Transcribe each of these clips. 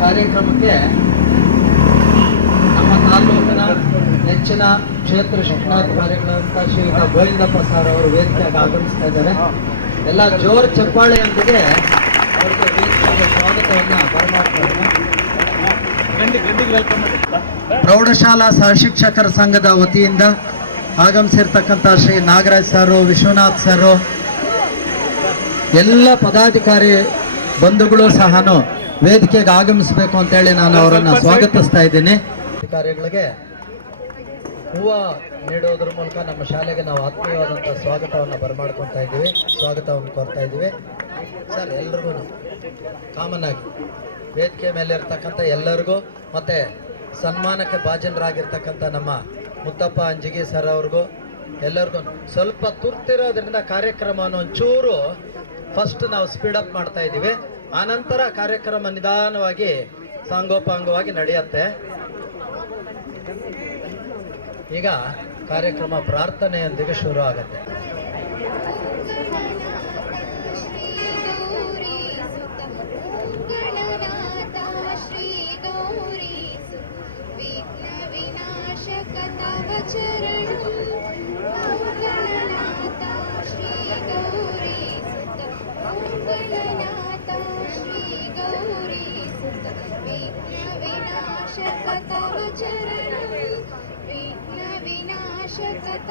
ಕಾರ್ಯಕ್ರಮಕ್ಕೆ ನಮ್ಮ ತಾಲೂಕಿನ ನೆಚ್ಚಿನ ಕ್ಷೇತ್ರ ಶಿಕ್ಷಣಾಧಿಕಾರಿಗಳಂತ ಶ್ರೀಯುತ ಗೋವಿಂದಪ್ಪ ಸರ್ ಅವರು ವೇದಿಕೆಗೆ ಆಗಮಿಸ್ತಾ ಇದ್ದಾರೆ. ಎಲ್ಲ ಜೋರ್ ಚಪ್ಪಾಳೆಯೊಂದಿಗೆ ಅವರಿಗೆ ವೇದಿಕೆಗೆ ಸ್ವಾಗತವನ್ನು ಬರಮಾಡ್ತಾರೆ. ಪ್ರೌಢಶಾಲಾ ಸಹಶಿಕ್ಷಕರ ಸಂಘದ ವತಿಯಿಂದ ಆಗಮಿಸಿರ್ತಕ್ಕಂಥ ಶ್ರೀ ನಾಗರಾಜ್ ಸರ್, ವಿಶ್ವನಾಥ್ ಸರ್, ಎಲ್ಲ ಪದಾಧಿಕಾರಿ ಬಂಧುಗಳು ಸಹ ವೇದಿಕೆಗೆ ಆಗಮಿಸಬೇಕು ಅಂತೇಳಿ ನಾನು ಅವರನ್ನು ಸ್ವಾಗತಿಸ್ತಾ ಇದ್ದೀನಿ. ಅಧಿಕಾರಿಗಳಿಗೆ ಹೂವು ನೀಡುವುದರ ಮೂಲಕ ನಮ್ಮ ಶಾಲೆಗೆ ನಾವು ಆತ್ಮೀಯವಾದಂಥ ಸ್ವಾಗತವನ್ನು ಬರಮಾಡ್ಕೊತಾ ಇದ್ದೀವಿ, ಸ್ವಾಗತವನ್ನು ಕೋರ್ತಾ ಇದ್ದೀವಿ. ಸರ್, ಎಲ್ರಿಗೂ ಕಾಮನ್ ಆಗಿ ವೇದಿಕೆ ಮೇಲೆ ಇರ್ತಕ್ಕಂಥ ಎಲ್ಲರಿಗೂ ಮತ್ತು ಸನ್ಮಾನಕ್ಕೆ ಭಾಜನರಾಗಿರ್ತಕ್ಕಂಥ ನಮ್ಮ ಮುತ್ತಪ್ಪ ಅಂಜಿಗಿ ಸರ್ ಅವ್ರಿಗೂ ಎಲ್ಲರಿಗೂ ಸ್ವಲ್ಪ ತುರ್ತಿರೋದ್ರಿಂದ ಕಾರ್ಯಕ್ರಮವನ್ನು ಒಂಚೂರು ಫಸ್ಟ್ ನಾವು ಸ್ಪೀಡಪ್ ಮಾಡ್ತಾ ಇದ್ದೀವಿ. ಆನಂತರ ಕಾರ್ಯಕ್ರಮ ನಿಧಾನವಾಗಿ ಸಾಂಗೋಪಾಂಗವಾಗಿ ನಡೆಯುತ್ತೆ. ಈಗ ಕಾರ್ಯಕ್ರಮ ಪ್ರಾರ್ಥನೆಯೊಂದಿಗೆ ಶುರು ಆಗುತ್ತೆ.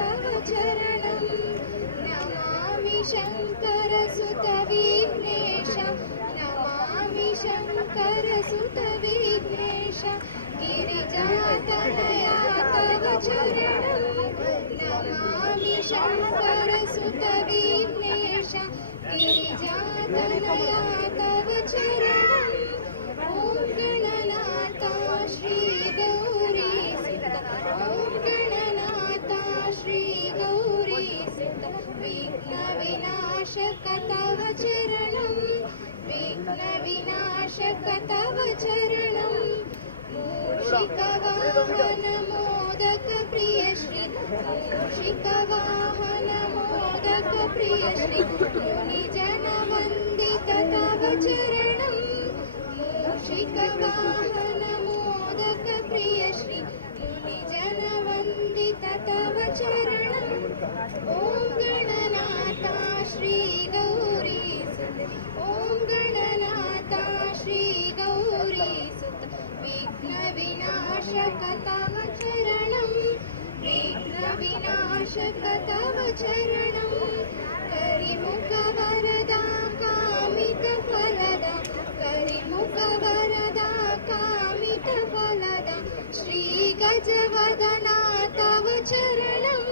तव चरणं नमामि शंकर सुत विघ्नेश, नमामि शंकर सुत विघ्नेश, गिरिजातनया तव चरणं नमामि शंकर सुत विघ्नेश, गिरिजातनया तव चरणं। ओम गणनाथा श्री गौरी सुत, ओम गणनाथा श्री गौरी सुत, विघ्न विनाशक तव चरणं, विघ्न विनाशक तव चरणं। मूषिक वाहन मोदक प्रिय श्री, मूषिक वाहन मोदक प्रिय श्री, मुनि जन वंदित तव चरणं। मूषिक वाहन मोदक प्रिय श्री, मुनि जन वंदित तव चरणं। ओम गणनाथा श्री गौरी सुत, ओम गणनाथा श्री गौरी सुत, विघ्न विनाशक तव चरणं, विघ्न विनाशक तव चरणं। करिमुख वरदा कामित फलदा, करिमुख वरदा कामित फलदा, श्री गजवदना तव चरणं।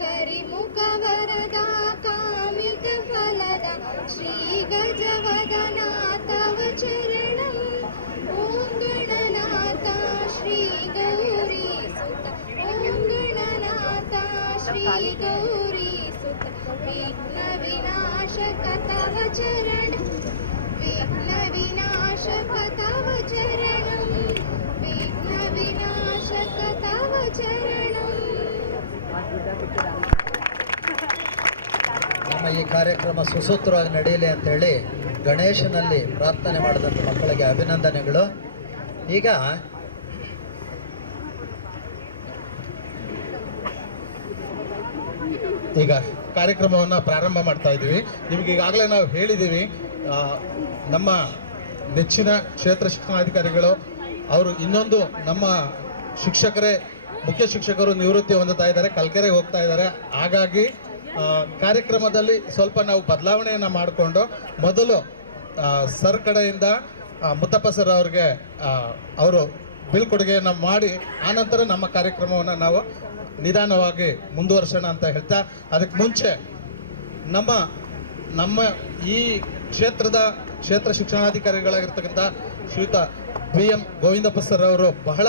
करिमुख वरदा कामित फलदा, श्री गजवदना तव चरणं। ओम गणनाथा श्री गौरी सुत, ओम गणनाथा श्री गौरी सुत, विघ्न विनाशक तव चरणं, विघ्न विनाशक तव चरणं, विघ्न विनाशक तव चरणं। ನಮ್ಮ ಈ ಕಾರ್ಯಕ್ರಮ ಸುಸೂತ್ರವಾಗಿ ನಡೆಯಲಿ ಅಂತೇಳಿ ಗಣೇಶನಲ್ಲಿ ಪ್ರಾರ್ಥನೆ ಮಾಡಿದಂಥ ಮಕ್ಕಳಿಗೆ ಅಭಿನಂದನೆಗಳು. ಈಗ ಕಾರ್ಯಕ್ರಮವನ್ನು ಪ್ರಾರಂಭ ಮಾಡ್ತಾ ಇದ್ದೀವಿ. ನಿಮಗೆ ಈಗಾಗಲೇ ನಾವು ಹೇಳಿದ್ದೀವಿ, ನಮ್ಮ ನೆಚ್ಚಿನ ಕ್ಷೇತ್ರ ಶಿಕ್ಷಣಾಧಿಕಾರಿಗಳು ಅವರು ಇನ್ನೊಂದು ನಮ್ಮ ಶಿಕ್ಷಕರೇ, ಮುಖ್ಯ ಶಿಕ್ಷಕರು ನಿವೃತ್ತಿ ಹೊಂದುತ್ತಾ ಇದ್ದಾರೆ, ಕಲ್ಕೆರೆಗೆ ಹೋಗ್ತಾ ಇದ್ದಾರೆ. ಹಾಗಾಗಿ ಕಾರ್ಯಕ್ರಮದಲ್ಲಿ ಸ್ವಲ್ಪ ನಾವು ಬದಲಾವಣೆಯನ್ನು ಮಾಡಿಕೊಂಡು ಮೊದಲು ಸರ್ ಕಡೆಯಿಂದ ಮುತ್ತಪ್ಪ ಸರ್ ಅವ್ರಿಗೆ ಅವರು ಬೀಳ್ಕೊಡುಗೆಯನ್ನು ಮಾಡಿ ಆನಂತರ ನಮ್ಮ ಕಾರ್ಯಕ್ರಮವನ್ನು ನಾವು ನಿಧಾನವಾಗಿ ಮುಂದುವರ್ಸೋಣ ಅಂತ ಹೇಳ್ತಾ, ಅದಕ್ಕೆ ಮುಂಚೆ ನಮ್ಮ ಈ ಕ್ಷೇತ್ರ ಶಿಕ್ಷಣಾಧಿಕಾರಿಗಳಾಗಿರ್ತಕ್ಕಂಥ ಶ್ರೀಯುತ BM ಗೋವಿಂದಪ್ಪ ಸರ್ ಅವರು ಬಹಳ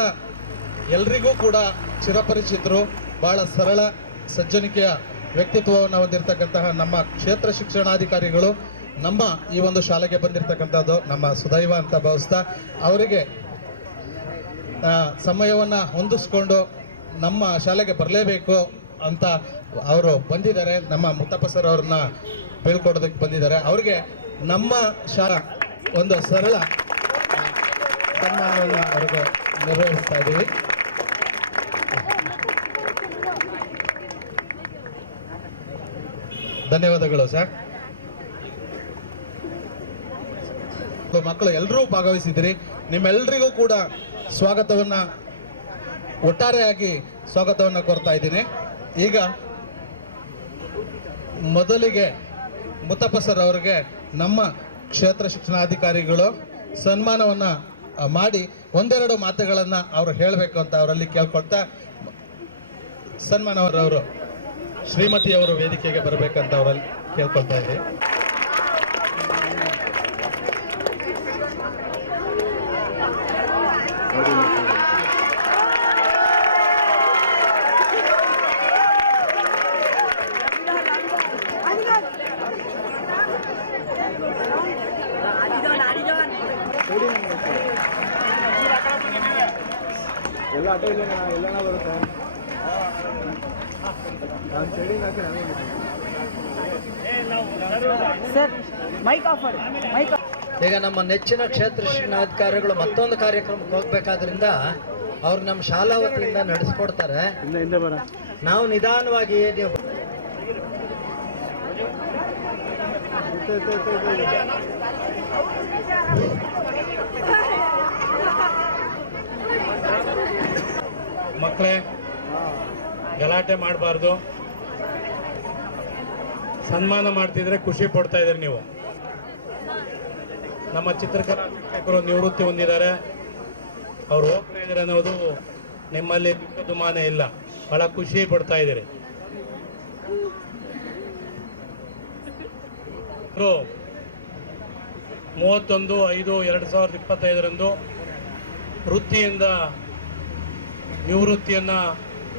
ಎಲ್ರಿಗೂ ಕೂಡ ಚಿರಪರಿಚಿತರು, ಬಹಳ ಸರಳ ಸಜ್ಜನಿಕೆಯ ವ್ಯಕ್ತಿತ್ವವನ್ನು ಹೊಂದಿರತಕ್ಕಂತಹ ನಮ್ಮ ಕ್ಷೇತ್ರ ಶಿಕ್ಷಣಾಧಿಕಾರಿಗಳು ನಮ್ಮ ಈ ಒಂದು ಶಾಲೆಗೆ ಬಂದಿರತಕ್ಕಂಥದ್ದು ನಮ್ಮ ಸುದೈವ ಅಂತ ಭಾವಿಸ್ತಾ, ಅವರಿಗೆ ಸಮಯವನ್ನು ಹೊಂದಿಸ್ಕೊಂಡು ನಮ್ಮ ಶಾಲೆಗೆ ಬರಲೇಬೇಕು ಅಂತ ಅವರು ಬಂದಿದ್ದಾರೆ. ನಮ್ಮ ಮುತ್ತಪ್ಪ ಸರ್ ಅವ್ರನ್ನ ಬೀಳ್ಕೊಡೋದಕ್ಕೆ ಬಂದಿದ್ದಾರೆ. ಅವ್ರಿಗೆ ನಮ್ಮ ಶಾಲಾ ಒಂದು ಸರಳ ಸನ್ಮಾನವನ್ನು ಅವರಿಗೆ ನಿರ್ವಹಿಸ್ತಾ ಇದ್ದೀವಿ. ಧನ್ಯವಾದಗಳು ಸರ್. ಮಕ್ಕಳು ಎಲ್ಲರೂ ಭಾಗವಹಿಸಿದ್ದೀರಿ. ನಿಮ್ಮೆಲ್ಲರಿಗೂ ಕೂಡ ಸ್ವಾಗತವನ್ನ ಒಟ್ಟಾರೆಯಾಗಿ ಸ್ವಾಗತವನ್ನ ಕೋರ್ತಾ ಇದ್ದೀನಿ. ಈಗ ಮೊದಲಿಗೆ ಮುತ್ತಪ್ಪ ಸರ್ ಅವರಿಗೆ ನಮ್ಮ ಕ್ಷೇತ್ರ ಶಿಕ್ಷಣಾಧಿಕಾರಿಗಳು ಸನ್ಮಾನವನ್ನ ಮಾಡಿ ಒಂದೆರಡು ಮಾತುಗಳನ್ನ ಅವರು ಹೇಳಬೇಕು ಅಂತ ಅವರಲ್ಲಿ ಕೇಳ್ಕೊಳ್ತಾ ಸನ್ಮಾನವರವರು ಶ್ರೀಮತಿಯವರು ವೇದಿಕೆಗೆ ಬರಬೇಕಂತ ಅವರಲ್ಲಿ ಕೇಳ್ಕೊಳ್ತಾ ಇದ್ದೀವಿ. ಎಲ್ಲ ಆಟೋ ಇಲ್ಲ ಎಲ್ಲಣ ಬರುತ್ತೆ ನಾನು ಸೈಡಿಂಗ್ ಹಾಕಿ ಸರ್ ಮೈಕ್ ಆಫ್ ಮಾಡಿ ಮೈಕ್ ಈಗ ನಮ್ಮ ನೆಚ್ಚಿನ ಕ್ಷೇತ್ರ ಶಿಕ್ಷಣಾಧಿಕಾರಿಗಳು ಮತ್ತೊಂದು ಕಾರ್ಯಕ್ರಮಕ್ಕೆ ಹೋಗ್ಬೇಕಾದ್ರಿಂದ ಅವ್ರು ನಮ್ಮ ಶಾಲಾ ವತಿಯಿಂದ ನಡೆಸ್ಕೊಡ್ತಾರೆ. ಹಿಂದೆ ಬರ ನಾವು ನಿಧಾನವಾಗಿ ನೀವು ಮಕ್ಕಳೇ ಗಲಾಟೆ ಮಾಡಬಾರ್ದು. ಸನ್ಮಾನ ಮಾಡ್ತಿದ್ರೆ ಖುಷಿ ಪಡ್ತಾ ಇದ್ದೀರಿ ನೀವು. ನಮ್ಮ ಚಿತ್ರಕಲಾ ಶಿಕ್ಷಕರು ನಿವೃತ್ತಿ ಹೊಂದಿದ್ದಾರೆ, ಅವ್ರು ಹೋಗ್ತಾ ಇದ್ದಾರೆ ಅನ್ನೋದು ನಿಮ್ಮಲ್ಲಿ ದುಮಾನ ಇಲ್ಲ. ಬಹಳ ಖುಷಿ ಪಡ್ತಾ ಇದ್ದೀರಿ. 31/5/2025 ವೃತ್ತಿಯಿಂದ ನಿವೃತ್ತಿಯನ್ನು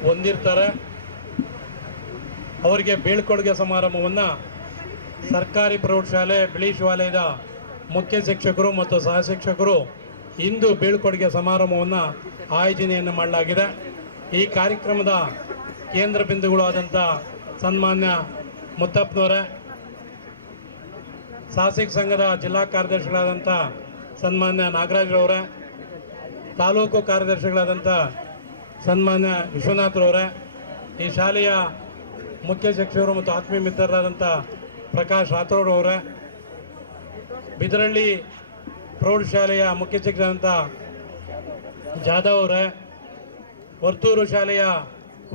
ಹೊಂದಿರ್ತಾರೆ. ಅವರಿಗೆ ಬೀಳ್ಕೊಡುಗೆ ಸಮಾರಂಭವನ್ನು ಸರ್ಕಾರಿ ಪ್ರೌಢಶಾಲೆ ಬಿಳೀಶ್ ವಲಯದ ಮುಖ್ಯ ಶಿಕ್ಷಕರು ಮತ್ತು ಸಹ ಶಿಕ್ಷಕರು ಇಂದು ಬೀಳ್ಕೊಡುಗೆ ಸಮಾರಂಭವನ್ನು ಆಯೋಜನೆಯನ್ನು ಮಾಡಲಾಗಿದೆ. ಈ ಕಾರ್ಯಕ್ರಮದ ಕೇಂದ್ರ ಬಿಂದುಗಳು ಆದಂಥ ಸನ್ಮಾನ್ಯ ಮುತ್ತಪ್ಪನವರೇ, ಸಾಹಸಿಕ ಸಂಘದ ಜಿಲ್ಲಾ ಕಾರ್ಯದರ್ಶಿಗಳಾದಂಥ ಸನ್ಮಾನ್ಯ ನಾಗರಾಜ್ರವರೇ, ತಾಲೂಕು ಕಾರ್ಯದರ್ಶಿಗಳಾದಂಥ ಸನ್ಮಾನ್ಯ ವಿಶ್ವನಾಥ್ರವರೇ, ಈ ಶಾಲೆಯ ಮುಖ್ಯ ಶಿಕ್ಷಕರು ಮತ್ತು ಆತ್ಮೀಯ ಮಿತ್ರರಾದಂಥ ಪ್ರಕಾಶ್ ರಾಥೋಡ್ರವರೇ, ಬಿದರಳ್ಳಿ ಪ್ರೌಢಶಾಲೆಯ ಮುಖ್ಯ ಶಿಕ್ಷಕರಾದಂಥ ಜಾಧವ್ ಅವರೇ, ವರ್ತೂರು ಶಾಲೆಯ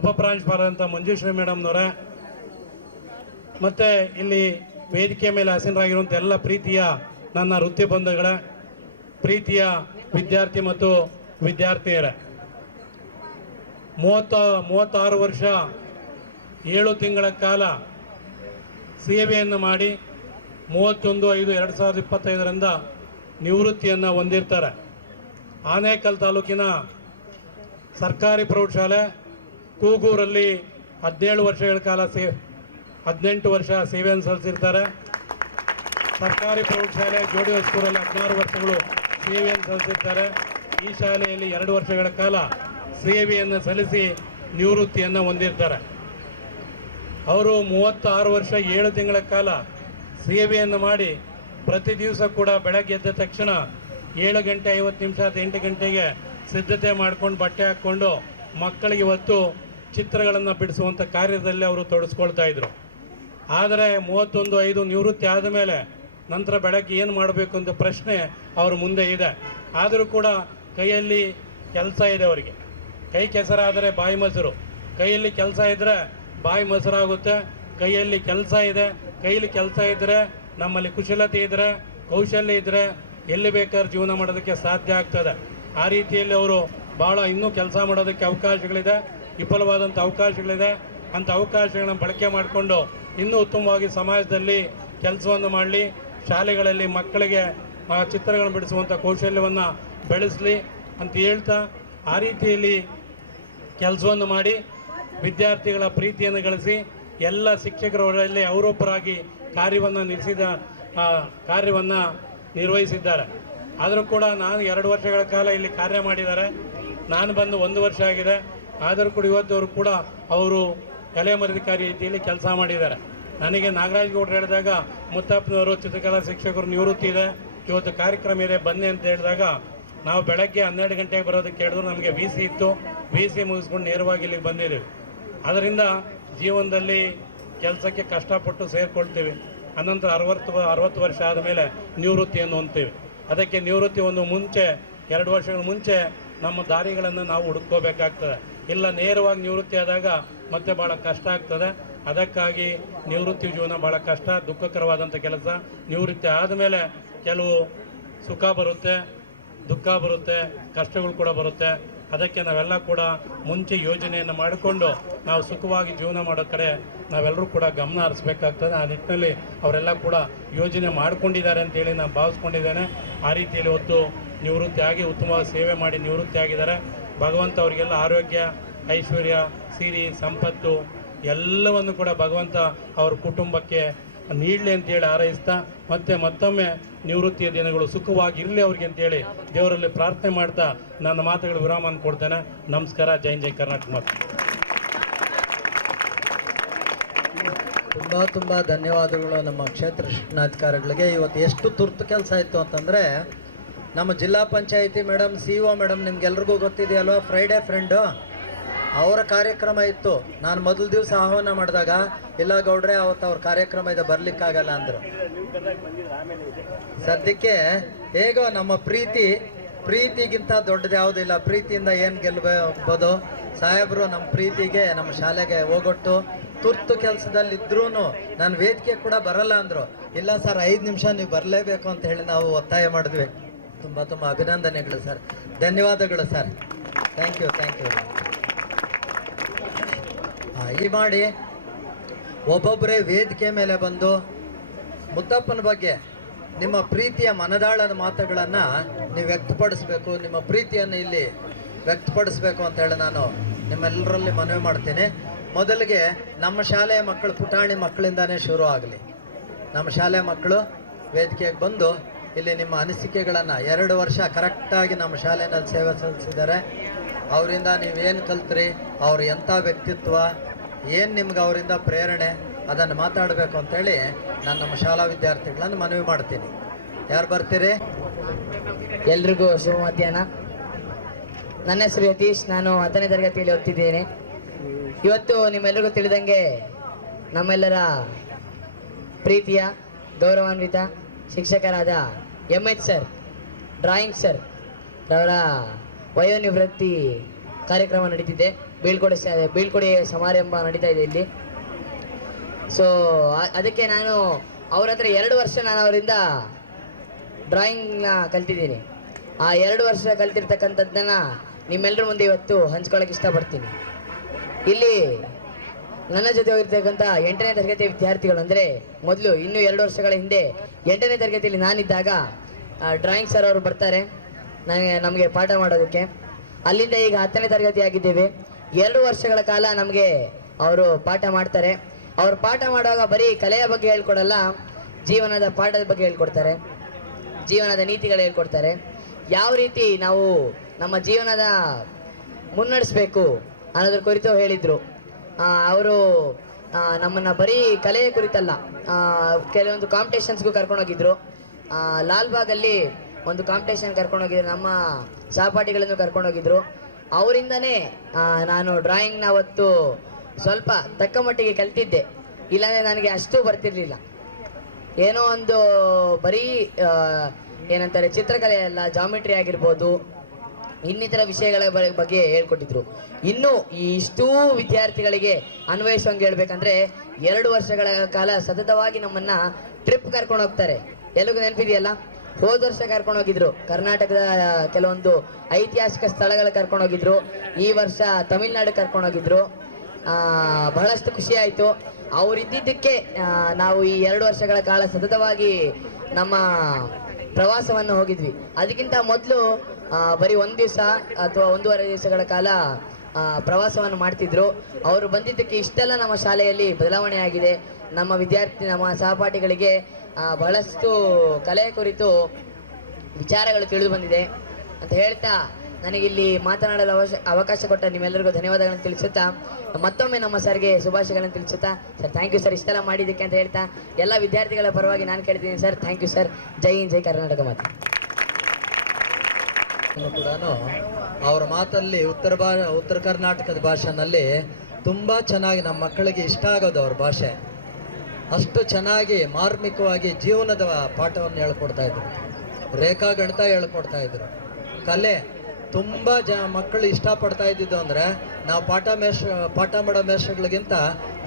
ಉಪಪ್ರಾಂಶುಪಾಲರಾದಂಥ ಮಂಜುಶ್ರೀ ಮೇಡಮ್ನವರೇ, ಮತ್ತು ಇಲ್ಲಿ ವೇದಿಕೆ ಮೇಲೆ ಆಸೀನರಾಗಿರುವಂಥ ಎಲ್ಲ ಪ್ರೀತಿಯ ನನ್ನ ವೃತ್ತಿ ಬಂಧುಗಳೇ, ಪ್ರೀತಿಯ ವಿದ್ಯಾರ್ಥಿ ಮತ್ತು ವಿದ್ಯಾರ್ಥಿಯರೇ, 36 ವರ್ಷ 7 ತಿಂಗಳ ಕಾಲ ಸೇವೆಯನ್ನು ಮಾಡಿ 31/5/2025 ನಿವೃತ್ತಿಯನ್ನು ಹೊಂದಿರ್ತಾರೆ. ಆನೇಕಲ್ ತಾಲೂಕಿನ ಸರ್ಕಾರಿ ಪ್ರೌಢಶಾಲೆ ಕೂಗೂರಲ್ಲಿ 17 ವರ್ಷಗಳ ಕಾಲ 18 ವರ್ಷ ಸೇವೆಯನ್ನು ಸಲ್ಲಿಸಿರ್ತಾರೆ. ಸರ್ಕಾರಿ ಪ್ರೌಢಶಾಲೆ ಜೋಡಿ ಹೊಸೂರಲ್ಲಿ 16 ವರ್ಷಗಳು ಸೇವೆಯನ್ನು ಸಲ್ಲಿಸಿರ್ತಾರೆ. ಈ ಶಾಲೆಯಲ್ಲಿ 2 ವರ್ಷಗಳ ಕಾಲ ಸೇವೆಯನ್ನು ಸಲ್ಲಿಸಿ ನಿವೃತ್ತಿಯನ್ನು ಹೊಂದಿರ್ತಾರೆ. ಅವರು 36 ವರ್ಷ 7 ತಿಂಗಳ ಕಾಲ ಸೇವೆಯನ್ನು ಮಾಡಿ ಪ್ರತಿ ದಿವಸ ಕೂಡ ಬೆಳಗ್ಗೆ ಎದ್ದ ತಕ್ಷಣ 7 ಗಂಟೆ 50 ನಿಮಿಷ 8 ಗಂಟೆಗೆ ಸಿದ್ಧತೆ ಮಾಡ್ಕೊಂಡು ಬಟ್ಟೆ ಹಾಕ್ಕೊಂಡು ಮಕ್ಕಳಿಗೆ ಇವತ್ತು ಚಿತ್ರಗಳನ್ನು ಬಿಡಿಸುವಂಥ ಕಾರ್ಯದಲ್ಲಿ ಅವರು ತೊಡಗಿಸ್ಕೊಳ್ತಾ ಇದ್ರು. ಆದರೆ 31/5 ನಿವೃತ್ತಿ ಆದ ಮೇಲೆ ನಂತರ ಬೆಳಗ್ಗೆ ಏನು ಮಾಡಬೇಕು ಅಂತ ಪ್ರಶ್ನೆ ಅವ್ರ ಮುಂದೆ ಇದೆ. ಆದರೂ ಕೂಡ ಕೈಯಲ್ಲಿ ಕೆಲಸ ಇದೆ. ಅವರಿಗೆ ಕೈ ಕೆಸರಾದರೆ ಬಾಯಿ ಮೊಸರು, ಕೈಯಲ್ಲಿ ಕೆಲಸ ಇದ್ದರೆ ಬಾಯಿ ಮೊಸರಾಗುತ್ತೆ. ಕೈಯಲ್ಲಿ ಕೆಲಸ ಇದೆ, ಕೈಯಲ್ಲಿ ಕೆಲಸ ಇದ್ದರೆ ನಮ್ಮಲ್ಲಿ ಕುಶಲತೆ ಇದ್ದರೆ ಕೌಶಲ್ಯ ಇದ್ದರೆ ಎಲ್ಲಿ ಬೇಕಾದ್ರೂ ಜೀವನ ಮಾಡೋದಕ್ಕೆ ಸಾಧ್ಯ ಆಗ್ತದೆ. ಆ ರೀತಿಯಲ್ಲಿ ಅವರು ಭಾಳ ಇನ್ನೂ ಕೆಲಸ ಮಾಡೋದಕ್ಕೆ ಅವಕಾಶಗಳಿದೆ, ವಿಫಲವಾದಂಥ ಅವಕಾಶಗಳಿದೆ. ಅಂಥ ಅವಕಾಶಗಳನ್ನ ಬಳಕೆ ಮಾಡಿಕೊಂಡು ಇನ್ನೂ ಉತ್ತಮವಾಗಿ ಸಮಾಜದಲ್ಲಿ ಕೆಲಸವನ್ನು ಮಾಡಲಿ, ಶಾಲೆಗಳಲ್ಲಿ ಮಕ್ಕಳಿಗೆ ಚಿತ್ರಗಳನ್ನು ಬಿಡಿಸುವಂಥ ಕೌಶಲ್ಯವನ್ನು ಬೆಳೆಸಲಿ ಅಂತ ಹೇಳ್ತಾ, ಆ ರೀತಿಯಲ್ಲಿ ಕೆಲಸವನ್ನು ಮಾಡಿ ವಿದ್ಯಾರ್ಥಿಗಳ ಪ್ರೀತಿಯನ್ನು ಗಳಿಸಿ ಎಲ್ಲ ಶಿಕ್ಷಕರಲ್ಲಿ ಅವರೊಬ್ಬರಾಗಿ ಕಾರ್ಯವನ್ನು ನಿರ್ವಹಿಸಿದ್ದಾರೆ. ಆದರೂ ಕೂಡ ನಾನು 2 ವರ್ಷಗಳ ಕಾಲ ಇಲ್ಲಿ ಕಾರ್ಯ ಮಾಡಿದ್ದಾರೆ. ನಾನು ಬಂದು 1 ವರ್ಷ ಆಗಿದೆ. ಆದರೂ ಕೂಡ ಇವತ್ತವರು ಕೂಡ ಅವರು ಕಲೆಮರಧಿಕಾರಿ ರೀತಿಯಲ್ಲಿ ಕೆಲಸ ಮಾಡಿದ್ದಾರೆ. ನನಗೆ ನಾಗರಾಜ್ ಗೌಡ್ರು ಹೇಳಿದಾಗ ಮುತ್ತಪ್ಪನವರು ಚಿತ್ರಕಲಾ ಶಿಕ್ಷಕರು ನಿವೃತ್ತಿ ಇದೆ, ಇವತ್ತು ಕಾರ್ಯಕ್ರಮ ಇದೆ ಬನ್ನಿ ಅಂತ ಹೇಳಿದಾಗ ನಾವು ಬೆಳಗ್ಗೆ 12 ಗಂಟೆಗೆ ಬರೋದಕ್ಕೆ ಹೇಳಿದ್ರು ನಮಗೆ ವಿ ಸಿ ಇತ್ತು, ವಿ ಸಿ ಮುಗಿಸ್ಕೊಂಡು ನೇರವಾಗಿ ಇಲ್ಲಿಗೆ ಬಂದಿದ್ದೀವಿ. ಅದರಿಂದ ಜೀವನದಲ್ಲಿ ಕೆಲಸಕ್ಕೆ ಕಷ್ಟಪಟ್ಟು ಸೇರಿಕೊಳ್ತೀವಿ. ಅನಂತರ 60 ವರ್ಷ ಆದಮೇಲೆ ನಿವೃತ್ತಿಯನ್ನು ಹೊಂದ್ತೀವಿ. ಅದಕ್ಕೆ ನಿವೃತ್ತಿ ಒಂದು ಮುಂಚೆ 2 ವರ್ಷಗಳ ಮುಂಚೆ ನಮ್ಮ ದಾರಿಗಳನ್ನು ನಾವು ಹುಡುಕೋಬೇಕಾಗ್ತದೆ. ಇಲ್ಲ ನೇರವಾಗಿ ನಿವೃತ್ತಿ ಆದಾಗ ಮತ್ತೆ ಭಾಳ ಕಷ್ಟ ಆಗ್ತದೆ. ಅದಕ್ಕಾಗಿ ನಿವೃತ್ತಿ ಜೀವನ ಭಾಳ ಕಷ್ಟ, ದುಃಖಕರವಾದಂಥ ಕೆಲಸ. ನಿವೃತ್ತಿ ಆದಮೇಲೆ ಕೆಲವು ಸುಖ ಬರುತ್ತೆ, ದುಃಖ ಬರುತ್ತೆ, ಕಷ್ಟಗಳು ಕೂಡ ಬರುತ್ತೆ. ಅದಕ್ಕೆ ನಾವೆಲ್ಲ ಕೂಡ ಮುಂಚೆ ಯೋಜನೆಯನ್ನು ಮಾಡಿಕೊಂಡು ನಾವು ಸುಖವಾಗಿ ಜೀವನ ಮಾಡೋ ಕಡೆ ನಾವೆಲ್ಲರೂ ಕೂಡ ಗಮನ ಹರಿಸ್ಬೇಕಾಗ್ತದೆ. ಆ ನಿಟ್ಟಿನಲ್ಲಿ ಅವರೆಲ್ಲ ಕೂಡ ಯೋಜನೆ ಮಾಡಿಕೊಂಡಿದ್ದಾರೆ ಅಂತೇಳಿ ನಾನು ಭಾವಿಸ್ಕೊಂಡಿದ್ದೇನೆ. ಆ ರೀತಿಯಲ್ಲಿ ಹೊತ್ತು ನಿವೃತ್ತಿ ಆಗಿ ಉತ್ತಮವಾದ ಸೇವೆ ಮಾಡಿ ನಿವೃತ್ತಿ ಆಗಿದ್ದಾರೆ. ಭಗವಂತ ಅವರಿಗೆಲ್ಲ ಆರೋಗ್ಯ, ಐಶ್ವರ್ಯ, ಸಿರಿ, ಸಂಪತ್ತು ಎಲ್ಲವನ್ನು ಕೂಡ ಭಗವಂತ ಅವ್ರ ಕುಟುಂಬಕ್ಕೆ ನೀಡಲಿ ಅಂತೇಳಿ ಹಾರೈಸ್ತಾ ಮತ್ತೊಮ್ಮೆ ನಿವೃತ್ತಿಯ ದಿನಗಳು ಸುಖವಾಗಿರಲಿ ಅವ್ರಿಗೆ ಅಂತೇಳಿ ದೇವರಲ್ಲಿ ಪ್ರಾರ್ಥನೆ ಮಾಡ್ತಾ ನನ್ನ ಮಾತುಗಳು ವಿರಾಮ ಕೊಡ್ತೇನೆ. ನಮಸ್ಕಾರ. ಜೈ ಜೈ ಕರ್ನಾಟಕ ಮಾತು. ತುಂಬ ಧನ್ಯವಾದಗಳು ನಮ್ಮ ಕ್ಷೇತ್ರ ಶಿಕ್ಷಣಾಧಿಕಾರಿಗಳಿಗೆ. ಇವತ್ತು ಎಷ್ಟು ತುರ್ತು ಕೆಲಸ ಇತ್ತು ಅಂತಂದರೆ, ನಮ್ಮ ಜಿಲ್ಲಾ ಪಂಚಾಯಿತಿ ಮೇಡಮ್, CO ಮೇಡಮ್, ನಿಮ್ಗೆಲ್ರಿಗೂ ಗೊತ್ತಿದೆಯಲ್ವ, ಫ್ರೈಡೇ ಫ್ರೆಂಡು ಅವರ ಕಾರ್ಯಕ್ರಮ ಇತ್ತು. ನಾನು ಮೊದಲ ದಿವಸ ಆಹ್ವಾನ ಮಾಡಿದಾಗ, ಇಲ್ಲ ಗೌಡ್ರೆ ಅವತ್ತು ಅವ್ರ ಕಾರ್ಯಕ್ರಮ ಇದೆ, ಬರ್ಲಿಕ್ಕಾಗಲ್ಲ ಅಂದರು. ಸದ್ಯಕ್ಕೆ ಹೇಗೋ ನಮ್ಮ ಪ್ರೀತಿಗಿಂತ ದೊಡ್ಡದು ಯಾವುದಿಲ್ಲ. ಪ್ರೀತಿಯಿಂದ ಏನು ಗೆಲ್ಲಬಹುದು. ಸಾಹೇಬರು ನಮ್ಮ ಪ್ರೀತಿಗೆ, ನಮ್ಮ ಶಾಲೆಗೆ ಹೋಗೊಟ್ಟು ತುರ್ತು ಕೆಲಸದಲ್ಲಿದ್ರೂ ನಾನು ವೇದಿಕೆ ಕೂಡ ಬರಲ್ಲ ಅಂದರು. ಇಲ್ಲ ಸರ್, 5 ನಿಮಿಷ ನೀವು ಬರಲೇಬೇಕು ಅಂತ ಹೇಳಿ ನಾವು ಒತ್ತಾಯ ಮಾಡಿದ್ವಿ. ತುಂಬ ಅಭಿನಂದನೆಗಳು ಸರ್, ಧನ್ಯವಾದಗಳು ಸರ್. Thank you. ಈ ಮಾಡಿ ಒಬ್ಬೊಬ್ಬರೇ ವೇದಿಕೆ ಮೇಲೆ ಬಂದು ಮುದ್ದಪ್ಪನ ಬಗ್ಗೆ ನಿಮ್ಮ ಪ್ರೀತಿಯ ಮನದಾಳದ ಮಾತುಗಳನ್ನು ನೀವು ವ್ಯಕ್ತಪಡಿಸ್ಬೇಕು, ನಿಮ್ಮ ಪ್ರೀತಿಯನ್ನು ಇಲ್ಲಿ ವ್ಯಕ್ತಪಡಿಸ್ಬೇಕು ಅಂತ ಹೇಳಿ ನಾನು ನಿಮ್ಮೆಲ್ಲರಲ್ಲಿ ಮನವಿ ಮಾಡ್ತೀನಿ. ಮೊದಲಿಗೆ ನಮ್ಮ ಶಾಲೆಯ ಮಕ್ಕಳು, ಪುಟಾಣಿ ಮಕ್ಕಳಿಂದಾನೇ ಶುರು ಆಗಲಿ. ನಮ್ಮ ಶಾಲೆಯ ಮಕ್ಕಳು ವೇದಿಕೆಗೆ ಬಂದು ಇಲ್ಲಿ ನಿಮ್ಮ ಅನಿಸಿಕೆಗಳನ್ನು, 2 ವರ್ಷ ಕರೆಕ್ಟಾಗಿ ನಮ್ಮ ಶಾಲೆಯಲ್ಲಿ ಸೇವೆ ಸಲ್ಲಿಸಿದ್ದಾರೆ. ಅವರಿಂದ ನೀವೇನು ಕಲ್ತ್ರಿ, ಅವ್ರ ಎಂಥ ವ್ಯಕ್ತಿತ್ವ, ಏನು ನಿಮ್ಗೆ ಅವರಿಂದ ಪ್ರೇರಣೆ, ಅದನ್ನು ಮಾತಾಡಬೇಕು ಅಂತೇಳಿ ನಾನು ನಮ್ಮ ಶಾಲಾ ವಿದ್ಯಾರ್ಥಿಗಳನ್ನು ಮನವಿ ಮಾಡ್ತೀನಿ. ಯಾರು ಬರ್ತೀರಿ? ಎಲ್ರಿಗೂ ಶುಭ ಮಧ್ಯಾಹ್ನ. ನನ್ನ ಹೆಸರು ಯತೀಶ್, ನಾನು 10ನೇ ತರಗತಿಯಲ್ಲಿ ಓದ್ತಿದ್ದೇನೆ. ಇವತ್ತು ನಿಮ್ಮೆಲ್ಲರಿಗೂ ತಿಳಿದಂಗೆ ನಮ್ಮೆಲ್ಲರ ಪ್ರೀತಿಯ ಗೌರವಾನ್ವಿತ ಶಿಕ್ಷಕರಾದ MH ಸರ್, ಡ್ರಾಯಿಂಗ್ ಸರ್ ಅವರ ವಯೋನಿವೃತ್ತಿ ಕಾರ್ಯಕ್ರಮ ನಡೀತಿದೆ. ಬೀಳ್ಕೊಡೆ ಸಮಾರಂಭ ನಡೀತಾ ಇದೆ ಇಲ್ಲಿ. ಸೊ ಅದಕ್ಕೆ ನಾನು ಅವ್ರ ಹತ್ರ 2 ವರ್ಷ ನಾನು ಅವರಿಂದ ಡ್ರಾಯಿಂಗ್ನ ಕಲ್ತಿದ್ದೀನಿ. ಆ 2 ವರ್ಷ ಕಲ್ತಿರ್ತಕ್ಕಂಥದ್ದನ್ನು ನಿಮ್ಮೆಲ್ಲರ ಮುಂದೆ ಇವತ್ತು ಹಂಚ್ಕೊಳ್ಳೋಕೆ ಇಷ್ಟಪಡ್ತೀನಿ. ಇಲ್ಲಿ ನನ್ನ ಜೊತೆ ಹೋಗಿರ್ತಕ್ಕಂಥ 8ನೇ ತರಗತಿ ವಿದ್ಯಾರ್ಥಿಗಳು, ಅಂದರೆ ಮೊದಲು ಇನ್ನೂ 2 ವರ್ಷಗಳ ಹಿಂದೆ 8ನೇ ತರಗತಿಯಲ್ಲಿ ನಾನಿದ್ದಾಗ ಡ್ರಾಯಿಂಗ್ ಸರ್ ಅವರು ಬರ್ತಾರೆ ನಮಗೆ ಪಾಠ ಮಾಡೋದಕ್ಕೆ. ಅಲ್ಲಿಂದ ಈಗ 10ನೇ ತರಗತಿ ಆಗಿದ್ದೇವೆ. 2 ವರ್ಷಗಳ ಕಾಲ ನಮಗೆ ಅವರು ಪಾಠ ಮಾಡ್ತಾರೆ. ಅವರು ಪಾಠ ಮಾಡುವಾಗ ಬರೀ ಕಲೆಯ ಬಗ್ಗೆ ಹೇಳ್ಕೊಡಲ್ಲ, ಜೀವನದ ಪಾಠದ ಬಗ್ಗೆ ಹೇಳ್ಕೊಡ್ತಾರೆ, ಜೀವನದ ನೀತಿಗಳು ಹೇಳ್ಕೊಡ್ತಾರೆ. ಯಾವ ರೀತಿ ನಾವು ನಮ್ಮ ಜೀವನದ ಮುನ್ನಡೆಸಬೇಕು ಅನ್ನೋದ್ರ ಕುರಿತು ಹೇಳಿದರು. ಅವರು ನಮ್ಮನ್ನು ಬರೀ ಕಲೆಯ ಕುರಿತಲ್ಲ, ಕೆಲವೊಂದು ಕಾಂಪಿಟೇಷನ್ಸ್ಗೂ ಕರ್ಕೊಂಡೋಗಿದ್ರು. ಲಾಲ್ಬಾಗಲ್ಲಿ ಒಂದು ಕಾಂಪಿಟೇಷನ್ ಕರ್ಕೊಂಡೋಗಿದ್ರು, ನಮ್ಮ ಸಹಪಾಠಿಗಳನ್ನು ಕರ್ಕೊಂಡೋಗಿದ್ರು. ಅವರಿಂದನೇ ನಾನು ಡ್ರಾಯಿಂಗ್ನ ಅವತ್ತು ಸ್ವಲ್ಪ ತಕ್ಕ ಮಟ್ಟಿಗೆ ಕಲ್ತಿದ್ದೆ. ಇಲ್ಲಾಂದರೆ ನನಗೆ ಅಷ್ಟು ಬರ್ತಿರ್ಲಿಲ್ಲ. ಏನೋ ಒಂದು ಬರೀ ಏನಂತಾರೆ ಚಿತ್ರಕಲೆ ಅಲ್ಲ, ಜಾಮಿಟ್ರಿ ಆಗಿರ್ಬೋದು, ಇನ್ನಿತರ ವಿಷಯಗಳ ಬಗ್ಗೆ ಹೇಳ್ಕೊಟ್ಟಿದ್ರು. ಇನ್ನು ಇಷ್ಟೂ ವಿದ್ಯಾರ್ಥಿಗಳಿಗೆ ಅನ್ವಯಿಸೋಂಗೆ ಹೇಳ್ಬೇಕಂದ್ರೆ 2 ವರ್ಷಗಳ ಕಾಲ ಸತತವಾಗಿ ನಮ್ಮನ್ನು ಟ್ರಿಪ್ ಕರ್ಕೊಂಡು ಹೋಗ್ತಾರೆ. ಎಲ್ಲರಿಗೂ ನೆನಪಿದೆಯಲ್ಲ, ಹೋದ ವರ್ಷ ಕರ್ಕೊಂಡು ಹೋಗಿದ್ರು ಕರ್ನಾಟಕದ ಕೆಲವೊಂದು ಐತಿಹಾಸಿಕ ಸ್ಥಳಗಳು ಕರ್ಕೊಂಡು ಹೋಗಿದ್ರು. ಈ ವರ್ಷ ತಮಿಳ್ನಾಡು ಕರ್ಕೊಂಡು ಹೋಗಿದ್ರು. ಬಹಳಷ್ಟು ಖುಷಿ ಆಯಿತು. ಅವರಿದ್ದಕ್ಕೆ ನಾವು ಈ 2 ವರ್ಷಗಳ ಕಾಲ ಸತತವಾಗಿ ನಮ್ಮ ಪ್ರವಾಸವನ್ನು ಹೋಗಿದ್ವಿ. ಅದಕ್ಕಿಂತ ಮೊದಲು ಬರೀ 1 ದಿವಸ ಅಥವಾ 1.5 ದಿವಸಗಳ ಕಾಲ ಪ್ರವಾಸವನ್ನು ಮಾಡ್ತಿದ್ರು. ಅವರು ಬಂದಿದ್ದಕ್ಕೆ ಇಷ್ಟೆಲ್ಲ ನಮ್ಮ ಶಾಲೆಯಲ್ಲಿ ಬದಲಾವಣೆ ಆಗಿದೆ. ನಮ್ಮ ಸಹಪಾಠಿಗಳಿಗೆ ಬಹಳಷ್ಟು ಕಲೆಯ ಕುರಿತು ವಿಚಾರಗಳು ತಿಳಿದು ಬಂದಿದೆ ಅಂತ ಹೇಳ್ತಾ, ನನಗಿಲ್ಲಿ ಮಾತನಾಡಲು ಅವಕಾಶ ಕೊಟ್ಟ ನಿಮ್ಮೆಲ್ಲರಿಗೂ ಧನ್ಯವಾದಗಳನ್ನು ತಿಳಿಸುತ್ತಾ, ಮತ್ತೊಮ್ಮೆ ನಮ್ಮ ಸರ್ಗೆ ಶುಭಾಶಯಗಳನ್ನು ತಿಳಿಸುತ್ತಾ, ಸರ್ ಥ್ಯಾಂಕ್ ಯು ಸರ್ ಇಷ್ಟೆಲ್ಲ ಮಾಡಿದ್ದಕ್ಕೆ ಅಂತ ಹೇಳ್ತಾ, ಎಲ್ಲ ವಿದ್ಯಾರ್ಥಿಗಳ ಪರವಾಗಿ ನಾನು ಕೇಳ್ತೀನಿ ಸರ್, ಥ್ಯಾಂಕ್ ಯು ಸರ್. ಜೈ ಹಿಂದ್, ಜೈ ಕರ್ನಾಟಕ ಮಾತೆ. ಕೂಡ ಅವರ ಮಾತಲ್ಲಿ ಉತ್ತರ ಕರ್ನಾಟಕದ ಭಾಷೆನಲ್ಲಿ ತುಂಬ ಚೆನ್ನಾಗಿ ನಮ್ಮ ಮಕ್ಕಳಿಗೆ ಇಷ್ಟ ಆಗೋದು ಅವ್ರ ಭಾಷೆ. ಅಷ್ಟು ಚೆನ್ನಾಗಿ ಮಾರ್ಮಿಕವಾಗಿ ಜೀವನದ ಪಾಠವನ್ನು ಹೇಳ್ಕೊಡ್ತಾ ಇದ್ರು. ರೇಖಾಗಣಿತ ಹೇಳ್ಕೊಡ್ತಾ ಇದ್ರು. ಕಲೆ ತುಂಬ ಮಕ್ಕಳು ಇಷ್ಟಪಡ್ತಾ ಇದ್ದಿದ್ದು ಅಂದರೆ ನಾವು ಪಾಠ ಮಾಡೋ ಮೇಷ್ಟ್ರುಗಳಿಗಿಂತ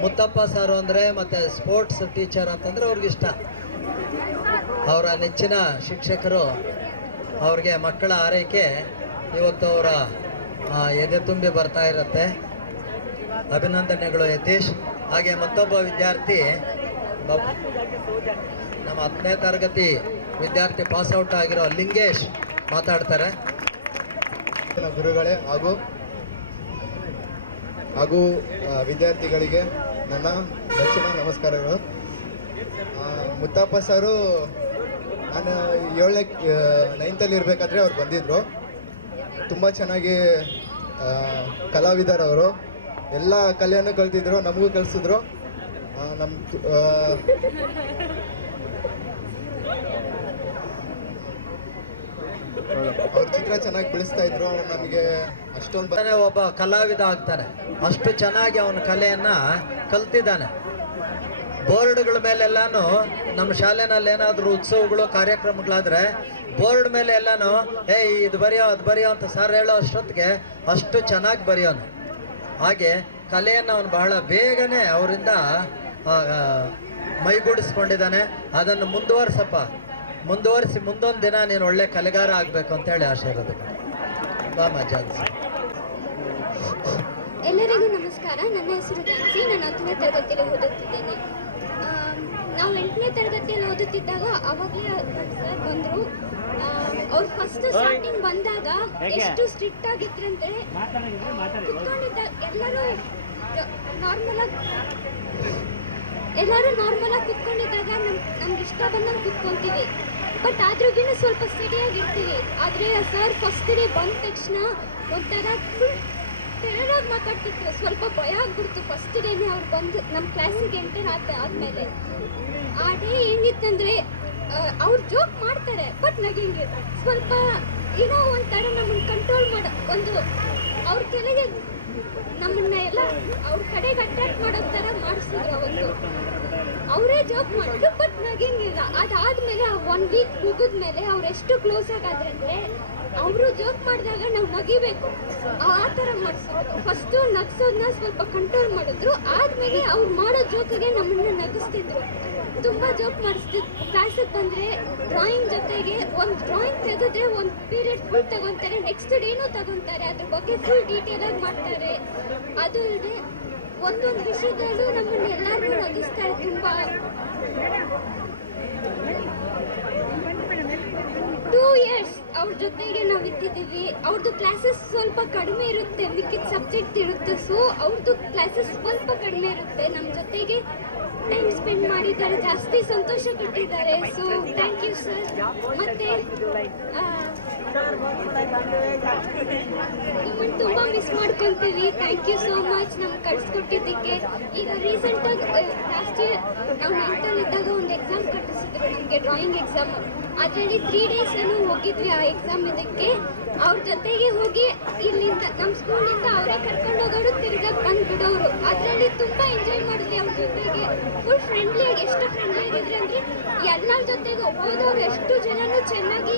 ಮುತ್ತಪ್ಪ ಸಾರು ಅಂದರೆ ಮತ್ತು ಸ್ಪೋರ್ಟ್ಸ್ ಟೀಚರ್ ಅಂತಂದರೆ ಅವ್ರಿಗೆ ಇಷ್ಟ. ಅವರ ನೆಚ್ಚಿನ ಶಿಕ್ಷಕರು, ಅವ್ರಿಗೆ ಮಕ್ಕಳ ಆರೈಕೆ ಇವತ್ತು ಅವರ ಎದೆ ತುಂಬಿ ಬರ್ತಾ ಇರುತ್ತೆ. ಅಭಿನಂದನೆಗಳು ಯತೀಶ್. ಹಾಗೆ ಮತ್ತೊಬ್ಬ ವಿದ್ಯಾರ್ಥಿ ನಮ್ಮ 10ನೇ ತರಗತಿ ವಿದ್ಯಾರ್ಥಿ ಪಾಸ್ಔಟ್ ಆಗಿರೋ ಲಿಂಗೇಶ್ ಮಾತಾಡ್ತಾರೆ. ಗುರುಗಳೇ ಹಾಗೂ ವಿದ್ಯಾರ್ಥಿಗಳಿಗೆ ನನ್ನ ನೆಚ್ಚಿನ ನಮಸ್ಕಾರಗಳು. ಮುತ್ತಪ್ಪ ಸರು ನಾನು 9ನೇ ಇರಬೇಕಾದ್ರೆ ಅವ್ರು ಬಂದಿದ್ದರು. ತುಂಬ ಚೆನ್ನಾಗಿ ಕಲಾವಿದರವರು, ಎಲ್ಲ ಕಲೆಯನ್ನು ಕಲ್ತಿದ್ರು, ನಮಗೂ ಕಲಿಸಿದ್ರು. ಅವ್ರ ಚಿತ್ರ ಚೆನ್ನಾಗಿ ಬಿಡಿಸ್ತಾ ಇದ್ರು. ಅವ್ರು ನನಗೆ ಅಷ್ಟೊಂದು ಒಬ್ಬ ಕಲಾವಿದ ಆಗ್ತಾನೆ, ಅಷ್ಟು ಚೆನ್ನಾಗಿ ಅವನ ಕಲೆಯನ್ನ ಕಲ್ತಿದ್ದಾನೆ. ಬೋರ್ಡ್ಗಳ ಮೇಲೆಲ್ಲಾನು ನಮ್ಮ ಶಾಲೆನಲ್ಲಿ ಏನಾದರೂ ಉತ್ಸವಗಳು ಕಾರ್ಯಕ್ರಮಗಳಾದ್ರೆ ಬೋರ್ಡ್ ಮೇಲೆ ಎಲ್ಲಾನು ಇದು ಬರೆಯೋ ಅದು ಬರೆಯೋ ಅಂತ ಸರ್ ಹೇಳೋ ಅಷ್ಟೊತ್ತಿಗೆ ಅಷ್ಟು ಚೆನ್ನಾಗಿ ಬರೆಯೋನು. ಹಾಗೆ ಕಲೆಯನ್ನು ಅವನು ಬಹಳ ಬೇಗನೆ ಅವರಿಂದ ಮೈಗೂಡಿಸ್ಕೊಂಡಿದ್ದಾನೆ. ಅದನ್ನು ಮುಂದುವರಿಸಿ ಮುಂದೊಂದು ದಿನ ನೀನು ಒಳ್ಳೆ ಕಲೆಗಾರ ಆಗಬೇಕು ಅಂತೇಳಿ ಆಶೆ ಇರೋದು. ತುಂಬ ಮಜಾ ಅನಿಸ್ತು. ಎಲ್ಲರಿಗೂ ನಮಸ್ಕಾರ. ನನ್ನ ಹೆಸರು ಜ್ಯಾನ್ಸಿ. ನಾನು 10ನೇ ತರಗತಿಯಲ್ಲಿ ಓದುತ್ತಿದ್ದೇನೆ. ನಾವು 8ನೇ ತರಗತಿಯಲ್ಲಿ ಓದುತ್ತಿದ್ದಾಗ ಅವಾಗಲೇ ಸರ್ ಬಂದರು. ಅವ್ರು ಫಸ್ಟ್ ಸ್ಟಾರ್ಟಿಂಗ್ ಬಂದಾಗ ಎಷ್ಟು ಸ್ಟ್ರಿಕ್ಟ್ ಆಗಿದ್ರಂದ್ರೆ ಕುತ್ಕೊಂಡಿದ್ದ ಎಲ್ಲರೂ ನಾರ್ಮಲಾಗಿ ಕುತ್ಕೊಂಡಿದ್ದಾಗ ನಮ್ಗೆ ಇಷ್ಟ ಬಂದಂಗೆ ಕುತ್ಕೊತೀವಿ. ಬಟ್ ಆದ್ರೂ ಸ್ವಲ್ಪ ಸ್ಟಡಿಯಾಗಿರ್ತೀವಿ. ಆದರೆ ಸರ್ ಫಸ್ಟ್ ಡೇ ಬಂದ ತಕ್ಷಣ ಒಂಥರ ತೆರಳಾಗಿ ಮಾತಾಡ್ತಿದ್ರು. ಸ್ವಲ್ಪ ಭಯ ಆಗ್ಬಿಡ್ತು ಫಸ್ಟ್ ಡೇನೇ ಅವ್ರು ಬಂದು ನಮ್ಮ ಕ್ಲಾಸಿಗೆ ಎಂಟರ್ ಆದಮೇಲೆ. ಆ ಡೇ ಹೆಂಗಿತ್ತಂದರೆ ಅವ್ರು ಜೋಕ್ ಮಾಡ್ತಾರೆ ಬಟ್ ನಗಿಂಗೆ ಸ್ವಲ್ಪ ಏನೋ ಒಂಥರ ನಮ್ಮನ್ನು ಕಂಟ್ರೋಲ್ ಮಾಡೋ ಅವ್ರ ಕೆಳಗೆ ನಮ್ಮನ್ನ ಎಲ್ಲ ಅವ್ರ ಕಡೆಗೆ ಅಟ್ರಾಕ್ಟ್ ಮಾಡೋ ಥರ ಮಾಡಿಸಿದ್ರು. ಅವರೇ ಜೋಕ್ ಮಾಡಿದ್ರು ಬಟ್ ನಗಿಂಗಿಲ್ಲ. ಅದಾದಮೇಲೆ 1 ವೀಕ್ ಮುಗಿದ್ಮೇಲೆ ಅವ್ರು ಎಷ್ಟು ಕ್ಲೋಸ್ ಆಗಾದ್ರಂದರೆ ಅವರು ಜೋಕ್ ಮಾಡಿದಾಗ ನಾವು ನಗಿಬೇಕು ಆ ಥರ ಮಾಡಿಸಿದ್ರು. ಫಸ್ಟು ನಗಿಸೋದನ್ನ ಸ್ವಲ್ಪ ಕಂಟ್ರೋಲ್ ಮಾಡಿದ್ರು. ಆದಮೇಲೆ ಅವ್ರು ಮಾಡೋ ಜೋಕಿಗೆ ನಮ್ಮನ್ನ ನಗಿಸ್ತಿದ್ರು. ತುಂಬ ಜೋಕ್ ಮಾಡಿಸ್ತಿದ್ರು. ಕ್ಲಾಸಿಗೆ ಬಂದರೆ ಡ್ರಾಯಿಂಗ್ ಜೊತೆಗೆ ಒಂದು ಡ್ರಾಯಿಂಗ್ ತೆಗೆದ್ರೆ ಒಂದು ಪೀರಿಯಡ್ ಫುಲ್ ತಗೊತಾರೆ, ನೆಕ್ಸ್ಟ್ ಡೇನೂ ತಗೊತಾರೆ. ಅದ್ರ ಬಗ್ಗೆ ಫುಲ್ ಡೀಟೇಲಾಗಿ ಮಾಡ್ತಾರೆ. ಅದು ಅಲ್ಲದೆ ಒಂದೊಂದು ವಿಷಯದಲ್ಲೂ ನಮ್ಮನ್ನು ಎಲ್ಲರೂ ನಗಿಸ್ತಾರೆ. ತುಂಬ 2 years ಅವ್ರ ಜೊತೆಗೆ ನಾವು ಇದ್ದಿದ್ದೀವಿ. ಅವ್ರದ್ದು ಕ್ಲಾಸಸ್ ಸ್ವಲ್ಪ ಕಡಿಮೆ ಇರುತ್ತೆ, ಮಿಕ್ಕಿದ ಸಬ್ಜೆಕ್ಟ್ ಇರುತ್ತೆ. ಸೊ ಅವ್ರದ್ದು ಕ್ಲಾಸಸ್ ಸ್ವಲ್ಪ ಕಡಿಮೆ ಇರುತ್ತೆ. ನಮ್ಮ ಜೊತೆಗೆ ಟೈಮ್ ಸ್ಪೆಂಡ್ ಮಾಡಿದ್ದಾರೆ, ಜಾಸ್ತಿ ಸಂತೋಷ ಕೊಟ್ಟಿದ್ದಾರೆ. So thank you sir. ಮತ್ತು ನಿಮ್ಮನ್ನು ತುಂಬ ಮಿಸ್ ಮಾಡ್ಕೊತೀವಿ. ಥ್ಯಾಂಕ್ ಯು ಸೋ ಮಚ್ ನಮ್ಗೆ ಕಳಿಸ್ಕೊಟ್ಟಿದ್ದಕ್ಕೆ. ಈಗ ರೀಸೆಂಟಾಗಿ ಲಾಸ್ಟ್ ಇಯರ್ ನಾವು 9ನೇಲಿದ್ದಾಗ ಒಂದು ಎಕ್ಸಾಮ್ ಕಟ್ಟಿಸಿದ್ರು ನಮಗೆ, ಡ್ರಾಯಿಂಗ್ ಎಕ್ಸಾಮ್. ಅದರಲ್ಲಿ 3 days ಏನೋ ಹೋಗಿದ್ವಿ ಆ ಎಕ್ಸಾಮ್ ಇದಕ್ಕೆ. ಅವ್ರ ಜೊತೆಗೆ ಹೋಗಿ ಇಲ್ಲಿಂದ ನಮ್ಮ ಸ್ಕೂಲಿಂದ ಅವರೇ ಕರ್ಕೊಂಡು ಹೋಗೋರು, ತಿರ್ಗಕ್ಕೆ ಬಂದುಬಿಡೋರು. ಅದರಲ್ಲಿ ತುಂಬ ಎಂಜಾಯ್ ಮಾಡಿದ್ವಿ ಅವ್ರ ಜೊತೆಗೆ. ಫುಲ್ ಫ್ರೆಂಡ್ಲಿಯಾಗಿ, ಎಷ್ಟು ಫ್ರೆಂಡ್ಲಿ ಆಗಿದ್ರೆ ಅಂದರೆ ಎಲ್ಲರ ಜೊತೆಗೆ ಹೋದವ್ರು ಎಷ್ಟು ಜನನೂ ಚೆನ್ನಾಗಿ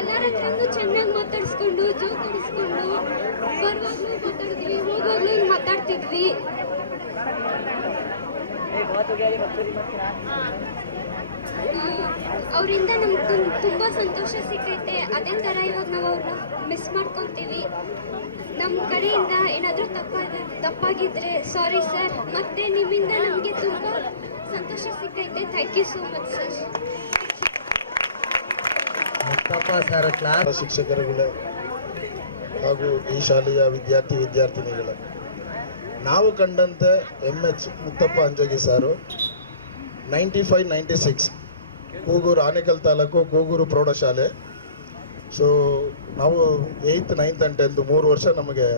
ಎಲ್ಲರ ಹತ್ರನೂ ಚೆನ್ನಾಗಿ ಮಾತಾಡಿಸ್ಕೊಂಡು ಜೋಕ್ ಹೊಡಿಸ್ಕೊಂಡು ಬರುವಾಗಲೂ ಮಾತಾಡಿದ್ವಿ, ಹೋಗುವಾಗಲೂ ಮಾತಾಡ್ತಿದ್ವಿ. ಅವರಿಂದ ನಮ್ಗೆ ತುಂಬ ಸಂತೋಷ ಸಿಕ್ಕೈತೆ. ಅದೇ ಥರ ಇವಾಗ ನಾವು ಅವ್ರನ್ನ ಮಿಸ್ ಮಾಡ್ಕೊತೀವಿ. ನಮ್ಮ ಕಡೆಯಿಂದ ಏನಾದರೂ ತಪ್ಪಾಗಿದ್ರೆ ಸಾರಿ ಸರ್. ಮತ್ತು ನಿಮ್ಮಿಂದ ನಮಗೆ ತುಂಬ ಸಂತೋಷ ಸಿಕ್ಕೈತೆ. Thank you so much sir. Muthappa sir class ಶಿಕ್ಷಕರುಗಳೇ ಹಾಗೂ ಈ ಶಾಲೆಯ ವಿದ್ಯಾರ್ಥಿನಿಗಳೇ, ನಾವು ಕಂಡಂತೆ MH ಮುತ್ತಪ್ಪ ಅಂಜಗಿ ಸಾರು 95-96 ಕೂಗೂರು, ಆನೇಕಲ್ ತಾಲೂಕು ಕೂಗೂರು ಪ್ರೌಢಶಾಲೆ. ಸೊ ನಾವು 8th, 9th and 10th 3 ವರ್ಷ ನಮಗೆ,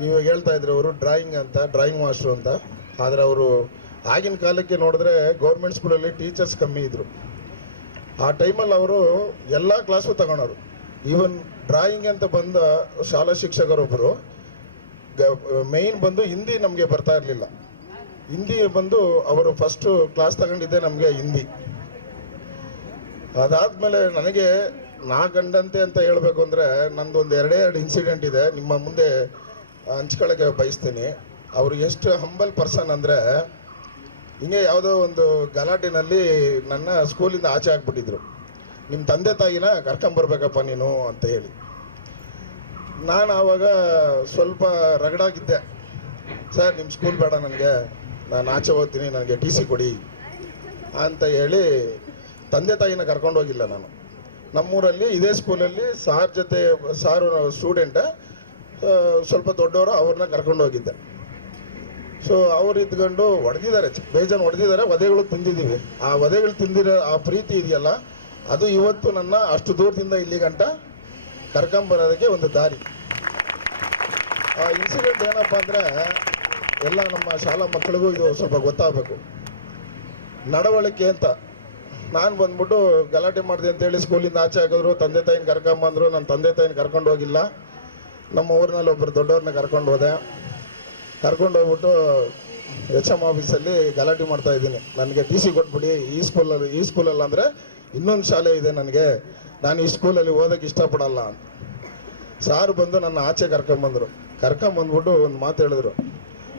ನೀವು ಹೇಳ್ತಾ ಇದ್ರೆ ಅವರು ಡ್ರಾಯಿಂಗ್ ಮಾಸ್ಟ್ರು ಅಂತ. ಆದರೆ ಅವರು ಆಗಿನ ಕಾಲಕ್ಕೆ ನೋಡಿದ್ರೆ ಗೌರ್ಮೆಂಟ್ ಸ್ಕೂಲಲ್ಲಿ ಟೀಚರ್ಸ್ ಕಮ್ಮಿ ಇದ್ದರು. ಆ ಟೈಮಲ್ಲಿ ಅವರು ಎಲ್ಲ ಕ್ಲಾಸು ತಗೊಳೋರು. ಈವನ್ ಡ್ರಾಯಿಂಗ್ ಅಂತ ಬಂದ ಶಾಲಾ ಶಿಕ್ಷಕರೊಬ್ಬರು ಮೇಯ್ನ್ ಬಂದು ಹಿಂದಿ ನಮಗೆ ಬರ್ತಾ ಇರಲಿಲ್ಲ. ಹಿಂದಿ ಬಂದು ಅವರು ಫಸ್ಟು ಕ್ಲಾಸ್ ತಗೊಂಡಿದ್ದೆ ನಮಗೆ ಹಿಂದಿ. ಅದಾದಮೇಲೆ ನನಗೆ ನಾ ಗಂಡಂತೆ ಅಂತ ಹೇಳಬೇಕು ಅಂದರೆ ನಂದು ಒಂದು ಎರಡೇ ಇನ್ಸಿಡೆಂಟ್ ಇದೆ, ನಿಮ್ಮ ಮುಂದೆ ಹಂಚ್ಕೊಳ್ಳೋಕ್ಕೆ ಬಯಸ್ತೀನಿ. ಅವರು ಎಷ್ಟು ಹಂಬಲ್ ಪರ್ಸನ್ ಅಂದರೆ, ಹಿಂಗೆ ಯಾವುದೋ ಒಂದು ಗಲಾಟೆನಲ್ಲಿ ನನ್ನ ಸ್ಕೂಲಿಂದ ಆಚೆ ಹಾಕ್ಬಿಟ್ಟಿದ್ರು. ನಿಮ್ಮ ತಂದೆ ತಾಯಿನ ಕರ್ಕೊಂಬರ್ಬೇಕಪ್ಪ ನೀನು ಅಂತ ಹೇಳಿ. ನಾನು ಆವಾಗ ಸ್ವಲ್ಪ ರಗಡಾಗಿದ್ದೆ. ಸರ್ ನಿಮ್ಮ ಸ್ಕೂಲ್ ಬೇಡ ನನಗೆ, ನಾನು ಆಚೆ ಹೋಗ್ತೀನಿ, ನನಗೆ ಟಿ ಸಿ ಕೊಡಿ ಅಂತ ಹೇಳಿ ತಂದೆ ತಾಯಿನ ಕರ್ಕೊಂಡು ಹೋಗಿಲ್ಲ ನಾನು. ನಮ್ಮೂರಲ್ಲಿ ಇದೇ ಸ್ಕೂಲಲ್ಲಿ ಸಾರು ಸ್ಟೂಡೆಂಟ ಸ್ವಲ್ಪ ದೊಡ್ಡವರು, ಅವ್ರನ್ನ ಕರ್ಕೊಂಡು ಹೋಗಿದ್ದೆ. ಸೊ ಅವ್ರು ಇದ್ಕೊಂಡು ಹೊಡೆದಿದ್ದಾರೆ, ಬೇಜಾನ್ ಹೊಡೆದಿದ್ದಾರೆ, ವಧೆಗಳು ತಿಂದಿದ್ದೀವಿ. ಆ ವಧೆಗಳು ತಿಂದಿರೋ ಆ ಪ್ರೀತಿ ಇದೆಯಲ್ಲ, ಅದು ಇವತ್ತು ನನ್ನ ಅಷ್ಟು ದೂರದಿಂದ ಇಲ್ಲಿ ಗಂಟ ಕರ್ಕೊಂಬರೋದಕ್ಕೆ ಒಂದು ದಾರಿ. ಆ ಇನ್ಸಿಡೆಂಟ್ ಏನಪ್ಪ ಅಂದರೆ, ಎಲ್ಲ ನಮ್ಮ ಶಾಲಾ ಮಕ್ಕಳಿಗೂ ಇದು ಸ್ವಲ್ಪ ಗೊತ್ತಾಗಬೇಕು. ನಡವಳಿಕೆ ಅಂತ ನಾನು ಬಂದ್ಬಿಟ್ಟು ಗಲಾಟೆ ಮಾಡಿದೆ ಅಂತೇಳಿ ಸ್ಕೂಲಿಂದ ಆಚೆ ಹಾಕಿದ್ರು, ತಂದೆ ತಾಯಿನ ಕರ್ಕೊಂಬಂದರು. ನನ್ನ ತಂದೆ ತಾಯಿನ ಕರ್ಕೊಂಡು ಹೋಗಿಲ್ಲ, ನಮ್ಮ ಊರಿನಲ್ಲಿ ಒಬ್ಬರು ದೊಡ್ಡವ್ರನ್ನ ಕರ್ಕೊಂಡು ಹೋದೆ. ಕರ್ಕೊಂಡು ಹೋಗ್ಬಿಟ್ಟು HM ಆಫೀಸಲ್ಲಿ ಗಲಾಟೆ ಮಾಡ್ತಾ ಇದ್ದೀನಿ, ನನಗೆ ಟಿ ಸಿ ಕೊಟ್ಬಿಡಿ, ಈ ಸ್ಕೂಲಲ್ಲಿ ಅಂದರೆ ಇನ್ನೊಂದು ಶಾಲೆ ಇದೆ ನನಗೆ, ನಾನು ಈ ಸ್ಕೂಲಲ್ಲಿ ಓದೋಕ್ಕೆ ಇಷ್ಟಪಡಲ್ಲ ಅಂತ. ಸಾರು ಬಂದು ನನ್ನ ಆಚೆ ಕರ್ಕೊಂಬಂದ್ಬಿಟ್ಟು ಒಂದು ಮಾತು ಹೇಳಿದ್ರು,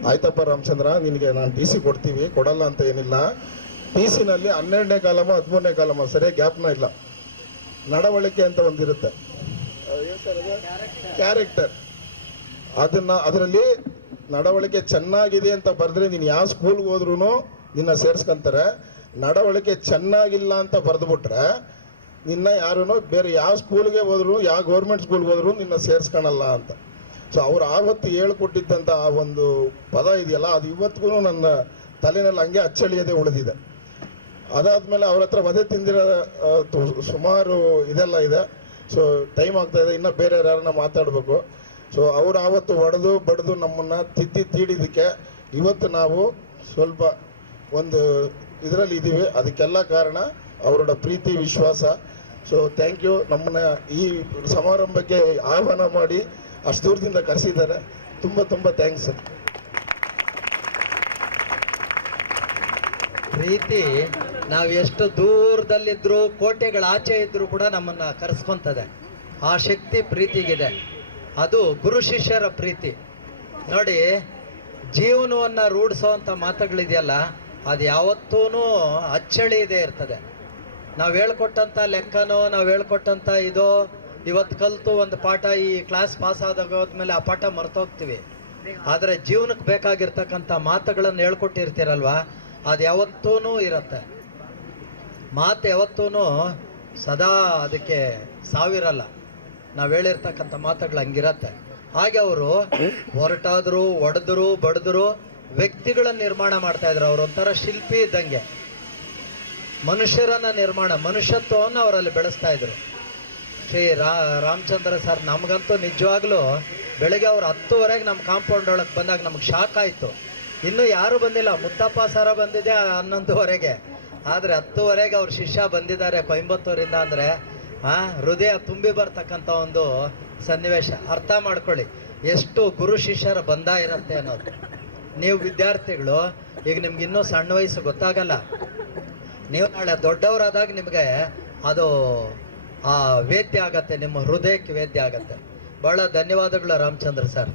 ಆಯ್ತಪ್ಪ ರಾಮಚಂದ್ರ, ನಿನಗೆ ನಾನು ಟಿ ಸಿ ಕೊಡ್ತೀವಿ, ಕೊಡಲ್ಲ ಅಂತ ಏನಿಲ್ಲ. ಟಿ ಸಿನಲ್ಲಿ 12ನೇ ಕಾಲಮ 13ನೇ ಕಾಲಮ ಸರಿಯಾಗಿ ಗ್ಯಾಪ್ನ ಇಲ್ಲ, ನಡವಳಿಕೆ ಅಂತ ಒಂದಿರುತ್ತೆ, ಕ್ಯಾರೆಕ್ಟರ್. ಅದರಲ್ಲಿ ನಡವಳಿಕೆ ಚೆನ್ನಾಗಿದೆ ಅಂತ ಬರೆದ್ರೆ ನೀನು ಯಾವ ಸ್ಕೂಲ್ಗೆ ಹೋದ್ರೂ ನಿನ್ನ ಸೇರಿಸ್ಕೊಂತಾರೆ. ನಡವಳಿಕೆ ಚೆನ್ನಾಗಿಲ್ಲ ಅಂತ ಬರೆದ್ಬಿಟ್ರೆ ನಿನ್ನ ಯಾರೂ ಬೇರೆ ಯಾವ ಸ್ಕೂಲ್ಗೆ ಹೋದ್ರು, ಯಾವ ಗೌರ್ಮೆಂಟ್ ಸ್ಕೂಲ್ಗೆ ಹೋದ್ರು ನಿನ್ನ ಸೇರಿಸ್ಕೊಳಲ್ಲ ಅಂತ. ಸೊ ಅವ್ರು ಆವತ್ತು ಹೇಳ್ಕೊಟ್ಟಿದ್ದಂಥ ಆ ಒಂದು ಪದ ಇದೆಯಲ್ಲ, ಅದು ಇವತ್ತಿಗೂ ನನ್ನ ತಲೆನಲ್ಲಿ ಹಂಗೆ ಅಚ್ಚಳಿಯದೆ ಉಳಿದಿದೆ. ಅದಾದಮೇಲೆ ಅವ್ರ ಹತ್ರ ವಧೆ ತಿಂದಿರೋ ಸುಮಾರು ಇದೆಲ್ಲ ಇದೆ. ಸೊ ಟೈಮ್ ಆಗ್ತಾ ಇದೆ, ಇನ್ನೂ ಬೇರೆ ಯಾರನ್ನ ಮಾತಾಡಬೇಕು. ಸೊ ಅವ್ರು ಆವತ್ತು ಹೊಡೆದು ಬಡ್ದು ನಮ್ಮನ್ನು ತೀಡಿದ್ದಕ್ಕೆ ಇವತ್ತು ನಾವು ಸ್ವಲ್ಪ ಒಂದು ಇದರಲ್ಲಿ ಇದ್ದೀವಿ. ಅದಕ್ಕೆಲ್ಲ ಕಾರಣ ಅವರ ಪ್ರೀತಿ, ವಿಶ್ವಾಸ. So thank you. ನಮ್ಮನ್ನ ಈ ಸಮಾರಂಭಕ್ಕೆ ಆಹ್ವಾನ ಮಾಡಿ ಅಷ್ಟು ದೂರದಿಂದ ಕರೆಸಿದ್ದಾರೆ, ತುಂಬ ತುಂಬ ಥ್ಯಾಂಕ್ಸ್. ಪ್ರೀತಿ ನಾವು ಎಷ್ಟು ದೂರದಲ್ಲಿದ್ದರೂ, ಕೋಟೆಗಳ ಆಚೆ ಇದ್ದರೂ ಕೂಡ ನಮ್ಮನ್ನು ಕರೆಸ್ಕೊತದೆ. ಆ ಶಕ್ತಿ ಪ್ರೀತಿಗಿದೆ. ಅದು ಗುರು ಶಿಷ್ಯರ ಪ್ರೀತಿ. ನೋಡಿ, ಜೀವನವನ್ನು ರೂಢಿಸೋವಂಥ ಮಾತುಗಳಿದೆಯಲ್ಲ, ಅದು ಯಾವತ್ತೂ ಅಚ್ಚಳಿ ಇದೇ ಇರ್ತದೆ. ನಾವು ಹೇಳ್ಕೊಟ್ಟಂಥ ಲೆಕ್ಕನೋ, ನಾವು ಹೇಳ್ಕೊಟ್ಟಂಥ ಇದೋ ಇವತ್ತು ಕಲಿತು ಒಂದು ಪಾಠ ಈ ಕ್ಲಾಸ್ ಪಾಸ್ ಆದಾಗೋದ್ಮೇಲೆ ಆ ಪಾಠ ಮರ್ತೋಗ್ತೀವಿ. ಆದರೆ ಜೀವನಕ್ಕೆ ಬೇಕಾಗಿರ್ತಕ್ಕಂಥ ಮಾತುಗಳನ್ನು ಹೇಳ್ಕೊಟ್ಟಿರ್ತೀರಲ್ವ, ಅದು ಯಾವತ್ತೂ ಇರುತ್ತೆ. ಮಾತು ಯಾವತ್ತೂ ಸದಾ ಅದಕ್ಕೆ ಸಾವಿರಲ್ಲ. ನಾವು ಹೇಳಿರ್ತಕ್ಕಂಥ ಮಾತುಗಳು ಹಂಗಿರತ್ತೆ. ಹಾಗೆ ಅವರು ಹೊರಟಾದ್ರು, ಒಡೆದ್ರು, ಬಡಿದ್ರು ವ್ಯಕ್ತಿಗಳನ್ನು ನಿರ್ಮಾಣ ಮಾಡ್ತಾ ಇದ್ರು. ಅವರು ಒಂಥರ ಶಿಲ್ಪಿ ಇದ್ದಂಗೆ, ಮನುಷ್ಯರನ್ನ ಮನುಷ್ಯತ್ವವನ್ನು ಅವರಲ್ಲಿ ಬೆಳೆಸ್ತಾ ಇದ್ರು. ಶ್ರೀ ರಾಮಚಂದ್ರ ಸರ್ ನಮಗಂತೂ ನಿಜವಾಗ್ಲೂ ಬೆಳಗ್ಗೆ ಅವ್ರು 10:30ಗೆ ನಮ್ಮ ಕಾಂಪೌಂಡ್ ಒಳಗೆ ಬಂದಾಗ ನಮಗೆ ಶಾಕ್ ಆಯಿತು. ಇನ್ನೂ ಯಾರೂ ಬಂದಿಲ್ಲ. ಮುತ್ತಪ್ಪ ಸರ ಬಂದಿದೆ 11:30ಗೆ, ಆದರೆ 10:30ಗೆ ಅವ್ರ ಶಿಷ್ಯ ಬಂದಿದ್ದಾರೆ ಕೊಯಂಬತ್ತೂರಿಂದ. ಅಂದರೆ ಹೃದಯ ತುಂಬಿ ಬರ್ತಕ್ಕಂಥ ಒಂದು ಸನ್ನಿವೇಶ. ಅರ್ಥ ಮಾಡ್ಕೊಳ್ಳಿ ಎಷ್ಟು ಗುರು ಶಿಷ್ಯರ ಬಂಧ ಇರುತ್ತೆ ಅನ್ನೋದು. ನೀವು ವಿದ್ಯಾರ್ಥಿಗಳು, ಈಗ ನಿಮ್ಗೆ ಇನ್ನೂ ಸಣ್ಣ ವಯಸ್ಸು ಗೊತ್ತಾಗಲ್ಲ. ನೀವು ನಾಳೆ ದೊಡ್ಡವರಾದಾಗ ನಿಮಗೆ ಅದು ವೇದ್ಯ ಆಗತ್ತೆ, ನಿಮ್ಮ ಹೃದಯಕ್ಕೆ ವೇದ್ಯ ಆಗತ್ತೆ. ಭಾಳ ಧನ್ಯವಾದಗಳು ರಾಮಚಂದ್ರ ಸರ್.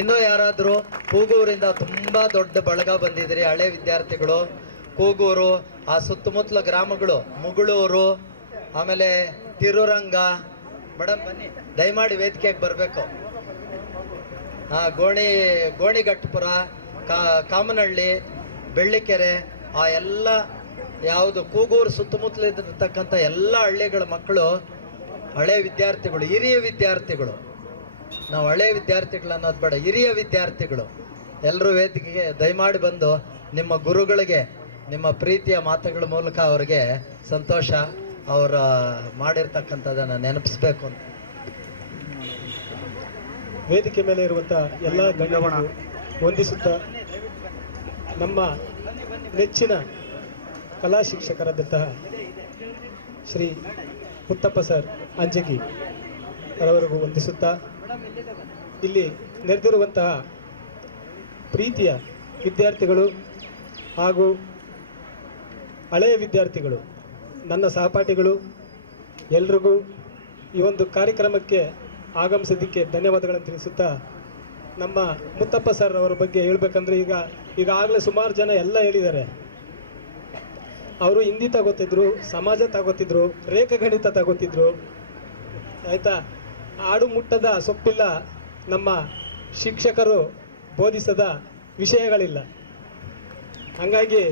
ಇನ್ನೂ ಯಾರಾದರೂ ಕೂಗೂರಿಂದ ತುಂಬ ದೊಡ್ಡ ಬಳಗ ಬಂದಿದ್ರಿ, ಹಳೆ ವಿದ್ಯಾರ್ಥಿಗಳು, ಕೂಗೂರು, ಆ ಸುತ್ತಮುತ್ತಲ ಗ್ರಾಮಗಳು, ಮುಗಳೂರು, ಆಮೇಲೆ ತಿರುರಂಗ, ಮೇಡಮ್ ಬನ್ನಿ, ದಯಮಾಡಿ ವೇದಿಕೆಗೆ ಬರಬೇಕು. ಗೋಣಿಘಟ್ಟಪುರ, ಕಾಮನಹಳ್ಳಿ, ಬೆಳ್ಳಿಕೆರೆ, ಆ ಎಲ್ಲ ಯಾವುದು ಕೂಗೂರು ಸುತ್ತಮುತ್ತಲು ಇದ್ದಿರ್ತಕ್ಕಂಥ ಎಲ್ಲ ಹಳ್ಳಿಗಳ ಮಕ್ಕಳು, ಹಳೆ ವಿದ್ಯಾರ್ಥಿಗಳು, ಹಿರಿಯ ವಿದ್ಯಾರ್ಥಿಗಳು, ನಾವು ಹಳೆ ವಿದ್ಯಾರ್ಥಿಗಳು ಅನ್ನೋದು ಬೇಡ, ಹಿರಿಯ ವಿದ್ಯಾರ್ಥಿಗಳು ಎಲ್ಲರೂ ವೇದಿಕೆಗೆ ದಯಮಾಡಿ ಬಂದು ನಿಮ್ಮ ಗುರುಗಳಿಗೆ ನಿಮ್ಮ ಪ್ರೀತಿಯ ಮಾತುಗಳ ಮೂಲಕ ಅವರಿಗೆ ಸಂತೋಷ, ಅವರ ಮಾಡಿರ್ತಕ್ಕಂಥದ್ದನ್ನು ನೆನಪಿಸ್ಬೇಕು ಅಂತ. ವೇದಿಕೆ ಮೇಲೆ ಇರುವಂಥ ಎಲ್ಲ ಗಣ್ಯರನ್ನು ವಂದಿಸುತ್ತಾ, ನಮ್ಮ ನೆಚ್ಚಿನ ಕಲಾ ಶಿಕ್ಷಕರಾದಂತಹ ಶ್ರೀ ಮುತ್ತಪ್ಪ ಸರ್ ಅಂಜಗಿ ಅವರಿಗೂ ವಂದಿಸುತ್ತಾ, ಇಲ್ಲಿ ನೆರೆದಿರುವಂತಹ ಪ್ರೀತಿಯ ವಿದ್ಯಾರ್ಥಿಗಳು ಹಾಗೂ ಹಳೆಯ ವಿದ್ಯಾರ್ಥಿಗಳು, ನನ್ನ ಸಹಪಾಠಿಗಳು ಎಲ್ರಿಗೂ ಈ ಒಂದು ಕಾರ್ಯಕ್ರಮಕ್ಕೆ ಆಗಮಿಸಿದ್ದಕ್ಕೆ ಧನ್ಯವಾದಗಳನ್ನು ತಿಳಿಸುತ್ತಾ, ನಮ್ಮ ಮುತ್ತಪ್ಪ ಸರ್ ಅವರ ಬಗ್ಗೆ ಹೇಳ್ಬೇಕಂದ್ರೆ ಈಗಾಗಲೇ ಸುಮಾರು ಜನ ಎಲ್ಲ ಹೇಳಿದ್ದಾರೆ. ಅವರು ಹಿಂದಿ ತಗೋತಿದ್ರು, ಸಮಾಜ ತಗೋತಿದ್ರು, ರೇಖಾಗಣಿತ ತಗೋತಿದ್ರು, ಆಯಿತಾ. ಆಡು ಮುಟ್ಟದ ಸೊಪ್ಪಿಲ್ಲ, ನಮ್ಮ ಶಿಕ್ಷಕರು ಬೋಧಿಸದ ವಿಷಯಗಳಿಲ್ಲ. ಹಾಗಾಗಿ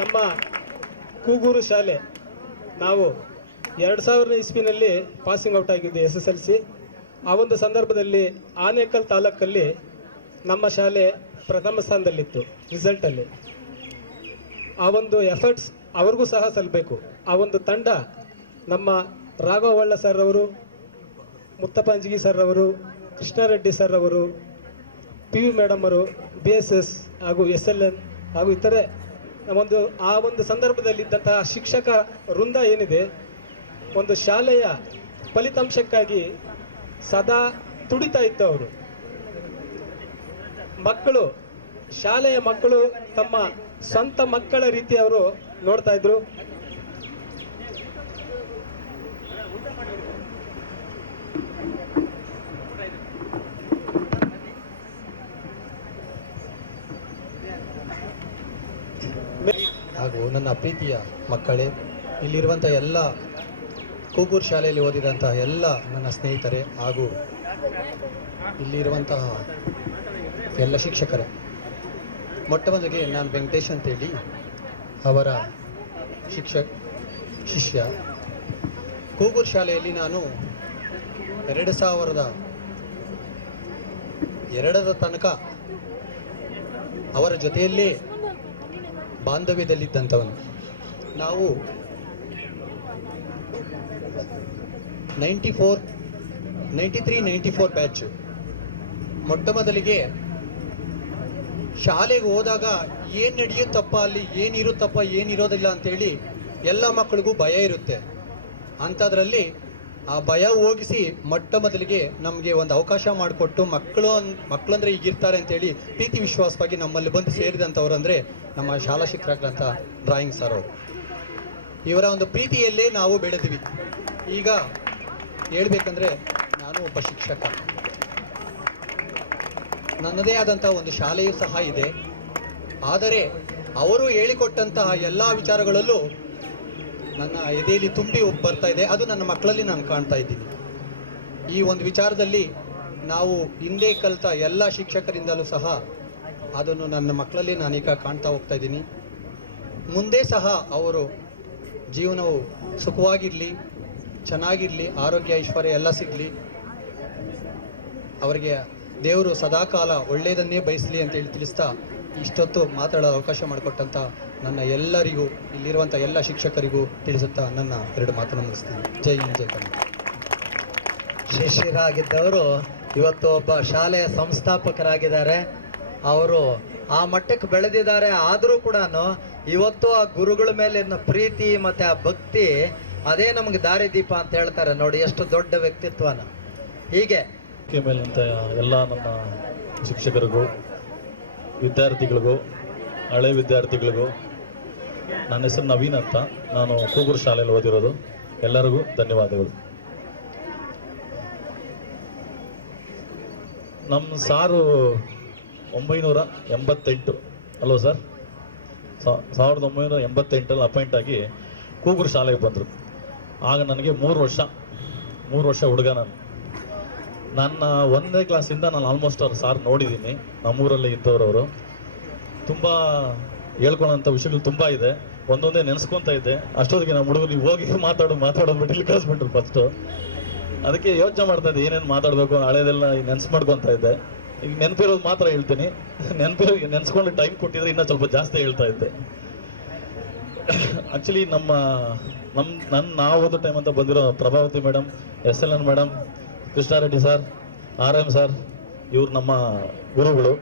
ನಮ್ಮ ಕೂಗೂರು ಶಾಲೆ ನಾವು 2000 ಇಸ್ವಿನಲ್ಲಿ ಪಾಸಿಂಗ್ ಔಟ್ ಆಗಿದ್ದೆ SSLC. ಆ ಒಂದು ಸಂದರ್ಭದಲ್ಲಿ ಆನೇಕಲ್ ತಾಲೂಕಲ್ಲಿ ನಮ್ಮ ಶಾಲೆ ಪ್ರಥಮ ಸ್ಥಾನದಲ್ಲಿತ್ತು ರಿಸಲ್ಟಲ್ಲಿ. ಆ ಒಂದು ಎಫರ್ಟ್ಸ್ ಅವ್ರಿಗೂ ಸಹ ಸಲ್ಲಬೇಕು. ಆ ಒಂದು ತಂಡ ನಮ್ಮ ರಾಘವಳ್ಳ ಸರ್ ಅವರು, ಮುತ್ತಪ್ಪ ಅಂಜಗಿ ಸರ್ ಅವರು, ಕೃಷ್ಣಾರೆಡ್ಡಿ ಸರ್ ಅವರು, PV ಮೇಡಮ್ ಅವರು, BSS ಹಾಗೂ SLN ಹಾಗೂ ಇತರೆ ಆ ಒಂದು ಸಂದರ್ಭದಲ್ಲಿದ್ದಂತಹ ಶಿಕ್ಷಕ ವೃಂದ ಏನಿದೆ, ಒಂದು ಶಾಲೆಯ ಫಲಿತಾಂಶಕ್ಕಾಗಿ ಸದಾ ತುಡಿತಾ ಇತ್ತು. ಅವರು ಮಕ್ಕಳು, ಶಾಲೆಯ ಮಕ್ಕಳು ತಮ್ಮ ಸ್ವಂತ ಮಕ್ಕಳ ರೀತಿ ಅವರು ನೋಡ್ತಾ ಇದ್ರು. ಹಾಗೂ ನನ್ನ ಪ್ರೀತಿಯ ಮಕ್ಕಳೇ, ಇಲ್ಲಿರುವಂಥ ಎಲ್ಲ ಕೂಗೂರು ಶಾಲೆಯಲ್ಲಿ ಓದಿದಂತಹ ಎಲ್ಲ ನನ್ನ ಸ್ನೇಹಿತರೆ ಹಾಗೂ ಇಲ್ಲಿರುವಂತಹ ಎಲ್ಲ ಶಿಕ್ಷಕರೇ, ಮೊಟ್ಟ ಮೊದಲಿಗೆ ನಾನು ವೆಂಕಟೇಶ್ ಅಂತೇಳಿ ಅವರ ಶಿಷ್ಯ. ಕೂಗೂರು ಶಾಲೆಯಲ್ಲಿ ನಾನು 2002 ತನಕ ಅವರ ಜೊತೆಯಲ್ಲೇ ಬಾಂಧವ್ಯದಲ್ಲಿದ್ದಂಥವನು. ನಾವು 93-94 ಬ್ಯಾಚು. ಮೊಟ್ಟ ಮೊದಲಿಗೆ ಶಾಲೆಗೆ ಹೋದಾಗ ಏನು ನಡೆಯುತ್ತಪ್ಪ, ಅಲ್ಲಿ ಏನಿರುತ್ತಪ್ಪ, ಏನಿರೋದಿಲ್ಲ ಅಂತೇಳಿ ಎಲ್ಲ ಮಕ್ಕಳಿಗೂ ಭಯ ಇರುತ್ತೆ. ಅಂಥದ್ರಲ್ಲಿ ಆ ಭಯ ಹೋಗಿಸಿ ಮೊಟ್ಟ ಮೊದಲಿಗೆ ನಮಗೆ ಒಂದು ಅವಕಾಶ ಮಾಡಿಕೊಟ್ಟು, ಮಕ್ಕಳಂದ್ರೆ ಈಗಿರ್ತಾರೆ ಅಂತೇಳಿ ಪ್ರೀತಿ ವಿಶ್ವಾಸವಾಗಿ ನಮ್ಮಲ್ಲಿ ಬಂದು ಸೇರಿದಂಥವ್ರು ಅಂದರೆ ನಮ್ಮ ಶಾಲಾ ಶಿಕ್ಷಕರಂಥ ಡ್ರಾಯಿಂಗ್ ಸರ್ ಅವರು. ಇವರ ಒಂದು ಪ್ರೀತಿಯಲ್ಲೇ ನಾವು ಬೆಳೆದ್ವಿ. ಈಗ ಹೇಳ್ಬೇಕಂದ್ರೆ ನಾನು ಒಬ್ಬ ಶಿಕ್ಷಕ, ನನ್ನದೇ ಆದಂಥ ಒಂದು ಶಾಲೆಯೂ ಸಹ ಇದೆ. ಆದರೆ ಅವರು ಹೇಳಿಕೊಟ್ಟಂತಹ ಎಲ್ಲ ವಿಚಾರಗಳಲ್ಲೂ ನನ್ನ ಎದೆಯಲ್ಲಿ ತುಂಬಿ ಬರ್ತಾ ಇದೆ. ಅದು ನನ್ನ ಮಕ್ಕಳಲ್ಲಿ ನಾನು ಕಾಣ್ತಾ ಇದ್ದೀನಿ. ಈ ಒಂದು ವಿಚಾರದಲ್ಲಿ ನಾವು ಹಿಂದೆ ಕಲಿತ ಎಲ್ಲ ಶಿಕ್ಷಕರಿಂದಲೂ ಸಹ ಅದನ್ನು ನನ್ನ ಮಕ್ಕಳಲ್ಲಿ ನಾನೀಗ ಕಾಣ್ತಾ ಹೋಗ್ತಾ ಇದ್ದೀನಿ. ಮುಂದೆ ಸಹ ಅವರು ಜೀವನವು ಸುಖವಾಗಿರಲಿ, ಚೆನ್ನಾಗಿರಲಿ, ಆರೋಗ್ಯ ಐಶ್ವರ್ಯ ಎಲ್ಲ ಸಿಗಲಿ, ಅವರಿಗೆ ದೇವರು ಸದಾಕಾಲ ಒಳ್ಳೆಯದನ್ನೇ ಬಯಸಲಿ ಅಂತೇಳಿ ತಿಳಿಸ್ತಾ ಇಷ್ಟೊತ್ತು ಮಾತಾಡೋ ಅವಕಾಶ ಮಾಡಿಕೊಟ್ಟಂಥ ನನ್ನ ಎಲ್ಲರಿಗೂ, ಇಲ್ಲಿರುವಂಥ ಎಲ್ಲ ಶಿಕ್ಷಕರಿಗೂ ತಿಳಿಸುತ್ತಾ ನನ್ನ 2 ಮಾತನ್ನು ಮುಗಿಸ್ತೀನಿ. ಜೈ ಹಿಂದ್, ಜೈ ಕನ್ನಡ. ಶಿಷ್ಯರಾಗಿದ್ದವರು ಇವತ್ತು ಒಬ್ಬ ಶಾಲೆಯ ಸಂಸ್ಥಾಪಕರಾಗಿದ್ದಾರೆ. ಅವರು ಆ ಮಟ್ಟಕ್ಕೆ ಬೆಳೆದಿದ್ದಾರೆ. ಆದರೂ ಕೂಡ ಇವತ್ತು ಆ ಗುರುಗಳ ಮೇಲಿನ ಪ್ರೀತಿ ಮತ್ತು ಆ ಭಕ್ತಿ, ಅದೇ ನಮಗೆ ದಾರಿದೀಪ ಅಂತ ಹೇಳ್ತಾರೆ. ನೋಡಿ ಎಷ್ಟು ದೊಡ್ಡ ವ್ಯಕ್ತಿತ್ವನ. ಹೀಗೆ ಮೇಲಿನಂಥ ಎಲ್ಲ ನನ್ನ ಶಿಕ್ಷಕರಿಗೂ, ವಿದ್ಯಾರ್ಥಿಗಳಿಗೂ, ಹಳೆ ವಿದ್ಯಾರ್ಥಿಗಳಿಗೂ, ನನ್ನ ಹೆಸರು ನವೀನ್ ಅಂತ, ನಾನು ಕೂಗೂರು ಶಾಲೆಯಲ್ಲಿ ಓದಿರೋದು. ಎಲ್ಲರಿಗೂ ಧನ್ಯವಾದಗಳು. ನಮ್ಮ ಸಾರು 1988 ಅಲ್ವ ಸರ್, 1988 ಅಪಾಯಿಂಟ್ ಆಗಿ ಕೂಗೂರು ಶಾಲೆಗೆ ಬಂದರು. ಆಗ ನನಗೆ 3 ವರ್ಷ ಹುಡುಗ. ನನ್ನ 1ನೇ ಕ್ಲಾಸಿಂದ ನಾನು ಆಲ್ಮೋಸ್ಟ್ ಅವ್ರು ಸಾರ್ ನೋಡಿದ್ದೀನಿ. ನಮ್ಮೂರಲ್ಲೇ ಇದ್ದವರು. ತುಂಬ ಹೇಳ್ಕೊಳ್ಳೋಂಥ ವಿಷಯಗಳು ತುಂಬ ಇದೆ. ಒಂದೊಂದೇ ನೆನೆಸ್ಕೊತಾ ಇದ್ದೆ. ಅಷ್ಟೊತ್ತಿಗೆ ನಮ್ಮ ಹುಡುಗರು ನೀವು ಹೋಗಿ ಮಾತಾಡೋದ್ಬಿಟ್ಟು ಇಲ್ಲಿ ಕಳಿಸ್ಬಿಟ್ರು ಫಸ್ಟು. ಅದಕ್ಕೆ ಯೋಚನೆ ಮಾಡ್ತಾ ಇದ್ದೆ ಏನೇನು ಮಾತಾಡಬೇಕು, ಹಳೇದೆಲ್ಲ ನೆನೆಸ್ಕೊತಾ ಇದ್ದೆ. ಈಗ ನೆನಪಿರೋದು ಮಾತ್ರ ಹೇಳ್ತೀನಿ. ನೆನೆಸ್ಕೊಂಡು ಟೈಮ್ ಕೊಟ್ಟಿದ್ರೆ ಇನ್ನೂ ಸ್ವಲ್ಪ ಜಾಸ್ತಿ ಹೇಳ್ತಾ ಇದ್ದೆ. ಆ್ಯಕ್ಚುಲಿ ನಾವು ಓದೋ ಟೈಮ್ ಅಂತ ಬಂದಿರೋ Prabhavati madam, SLN madam, Krishnareddy sir, RM sir, ಇವ್ರು ನಮ್ಮ ಗುರುಗಳು.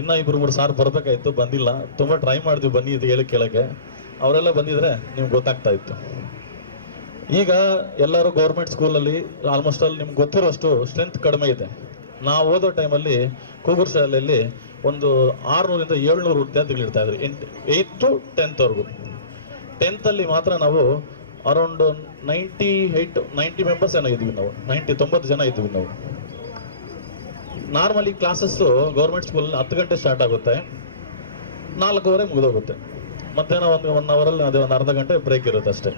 ಇನ್ನೂ 2-3 ಸಾರ್ ಬರಬೇಕಾಯ್ತು, ಬಂದಿಲ್ಲ. ತುಂಬ ಟ್ರೈ ಮಾಡಿದ್ವಿ ಬನ್ನಿ ಇದು ಕೇಳೋಕ್ಕೆ. ಅವರೆಲ್ಲ ಬಂದಿದ್ರೆ ನಿಮ್ಗೆ ಗೊತ್ತಾಗ್ತಾ ಇತ್ತು. ಈಗ ಎಲ್ಲರೂ ಗೌರ್ಮೆಂಟ್ ಸ್ಕೂಲಲ್ಲಿ ಆಲ್ಮೋಸ್ಟ್ ಅಲ್ಲಿ ನಿಮ್ಗೆ ಗೊತ್ತಿರೋಷ್ಟು ಸ್ಟ್ರೆಂತ್ ಕಡಿಮೆ ಇದೆ. ನಾವು ಓದೋ ಟೈಮಲ್ಲಿ ಕೂಗೂರು ಶಾಲೆಯಲ್ಲಿ ಒಂದು 600 ಇಂದ 700 ವಿದ್ಯಾರ್ಥಿಗಳು ಇರ್ತಾ ಇದ್ರು 8th to 10th ವರೆಗೂ. 10th ಅಲ್ಲಿ ಮಾತ್ರ ನಾವು ಅರೌಂಡ್ 90 ಮೆಂಬರ್ಸ್ ಏನೋ ಇದ್ವಿ ನಾವು, 90 ಜನ ಇದ್ವಿ ನಾವು. ನಾರ್ಮಲಿ ಕ್ಲಾಸಸ್ಸು ಗೌರ್ಮೆಂಟ್ ಸ್ಕೂಲಲ್ಲಿ 10 ಗಂಟೆ ಸ್ಟಾರ್ಟ್ ಆಗುತ್ತೆ, 4:15 ಮುಗಿದೋಗುತ್ತೆ. ಮಧ್ಯಾಹ್ನ ಒಂದು 1 ಅವರಲ್ಲಿ ಅದೇ ಒಂದು ಅರ್ಧ ಗಂಟೆ ಬ್ರೇಕ್ ಇರುತ್ತೆ ಅಷ್ಟೇ.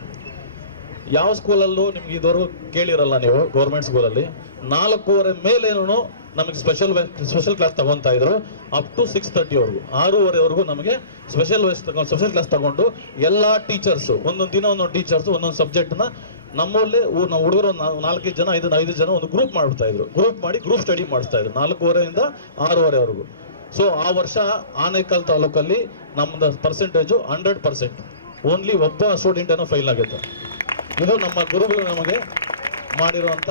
ಯಾವ ಸ್ಕೂಲಲ್ಲೂ ನಿಮ್ಗೆ ಇದುವರೆಗೂ ಕೇಳಿರಲ್ಲ ನೀವು, ಗೌರ್ಮೆಂಟ್ ಸ್ಕೂಲಲ್ಲಿ 4:15 ಮೇಲೇನು ನಮಗೆ ಸ್ಪೆಷಲ್ ಕ್ಲಾಸ್ ತಗೊತಾ ಇದ್ರು ಅಪ್ ಟು 6:30ವರೆಗೂ, 6:30ವರೆಗೂ ನಮಗೆ ಸ್ಪೆಷಲ್ ಕ್ಲಾಸ್ ತಗೊಂಡು ಎಲ್ಲ ಟೀಚರ್ಸು ಒಂದೊಂದು ದಿನ ಒಂದೊಂದು ಟೀಚರ್ಸು ಒಂದೊಂದು ಸಬ್ಜೆಕ್ಟ್ನ ನಮ್ಮಲ್ಲಿ ನಾವು ಹುಡುಗರು 4 ಜನ 5 ಜನ ಒಂದು ಗ್ರೂಪ್ ಮಾಡ್ತಾ ಇದ್ರು. ಗ್ರೂಪ್ ಮಾಡಿ ಗ್ರೂಪ್ ಸ್ಟಡಿ ಮಾಡಿಸ್ತಾ ಇದ್ರು 4:15 ಇಂದ 6:30ವರೆಗೂ. ಸೊ ಆ ವರ್ಷ ಆನೇಕಲ್ ತಾಲೂಕಲ್ಲಿ ನಮ್ಮದು ಪರ್ಸೆಂಟೇಜು 100%. ಓನ್ಲಿ ಒಬ್ಬ ಸ್ಟೂಡೆಂಟ್ ಏನೋ ಫೈಲ್ ಆಗುತ್ತೆ. ಇದು ನಮ್ಮ ಗುರುಗಳು ನಮಗೆ ಮಾಡಿರುವಂಥ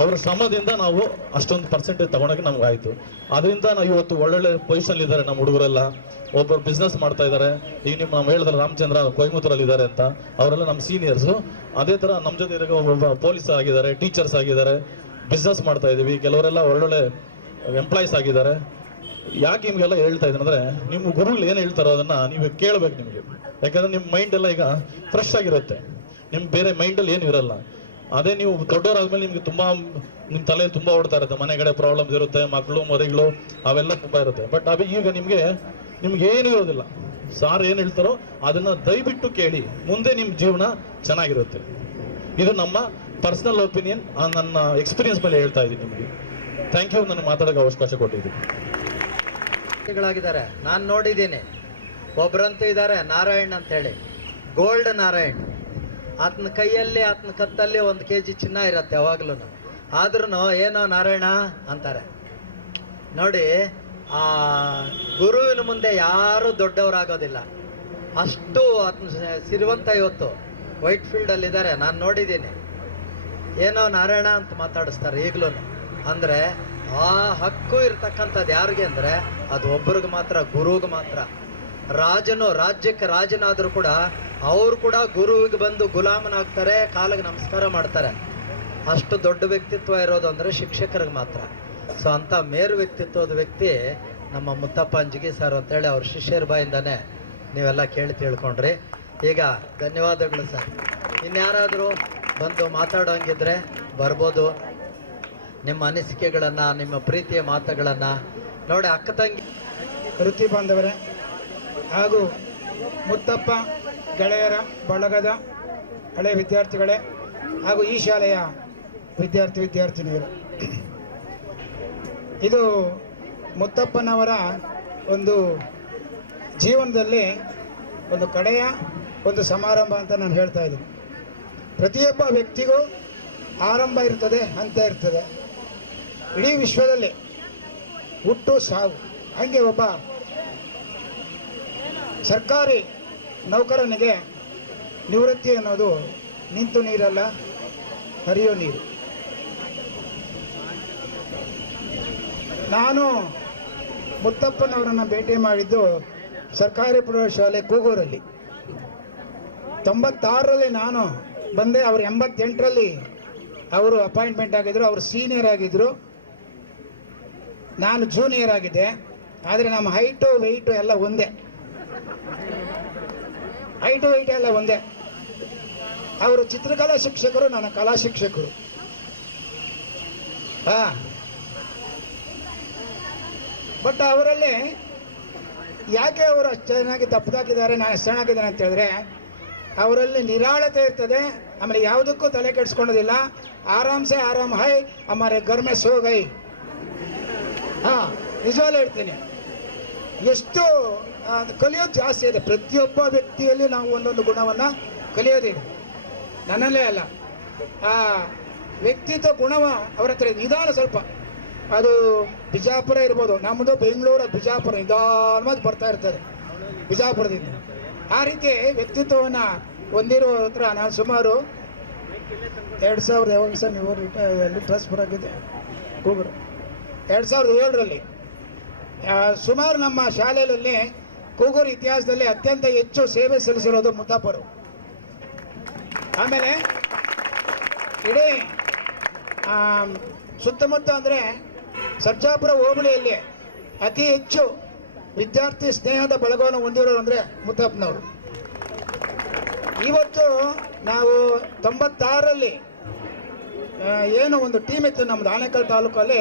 ಅವರ ಶ್ರಮದಿಂದ ನಾವು ಅಷ್ಟೊಂದು ಪರ್ಸೆಂಟೇಜ್ ತಗೊಳಕ್ಕೆ ನಮ್ಗೆ ಆಯಿತು. ಅದರಿಂದ ನಾವು ಇವತ್ತು ಒಳ್ಳೊಳ್ಳೆ ಪೊಸಿಷನ್ ಇದ್ದಾರೆ ನಮ್ಮ ಹುಡುಗರೆಲ್ಲ. ಒಬ್ಬರು ಬಿಸ್ನೆಸ್ ಮಾಡ್ತಾ ಇದ್ದಾರೆ. ಈಗ ನಾವು ಹೇಳಿದ್ರೆ ರಾಮಚಂದ್ರ ಕೊಯಮತ್ತೂರಲ್ಲಿ ಇದ್ದಾರೆ ಅಂತ, ಅವರೆಲ್ಲ ನಮ್ಮ ಸೀನಿಯರ್ಸು. ಅದೇ ಥರ ನಮ್ಮ ಜೊತೆ ಒಬ್ಬ ಪೊಲೀಸ್ ಆಗಿದ್ದಾರೆ, ಟೀಚರ್ಸ್ ಆಗಿದ್ದಾರೆ, ಬಿಸ್ನೆಸ್ ಮಾಡ್ತಾ ಇದ್ದೀವಿ. ಕೆಲವರೆಲ್ಲ ಒಳ್ಳೊಳ್ಳೆ ಎಂಪ್ಲಾಯೀಸ್ ಆಗಿದ್ದಾರೆ. ಯಾಕೆ ನಿಮಗೆಲ್ಲ ಹೇಳ್ತಾ ಇದ್ದೀನಿ ಅಂದರೆ, ನಿಮ್ಮ ಗುರುಗಳು ಏನು ಹೇಳ್ತಾರೋ ಅದನ್ನು ನೀವು ಕೇಳಬೇಕು ನಿಮಗೆ. ಯಾಕಂದರೆ ನಿಮ್ಮ ಮೈಂಡ್ ಎಲ್ಲ ಈಗ ಫ್ರೆಶ್ ಆಗಿರುತ್ತೆ, ನಿಮ್ಮ ಬೇರೆ ಮೈಂಡಲ್ಲಿ ಏನು ಇರಲ್ಲ. ಅದೇ ನೀವು ದೊಡ್ಡವರಾದ್ಮೇಲೆ ನಿಮ್ಗೆ ನಿಮ್ಮ ತಲೆಯಲ್ಲಿ ತುಂಬ ಓಡ್ತಾ ಇರುತ್ತೆ, ಮನೆ ಕಡೆ ಪ್ರಾಬ್ಲಮ್ಸ್ ಇರುತ್ತೆ, ಮಕ್ಕಳು ಮರಿಗಳು ಅವೆಲ್ಲ ತುಂಬ ಇರುತ್ತೆ. ಬಟ್ ಈಗ ನಿಮ್ಗೆ ಏನು ಇರೋದಿಲ್ಲ. ಸಾರ್ ಏನು ಹೇಳ್ತಾರೋ ಅದನ್ನ ದಯವಿಟ್ಟು ಕೇಳಿ, ಮುಂದೆ ನಿಮ್ಮ ಜೀವನ ಚೆನ್ನಾಗಿರುತ್ತೆ. ಇದು ನಮ್ಮ ಪರ್ಸನಲ್ ಒಪಿನಿಯನ್, ನನ್ನ ಎಕ್ಸ್ಪೀರಿಯನ್ಸ್ ಮೇಲೆ ಹೇಳ್ತಾ ಇದ್ದೀನಿ ನಿಮಗೆ. ಥ್ಯಾಂಕ್ ಯು, ನನಗೆ ಮಾತಾಡೋಕೆ ಅವಕಾಶ ಕೊಟ್ಟಿದ್ದೀನಿ. ನಾನು ನೋಡಿದ್ದೀನಿ. ಒಬ್ರಂತೂ ಇದ್ದಾರೆ ನಾರಾಯಣ್ ಅಂತ ಹೇಳಿ, ಗೋಲ್ಡ್ ನಾರಾಯಣ್. ಆತನ ಕೈಯಲ್ಲಿ ಆತನ ಕತ್ತಲ್ಲಿ 1 kg ಚಿನ್ನ ಇರತ್ತೆ ಯಾವಾಗ್ಲೂ. ಆದ್ರೂ ಏನೋ ನಾರಾಯಣ ಅಂತಾರೆ ನೋಡಿ. ಆ ಗುರುವಿನ ಮುಂದೆ ಯಾರು ದೊಡ್ಡವರಾಗೋದಿಲ್ಲ. ಅಷ್ಟು ಆತನ ಸಿರಿವಂತ ಇವತ್ತು ವೈಟ್ ಫೀಲ್ಡ್ ಅಲ್ಲಿ ಇದ್ದಾರೆ, ನಾನು ನೋಡಿದ್ದೀನಿ. ಏನೋ ನಾರಾಯಣ ಅಂತ ಮಾತಾಡಿಸ್ತಾರೆ ಈಗಲೂ. ಅಂದ್ರೆ ಆ ಹಕ್ಕು ಇರ್ತಕ್ಕಂಥದ್ದು ಯಾರಿಗೆ ಅಂದ್ರೆ ಅದು ಒಬ್ಬರಿಗೆ ಮಾತ್ರ, ಗುರುವಿಗೆ ಮಾತ್ರ. ರಾಜ್ಯಕ್ಕೆ ರಾಜನಾದರೂ ಕೂಡ ಅವ್ರು ಕೂಡ ಗುರುವಿಗೆ ಬಂದು ಗುಲಾಮನಾಗ್ತಾರೆ, ಕಾಲಿಗೆ ನಮಸ್ಕಾರ ಮಾಡ್ತಾರೆ. ಅಷ್ಟು ದೊಡ್ಡ ವ್ಯಕ್ತಿತ್ವ ಇರೋದು ಅಂದರೆ ಶಿಕ್ಷಕರಿಗೆ ಮಾತ್ರ. ಸೊ ಅಂಥ ಮೇರು ವ್ಯಕ್ತಿತ್ವದ ವ್ಯಕ್ತಿ ನಮ್ಮ ಮುತ್ತಪ್ಪ ಅಂಜಿಗಿ ಸರ್ ಅಂತೇಳಿ ಅವ್ರ ಶಿಷ್ಯರ ಬಾಯಿಂದಾನೆ ನೀವೆಲ್ಲ ಕೇಳಿ ತಿಳ್ಕೊಂಡ್ರಿ. ಈಗ ಧನ್ಯವಾದಗಳು ಸರ್. ಇನ್ಯಾರಾದರೂ ಬಂದು ಮಾತಾಡೋಂಗಿದ್ರೆ ಬರ್ಬೋದು. ನಿಮ್ಮ ಅನಿಸಿಕೆಗಳನ್ನು, ನಿಮ್ಮ ಪ್ರೀತಿಯ ಮಾತುಗಳನ್ನು ನೋಡಿ. ಅಕ್ಕ ತಂಗಿ ವೃತ್ತಿ ಬಾಂಧವರೇ ಹಾಗೂ ಮುತ್ತಪ್ಪ ಗೆಳೆಯರ ಬಳಗದ ಹಳೆಯ ವಿದ್ಯಾರ್ಥಿಗಳೇ ಹಾಗೂ ಈ ಶಾಲೆಯ ವಿದ್ಯಾರ್ಥಿನಿಯರು, ಇದು ಮುತ್ತಪ್ಪನವರ ಒಂದು ಜೀವನದಲ್ಲಿ ಒಂದು ಕಡೆಯ ಒಂದು ಸಮಾರಂಭ ಅಂತ ನಾನು ಹೇಳ್ತಾ ಇದ್ದೀನಿ. ಪ್ರತಿಯೊಬ್ಬ ವ್ಯಕ್ತಿಗೂ ಆರಂಭ ಇರ್ತದೆ, ಹಂತ ಇರ್ತದೆ. ಇಡೀ ವಿಶ್ವದಲ್ಲಿ ಹುಟ್ಟು ಸಾವು. ಹಾಗೆ ಒಬ್ಬ ಸರ್ಕಾರಿ ನೌಕರನಿಗೆ ನಿವೃತ್ತಿ ಅನ್ನೋದು ನಿಂತು ನೀರಲ್ಲ, ಹರಿಯೋ ನೀರು. ನಾನು ಮುತ್ತಪ್ಪನವರನ್ನು ಭೇಟಿ ಮಾಡಿದ್ದು ಸರ್ಕಾರಿ ಪ್ರೌಢಶಾಲೆ ಕೂಗೂರಲ್ಲಿ. 96ರಲ್ಲಿ ನಾನು ಬಂದೆ. ಅವರು 88ರಲ್ಲಿ ಅವರು ಅಪಾಯಿಂಟ್ಮೆಂಟ್ ಆಗಿದ್ದರು. ಅವರು ಸೀನಿಯರ್ ಆಗಿದ್ದರು, ನಾನು ಜೂನಿಯರ್ ಆಗಿದ್ದೆ. ಆದರೆ ನಮ್ಮ ಹೈಟು ವೆಯ್ಟು ಎಲ್ಲ ಒಂದೇ, ಹೈಟು ವೆಯ್ಟ್ ಎಲ್ಲ ಒಂದೇ. ಅವರು ಚಿತ್ರಕಲಾ ಶಿಕ್ಷಕರು, ನನ್ನ ಕಲಾ ಶಿಕ್ಷಕರು. ಬಟ್ ಅವರಲ್ಲಿ ಯಾಕೆ ಅವರು ಅಷ್ಟು ಚೆನ್ನಾಗಿ ದಪ್ಪದಾಕಿದ್ದಾರೆ, ನಾನು ಎಷ್ಟು ಚೆನ್ನಾಗಿದ್ದೇನೆ ಅಂತ ಹೇಳಿದ್ರೆ, ಅವರಲ್ಲಿ ನಿರಾಳತೆ ಇರ್ತದೆ. ಆಮೇಲೆ ಯಾವುದಕ್ಕೂ ತಲೆ ಕೆಡಿಸ್ಕೊಳ್ಳೋದಿಲ್ಲ. ಆರಾಮ್ಸೆ ಆರಾಮ್ ಹೈ ಹಮಾರೆ ಘರ್ ಮೇ ಸೋ ಗೈ. ನಿಜವಾಗ್ಲೂ ಹೇಳ್ತೀನಿ, ಎಷ್ಟು ಕಲಿಯೋದು ಜಾಸ್ತಿ ಇದೆ. ಪ್ರತಿಯೊಬ್ಬ ವ್ಯಕ್ತಿಯಲ್ಲಿ ನಾವು ಒಂದೊಂದು ಗುಣವನ್ನು ಕಲಿಯೋದಿದೆ. ನನ್ನಲ್ಲೇ ಅಲ್ಲ, ಆ ವ್ಯಕ್ತಿತ್ವ ಗುಣವ ಅವರ ಹತ್ರ ನಿಧಾನ ಸ್ವಲ್ಪ. ಅದು ಬಿಜಾಪುರ ಇರ್ಬೋದು, ನಮ್ಮದು ಬೆಂಗಳೂರು, ಬಿಜಾಪುರ ನಿಧಾನವಾಗಿ ಬರ್ತಾ ಇರ್ತದೆ ಬಿಜಾಪುರದಿಂದ. ಆ ರೀತಿ ವ್ಯಕ್ತಿತ್ವವನ್ನು ಹೊಂದಿರೋ ಹತ್ರ ನಾನು ಸುಮಾರು 2000 ಯಾವಾಗ ಸರ್ ನೀವು ಅಲ್ಲಿ ಟ್ರಾನ್ಸ್ಫರ್ ಆಗಿದೆ ಕೂಗೂರು 2007ರಲ್ಲಿ ಸುಮಾರು ನಮ್ಮ ಶಾಲೆಯಲ್ಲಿ ಕೂಗೂರು ಇತಿಹಾಸದಲ್ಲಿ ಅತ್ಯಂತ ಹೆಚ್ಚು ಸೇವೆ ಸಲ್ಲಿಸಿರೋದು ಮುತ್ತಪ್ಪರು. ಆಮೇಲೆ ಇಡೀ ಸುತ್ತಮುತ್ತ ಅಂದರೆ ಸರ್ಜಾಪುರ ಹೋಬಳಿಯಲ್ಲಿ ಅತಿ ಹೆಚ್ಚು ವಿದ್ಯಾರ್ಥಿ ಸ್ನೇಹದ ಬಳಗವನ್ನು ಹೊಂದಿರೋರು ಅಂದರೆ ಮುತ್ತಪ್ಪನವರು. ಇವತ್ತು ನಾವು 96ರಲ್ಲಿ ಏನು ಒಂದು ಟೀಮ್ ಇತ್ತು ನಮ್ಮದು ಆನೇಕಲ್ ತಾಲೂಕಲ್ಲಿ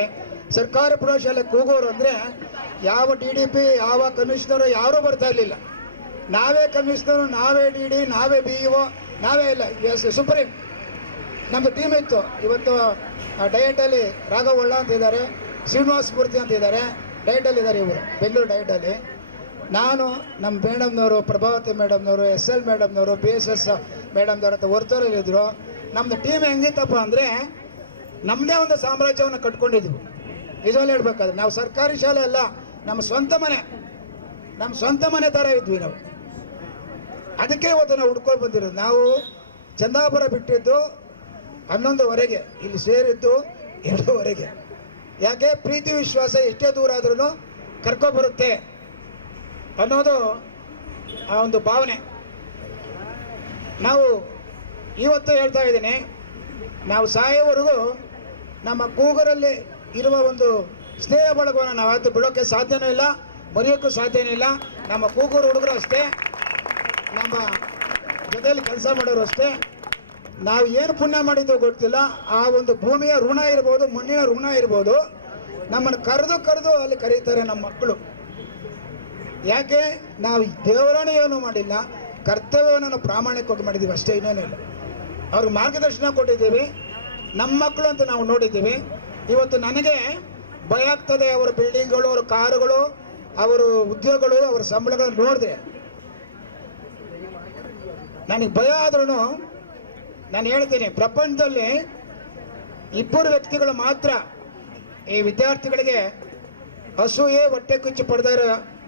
ಸರ್ಕಾರಿ ಪ್ರೌಢಶಾಲೆ ಕೂಗೂರು ಅಂದರೆ ಯಾವ DDP ಯಾವ ಕಮಿಷನರು ಯಾರೂ ಬರ್ತಾ ಇರಲಿಲ್ಲ. ನಾವೇ ಕಮಿಷನರು, ನಾವೇ DD, ನಾವೇ BEO, ನಾವೇ ಇಲ್ಲ ಸುಪ್ರೀಂ ನಮ್ಮದು ಟೀಮ್ ಇತ್ತು. ಇವತ್ತು ಡಯಟಲ್ಲಿ ರಾಘವಳ್ಳ ಅಂತ ಇದ್ದಾರೆ, ಶ್ರೀನಿವಾಸ ಮೂರ್ತಿ ಅಂತ ಇದ್ದಾರೆ, ಡಯಟಲ್ಲಿ ಇದ್ದಾರೆ ಇವರು ಬೆಂಗಳೂರು ಡಯಟಲ್ಲಿ. ನಾನು ನಮ್ಮ ಮೇಡಮ್ನವರು, ಪ್ರಭಾವತಿ ಮೇಡಮ್ನವರು, SL ಮೇಡಮ್ನವರು, BSS ಮೇಡಮ್ನವ್ರ ಅಂತ ಹೊರತೂರಲ್ಲಿದ್ದರು. ನಮ್ಮದು ಟೀಮ್ ಹೆಂಗಿತ್ತಪ್ಪ ಅಂದರೆ ನಮ್ಮದೇ ಒಂದು ಸಾಮ್ರಾಜ್ಯವನ್ನು ಕಟ್ಕೊಂಡಿದ್ವಿ. ನಿಜವಲ್ಲಿ ಹೇಳ್ಬೇಕಾದ್ರೆ ನಾವು ಸರ್ಕಾರಿ ಶಾಲೆ ಅಲ್ಲ, ನಮ್ಮ ಸ್ವಂತ ಮನೆ ಥರ ಇದ್ವಿ ನಾವು. ಅದಕ್ಕೆ ಇವತ್ತು ನಾವು ಹುಡ್ಕೊಂಡು ಬಂದಿರೋದು. ನಾವು ಚಂದಾಪುರ ಬಿಟ್ಟಿದ್ದು 11ವರೆಗೆ, ಇಲ್ಲಿ ಸೇರಿದ್ದು 2ವರೆಗೆ. ಯಾಕೆ ಪ್ರೀತಿ ವಿಶ್ವಾಸ ಎಷ್ಟೇ ದೂರ ಆದ್ರೂ ಕರ್ಕೊಬರುತ್ತೆ ಅನ್ನೋದು ಆ ಒಂದು ಭಾವನೆ. ನಾವು ಇವತ್ತು ಹೇಳ್ತಾ ಇದ್ದೀನಿ, ನಾವು ಸಾಯೋವರೆಗೂ ನಮ್ಮ ಕೂಗೂರಲ್ಲಿ ಇರುವ ಒಂದು ಸ್ನೇಹ ಬಳಗವನ್ನು ನಾವು ಯಾವತ್ತೂ ಬಿಡೋಕ್ಕೆ ಸಾಧ್ಯನೂ ಇಲ್ಲ, ಮರೆಯೋಕ್ಕೂ ಸಾಧ್ಯನೂ ಇಲ್ಲ. ನಮ್ಮ ಕೂಗೂರು ಹುಡುಗರು ಅಷ್ಟೇ, ನಮ್ಮ ಜೊತೆಯಲ್ಲಿ ಕೆಲಸ ಮಾಡೋರು ಅಷ್ಟೇ. ನಾವು ಏನು ಪುಣ್ಯ ಮಾಡಿದ್ದೋ ಗೊತ್ತಿಲ್ಲ, ಆ ಒಂದು ಭೂಮಿಯ ಋಣ ಇರ್ಬೋದು, ಮಣ್ಣಿನ ಋಣ ಇರ್ಬೋದು, ನಮ್ಮನ್ನು ಕರೆದು ಅಲ್ಲಿ ಕರೀತಾರೆ ನಮ್ಮ ಮಕ್ಕಳು. ಯಾಕೆ ನಾವು ದೇವರಾಣಿ ಏನು ಮಾಡಿಲ್ಲ, ಕರ್ತವ್ಯವನ್ನು ನಾವು ಪ್ರಾಮಾಣಿಕವಾಗಿ ಮಾಡಿದ್ದೀವಿ ಅಷ್ಟೇ, ಇನ್ನೇನಿಲ್ಲ. ಅವ್ರಿಗೆ ಮಾರ್ಗದರ್ಶನ ಕೊಟ್ಟಿದ್ದೀವಿ, ನಮ್ಮ ಮಕ್ಕಳು ಅಂತ ನಾವು ನೋಡಿದ್ದೀವಿ. ಇವತ್ತು ನನಗೆ ಭಯ ಆಗ್ತದೆ ಅವರ ಬಿಲ್ಡಿಂಗ್ಗಳು, ಅವರ ಕಾರುಗಳು, ಅವರು ಉದ್ಯೋಗಗಳು, ಅವರ ಸಂಬಳಗಳನ್ನು ನೋಡಿದ್ರೆ ನನಗೆ ಭಯ ಆದ್ರೂ ನಾನು ಹೇಳ್ತೀನಿ, ಪ್ರಪಂಚದಲ್ಲಿ 2 ವ್ಯಕ್ತಿಗಳು ಮಾತ್ರ ಈ ವಿದ್ಯಾರ್ಥಿಗಳಿಗೆ ಅಸೂಯೆ ಹೊಟ್ಟೆ ಕಿಚ್ಚು ಪಡೆದ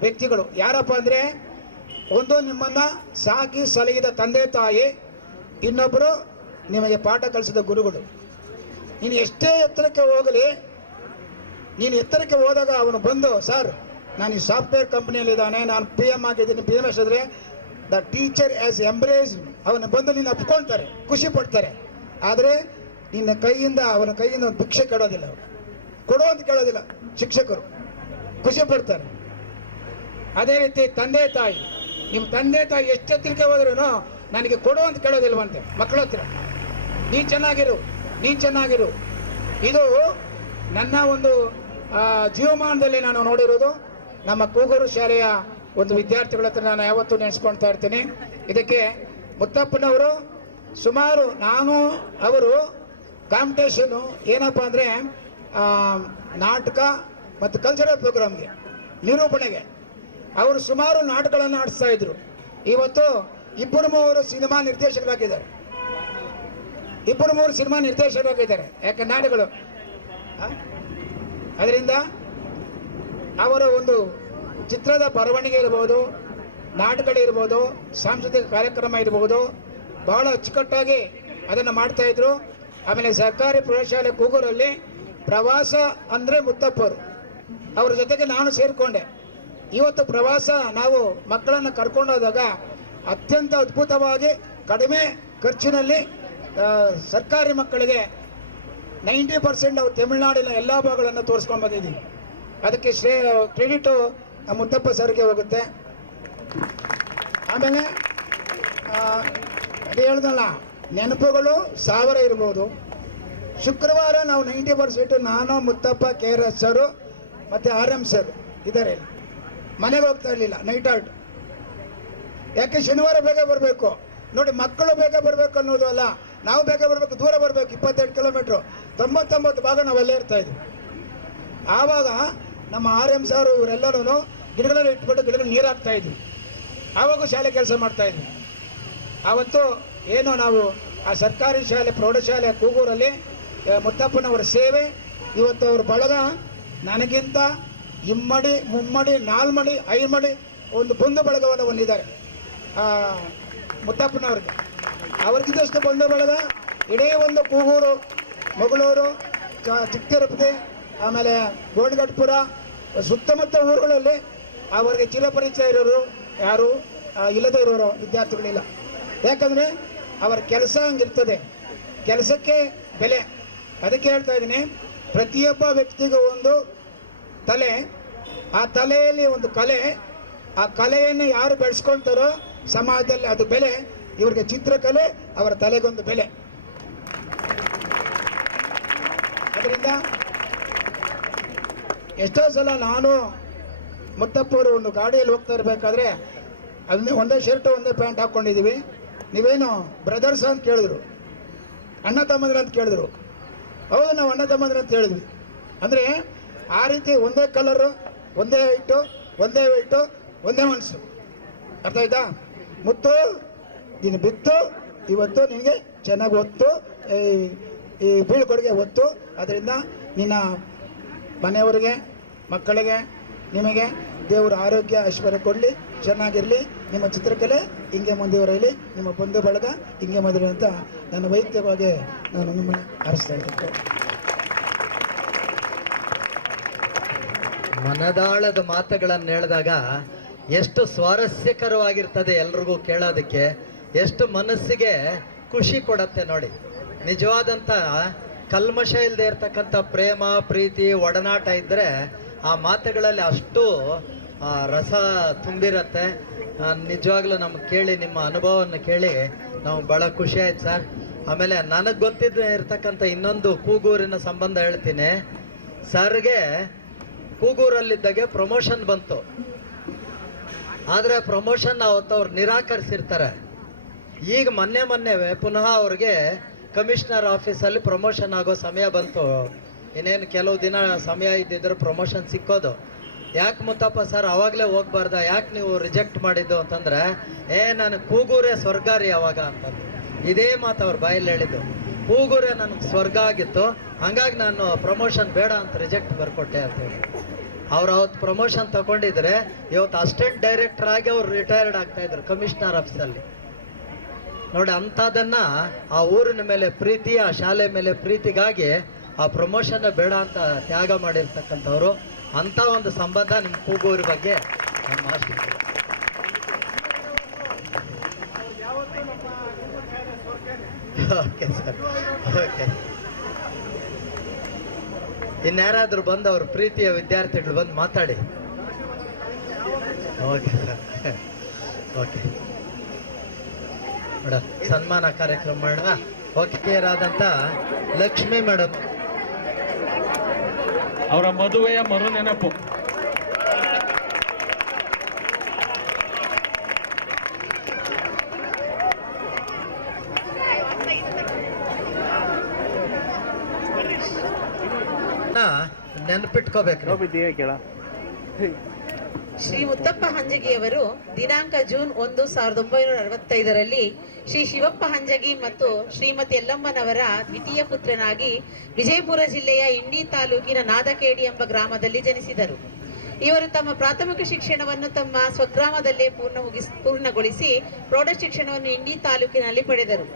ವ್ಯಕ್ತಿಗಳು. ಯಾರಪ್ಪ ಅಂದರೆ, ಒಂದು ನಿಮ್ಮನ್ನು ಸಾಕಿ ಸಲಹಿದ ತಂದೆ ತಾಯಿ, ಇನ್ನೊಬ್ಬರು ನಿಮಗೆ ಪಾಠ ಕಲಿಸಿದ ಗುರುಗಳು. ನೀನು ಎಷ್ಟೇ ಎತ್ತರಕ್ಕೆ ಹೋಗಲಿ, ನೀನು ಎತ್ತರಕ್ಕೆ ಹೋದಾಗ ಅವನು ಬಂದು, ಸರ್ ನಾನು ಈ ಸಾಫ್ಟ್ವೇರ್ ಕಂಪ್ನಿಯಲ್ಲಿದ್ದಾನೆ, ನಾನು PM ಆಗಿದ್ದೀನಿ, PMS ಆದರೆ ದ ಟೀಚರ್ ಆ್ಯಸ್ ಎಂಬ್ರೇಸ್, ಅವನು ಬಂದು ನಿನ್ನ ಒಪ್ಕೊಳ್ತಾರೆ, ಖುಷಿ ಪಡ್ತಾರೆ. ಆದರೆ ನಿನ್ನ ಕೈಯಿಂದ ಅವನ ಕೈಯಿಂದ ಒಂದು ಭಿಕ್ಷೆ ಕೇಳೋದಿಲ್ಲ, ಅವರು ಕೊಡೋ ಅಂತ ಕೇಳೋದಿಲ್ಲ. ಶಿಕ್ಷಕರು ಖುಷಿ ಪಡ್ತಾರೆ. ಅದೇ ರೀತಿ ತಂದೆ ತಾಯಿ, ನಿಮ್ಮ ತಂದೆ ತಾಯಿ ಎಷ್ಟು ಎತ್ತರಕ್ಕೆ ಹೋದ್ರೂ ನನಗೆ ಕೊಡೋ ಅಂತ ಕೇಳೋದಿಲ್ವಂತೆ ಮಕ್ಕಳ ಹತ್ರ. ನೀನು ಚೆನ್ನಾಗಿರು. ಇದು ನನ್ನ ಒಂದು ಜೀವಮಾನದಲ್ಲಿ ನಾನು ನೋಡಿರೋದು. ನಮ್ಮ ಕೂಗೂರು ಶಾಲೆಯ ಒಂದು ವಿದ್ಯಾರ್ಥಿಗಳ ಹತ್ರ ನಾನು ಯಾವತ್ತೂ ನೆನೆಸ್ಕೊಳ್ತಾ ಇರ್ತೀನಿ. ಇದಕ್ಕೆ ಮುತ್ತಪ್ಪನವರು ಸುಮಾರು ಅವರು ಕಾಂಪಿಟೇಷನು ಏನಪ್ಪ ಅಂದರೆ ನಾಟಕ ಮತ್ತು ಕಲ್ಚರಲ್ ಪ್ರೋಗ್ರಾಮ್ಗೆ, ನಿರೂಪಣೆಗೆ ಅವರು ಸುಮಾರು ನಾಟಕಗಳನ್ನು ಆಡಿಸ್ತಾ ಇದ್ರು. ಇವತ್ತು 2-3 ಸಿನಿಮಾ ನಿರ್ದೇಶಕರಾಗಿದ್ದಾರೆ, 2-3 ಸಿನಿಮಾ ನಿರ್ದೇಶಕರಾಗಿದ್ದಾರೆ. ಯಾಕೆ ನಾಟಕಗಳು. ಅದರಿಂದ ಅವರ ಒಂದು ಚಿತ್ರದ ಬರವಣಿಗೆ ಇರ್ಬೋದು, ನಾಟಕಗಳಿರ್ಬೋದು, ಸಾಂಸ್ಕೃತಿಕ ಕಾರ್ಯಕ್ರಮ ಇರ್ಬೋದು, ಬಹಳ ಅಚ್ಚುಕಟ್ಟಾಗಿ ಅದನ್ನು ಮಾಡ್ತಾಯಿದ್ರು. ಆಮೇಲೆ ಸರ್ಕಾರಿ ಪ್ರೌಢಶಾಲೆ ಕೂಗೂರಲ್ಲಿ ಪ್ರವಾಸ ಅಂದರೆ ಮುತ್ತಪ್ಪರು, ಅವ್ರ ಜೊತೆಗೆ ನಾನು ಸೇರಿಕೊಂಡೆ. ಇವತ್ತು ಪ್ರವಾಸ ನಾವು ಮಕ್ಕಳನ್ನು ಕರ್ಕೊಂಡೋದಾಗ ಅತ್ಯಂತ ಅದ್ಭುತವಾಗಿ ಕಡಿಮೆ ಖರ್ಚಿನಲ್ಲಿ ಸರ್ಕಾರಿ ಮಕ್ಕಳಿಗೆ 90% ಅವ್ರು ತಮಿಳುನಾಡಿನ ಎಲ್ಲ ಭಾಗಗಳನ್ನು ತೋರಿಸ್ಕೊಂಡು ಬಂದಿದ್ದೀವಿ. ಅದಕ್ಕೆ ಕ್ರೆಡಿಟು ನಮ್ಮ ಮುತ್ತಪ್ಪ ಸರ್ಗೆ ಹೋಗುತ್ತೆ. ಆಮೇಲೆ ಅದೇ ಹೇಳ್ದಲ್ಲ, ನೆನಪುಗಳು 1000 ಇರ್ಬೋದು. ಶುಕ್ರವಾರ ನಾವು 90% ನಾನು, ಮುತ್ತಪ್ಪ, KRS ಸರು ಮತ್ತು RM ಸರ್ ಇದ್ದಾರೆ. ಮನೆಗೆ ಹೋಗ್ತಾ ಇರಲಿಲ್ಲ, ನೈಟ್ ಹಾಲ್ಟ್. ಯಾಕೆ ಶನಿವಾರ ಬೇಗ ಬರಬೇಕು ನೋಡಿ, ಮಕ್ಕಳು ಬೇಗ ಬರಬೇಕು ಅನ್ನೋದು ಅಲ್ಲ, ನಾವು ಬೇಗ ಬರಬೇಕು, ದೂರ ಬರಬೇಕು. 22 ಕಿಲೋಮೀಟ್ರು, 99 ಭಾಗ ನಾವಲ್ಲೇ ಇರ್ತಾಯಿದ್ವಿ. ಆವಾಗ ನಮ್ಮ RM ಸಾರು ಇವರೆಲ್ಲರೂ ಗಿಡಗಳಲ್ಲಿ ಇಟ್ಬಿಟ್ಟು ಗಿಡಗಳು ನೀರು ಹಾಕ್ತಾಯಿದ್ವಿ. ಆವಾಗೂ ಶಾಲೆ ಕೆಲಸ ಮಾಡ್ತಾಯಿದ್ವಿ. ಆವತ್ತು ಏನು ನಾವು ಆ ಸರ್ಕಾರಿ ಶಾಲೆ ಪ್ರೌಢಶಾಲೆ ಕೂಗೂರಲ್ಲಿ ಮುತ್ತಪ್ಪನವರ ಸೇವೆ, ಇವತ್ತು ಅವ್ರ ಬಳಗ ನನಗಿಂತ ಇಮ್ಮಡಿ, ಮುಮ್ಮಡಿ, 4 ಮಡಿ, 5 ಮಡಿ ಒಂದು ಬಂಧು ಬಳಗವನ್ನು ಹೊಂದಿದ್ದಾರೆ ಮುತ್ತಪ್ಪನವ್ರಿಗೆ. ಅವ್ರಿಗಿದ್ದಷ್ಟು ಬಂಧು ಬಳಗ ಇಡೀ ಒಂದು ಕೂಗೂರು, ಮಗಳೂರು, ಚಿಕ್ಕ ತಿರುಪತಿ, ಆಮೇಲೆ ಗೋಣಿಗಟ್ಟಪುರ ಸುತ್ತಮುತ್ತ ಊರುಗಳಲ್ಲಿ ಅವರಿಗೆ ಚಿರಪರಿಚಯ ಇರೋರು ಯಾರು ಇಲ್ಲದೇ ಇರೋರು ವಿದ್ಯಾರ್ಥಿಗಳಿಲ್ಲ. ಯಾಕಂದರೆ ಅವರ ಕೆಲಸ ಹಂಗಿರ್ತದೆ, ಕೆಲಸಕ್ಕೆ ಬೆಲೆ. ಅದಕ್ಕೆ ಹೇಳ್ತಾ ಇದ್ದೀನಿ, ಪ್ರತಿಯೊಬ್ಬ ವ್ಯಕ್ತಿಗೂ ಒಂದು ತಲೆ, ಆ ತಲೆಯಲ್ಲಿ ಒಂದು ಕಲೆ, ಆ ಕಲೆಯನ್ನು ಯಾರು ಬೆಳೆಸ್ಕೊಳ್ತಾರೋ ಸಮಾಜದಲ್ಲಿ ಅದು ಬೆಲೆ. ಇವರಿಗೆ ಚಿತ್ರಕಲೆ ಅವರ ತಲೆಗೊಂದು ಬೆಲೆ. ಅದರಿಂದ ಎಷ್ಟೋ ಸಲ ನಾನು ಮುತ್ತಪ್ಪವರು ಒಂದು ಗಾಡಿಯಲ್ಲಿ ಹೋಗ್ತಾ ಇರಬೇಕಾದ್ರೆ ಅಲ್ಲಿ ಒಂದೇ ಶರ್ಟು ಒಂದೇ ಪ್ಯಾಂಟ್ ಹಾಕ್ಕೊಂಡಿದ್ದೀವಿ, ನೀವೇನು ಬ್ರದರ್ಸ್ ಅಂತ ಕೇಳಿದ್ರು, ಅಣ್ಣ ತಮ್ಮಂದ್ರ ಅಂತ ಕೇಳಿದ್ರು. ಹೌದು, ನಾವು ಅಣ್ಣ ತಮ್ಮಂದ್ರ ಅಂತ ಹೇಳಿದ್ವಿ. ಅಂದರೆ ಆ ರೀತಿ ಒಂದೇ ಕಲರು, ಒಂದೇ ಹೈಟು, ಒಂದೇ ವೆಯ್ಟು, ಒಂದೇ ಮನಸ್ಸು. ಅರ್ಥ ಆಯ್ತಾ? ಮುತ್ತು ನೀನು ಬಿತ್ತು, ಇವತ್ತು ನಿನಗೆ ಚೆನ್ನಾಗಿ ಒತ್ತು, ಈ ಬೀಳ್ಕೊಡುಗೆ ಒತ್ತು. ಅದರಿಂದ ನಿನ್ನ ಮನೆಯವರಿಗೆ, ಮಕ್ಕಳಿಗೆ, ನಿಮಗೆ ದೇವರು ಆರೋಗ್ಯ ಐಶ್ವರ್ಯ ಕೊಡಲಿ, ಚೆನ್ನಾಗಿರಲಿ. ನಿಮ್ಮ ಚಿತ್ರಕಲೆ ಹಿಂಗೆ ಮುಂದುವರೆಯಲಿ, ನಿಮ್ಮ ಬಂಧು ಬಳಗ ಹಿಂಗೆ ಮುಂದುವರಿ ಅಂತ ನನ್ನ ವೈಯಕ್ತಿಕವಾಗಿ ನಾನು ನಿಮ್ಮನ್ನು ಹಾರೈಸ್ತಾ ಇದ್ದೇನೆ. ಮನದಾಳದ ಮಾತುಗಳನ್ನು ಹೇಳಿದಾಗ ಎಷ್ಟು ಸ್ವಾರಸ್ಯಕರವಾಗಿರ್ತದೆ ಎಲ್ರಿಗೂ ಕೇಳೋದಕ್ಕೆ, ಎಷ್ಟು ಮನಸ್ಸಿಗೆ ಖುಷಿ ಕೊಡತ್ತೆ ನೋಡಿ. ನಿಜವಾದಂಥ ಕಲ್ಮಶ ಇಲ್ಲದೆ ಇರ್ತಕ್ಕಂಥ ಪ್ರೇಮ, ಪ್ರೀತಿ, ಒಡನಾಟ ಇದ್ದರೆ ಆ ಮಾತುಗಳಲ್ಲಿ ಅಷ್ಟು ರಸ ತುಂಬಿರತ್ತೆ. ನಿಜವಾಗ್ಲೂ ನಮ್ಗೆ ಕೇಳಿ, ನಿಮ್ಮ ಅನುಭವವನ್ನು ಕೇಳಿ ನಾವು ಭಾಳ ಖುಷಿ ಆಯ್ತು ಸರ್. ಆಮೇಲೆ ನನಗೆ ಗೊತ್ತಿದ್ದ ಇರ್ತಕ್ಕಂಥ ಇನ್ನೊಂದು ಕೂಗೂರಿನ ಸಂಬಂಧ ಹೇಳ್ತೀನಿ. ಸರ್ಗೆ ಕೂಗೂರಲ್ಲಿದ್ದಾಗೆ ಪ್ರಮೋಷನ್ ಬಂತು, ಆದರೆ ಪ್ರಮೋಷನ್ ಅವತ್ತು ಅವ್ರು ನಿರಾಕರಿಸಿರ್ತಾರೆ. ಈಗ ಮೊನ್ನೆವೇ ಪುನಃ ಅವ್ರಿಗೆ ಕಮಿಷನರ್ ಆಫೀಸಲ್ಲಿ ಪ್ರಮೋಷನ್ ಆಗೋ ಸಮಯ ಬಂತು. ಇನ್ನೇನು ಕೆಲವು ದಿನ ಸಮಯ ಇದ್ದಿದ್ರು ಪ್ರಮೋಷನ್ ಸಿಕ್ಕೋದು. ಯಾಕೆ ಮುತ್ತಪ್ಪ ಸರ್ ಅವಾಗಲೇ ಹೋಗ್ಬಾರ್ದ, ಯಾಕೆ ನೀವು ರಿಜೆಕ್ಟ್ ಮಾಡಿದ್ದು ಅಂತಂದರೆ, ನಾನು ಕೂಗೂರೇ ಸ್ವರ್ಗ ರೀ ಅವಾಗ ಅಂತಂದು. ಇದೇ ಮಾತು ಅವ್ರ ಬಾಯಲ್ಲಿ ಹೇಳಿದ್ದು, ಕೂಗೂರೇ ನನಗೆ ಸ್ವರ್ಗ ಆಗಿತ್ತು, ಹಂಗಾಗಿ ನಾನು ಪ್ರಮೋಷನ್ ಬೇಡ ಅಂತ ರಿಜೆಕ್ಟ್ ಬರ್ಕೊಟ್ಟೆ ಅಂತೇಳಿ. ಅವ್ರು ಅವತ್ತು ಪ್ರಮೋಷನ್ ತಗೊಂಡಿದ್ರೆ ಇವತ್ತು ಅಸಿಸ್ಟೆಂಟ್ ಡೈರೆಕ್ಟರ್ ಆಗಿ ಅವ್ರು ರಿಟೈರ್ಡ್ ಆಗ್ತಾಯಿದ್ರು ಕಮಿಷನರ್ ಆಫೀಸಲ್ಲಿ. ನೋಡಿ, ಅಂಥದನ್ನ ಆ ಊರಿನ ಮೇಲೆ ಪ್ರೀತಿ, ಆ ಶಾಲೆ ಮೇಲೆ ಪ್ರೀತಿಗಾಗಿ ಆ ಪ್ರಮೋಷನ್ ಬೇಡ ಅಂತ ತ್ಯಾಗ ಮಾಡಿರ್ತಕ್ಕಂಥವ್ರು. ಅಂಥ ಒಂದು ಸಂಬಂಧ ನಿಮ್ಮ ಕೂಗೂರು ಬಗ್ಗೆ ನಮ್ಮ ಆಶೆ. Okay sir, okay. ಇನ್ಯಾರಾದ್ರೂ ಬಂದು ಅವ್ರ ಪ್ರೀತಿಯ ವಿದ್ಯಾರ್ಥಿಗಳು ಬಂದು ಮಾತಾಡಿ. Okay sir, okay madam. ಸನ್ಮಾನ ಕಾರ್ಯಕ್ರಮ ಮಾಡೋಣ. ವಕೀಲರಾದಂಥ ಲಕ್ಷ್ಮಿ ಮೇಡಮ್ ಅವರ ಮದುವೆಯ ಮರು ನೆನಪು. ನೆನಪಿಟ್ಕೋಬೇಕು. ಶ್ರೀ ಮುತ್ತಪ್ಪ ಹಂಜಗಿಯವರು ದಿನಾಂಕ ಜೂನ್ 1, 1965ರಲ್ಲಿ ಶ್ರೀ ಶಿವಪ್ಪ ಹಂಜಗಿ ಮತ್ತು ಶ್ರೀಮತಿ ಯಲ್ಲಮ್ಮನವರ ದ್ವಿತೀಯ ಪುತ್ರನಾಗಿ ವಿಜಯಪುರ ಜಿಲ್ಲೆಯ ಇಂಡಿ ತಾಲೂಕಿನ ನಾದಕೇಡಿ ಎಂಬ ಗ್ರಾಮದಲ್ಲಿ ಜನಿಸಿದರು. ಇವರು ತಮ್ಮ ಪ್ರಾಥಮಿಕ ಶಿಕ್ಷಣವನ್ನು ತಮ್ಮ ಸ್ವಗ್ರಾಮದಲ್ಲೇ ಪೂರ್ಣಗೊಳಿಸಿ ಪ್ರೌಢ ಶಿಕ್ಷಣವನ್ನು ಇಂಡಿ ತಾಲೂಕಿನಲ್ಲಿ ಪಡೆದರು.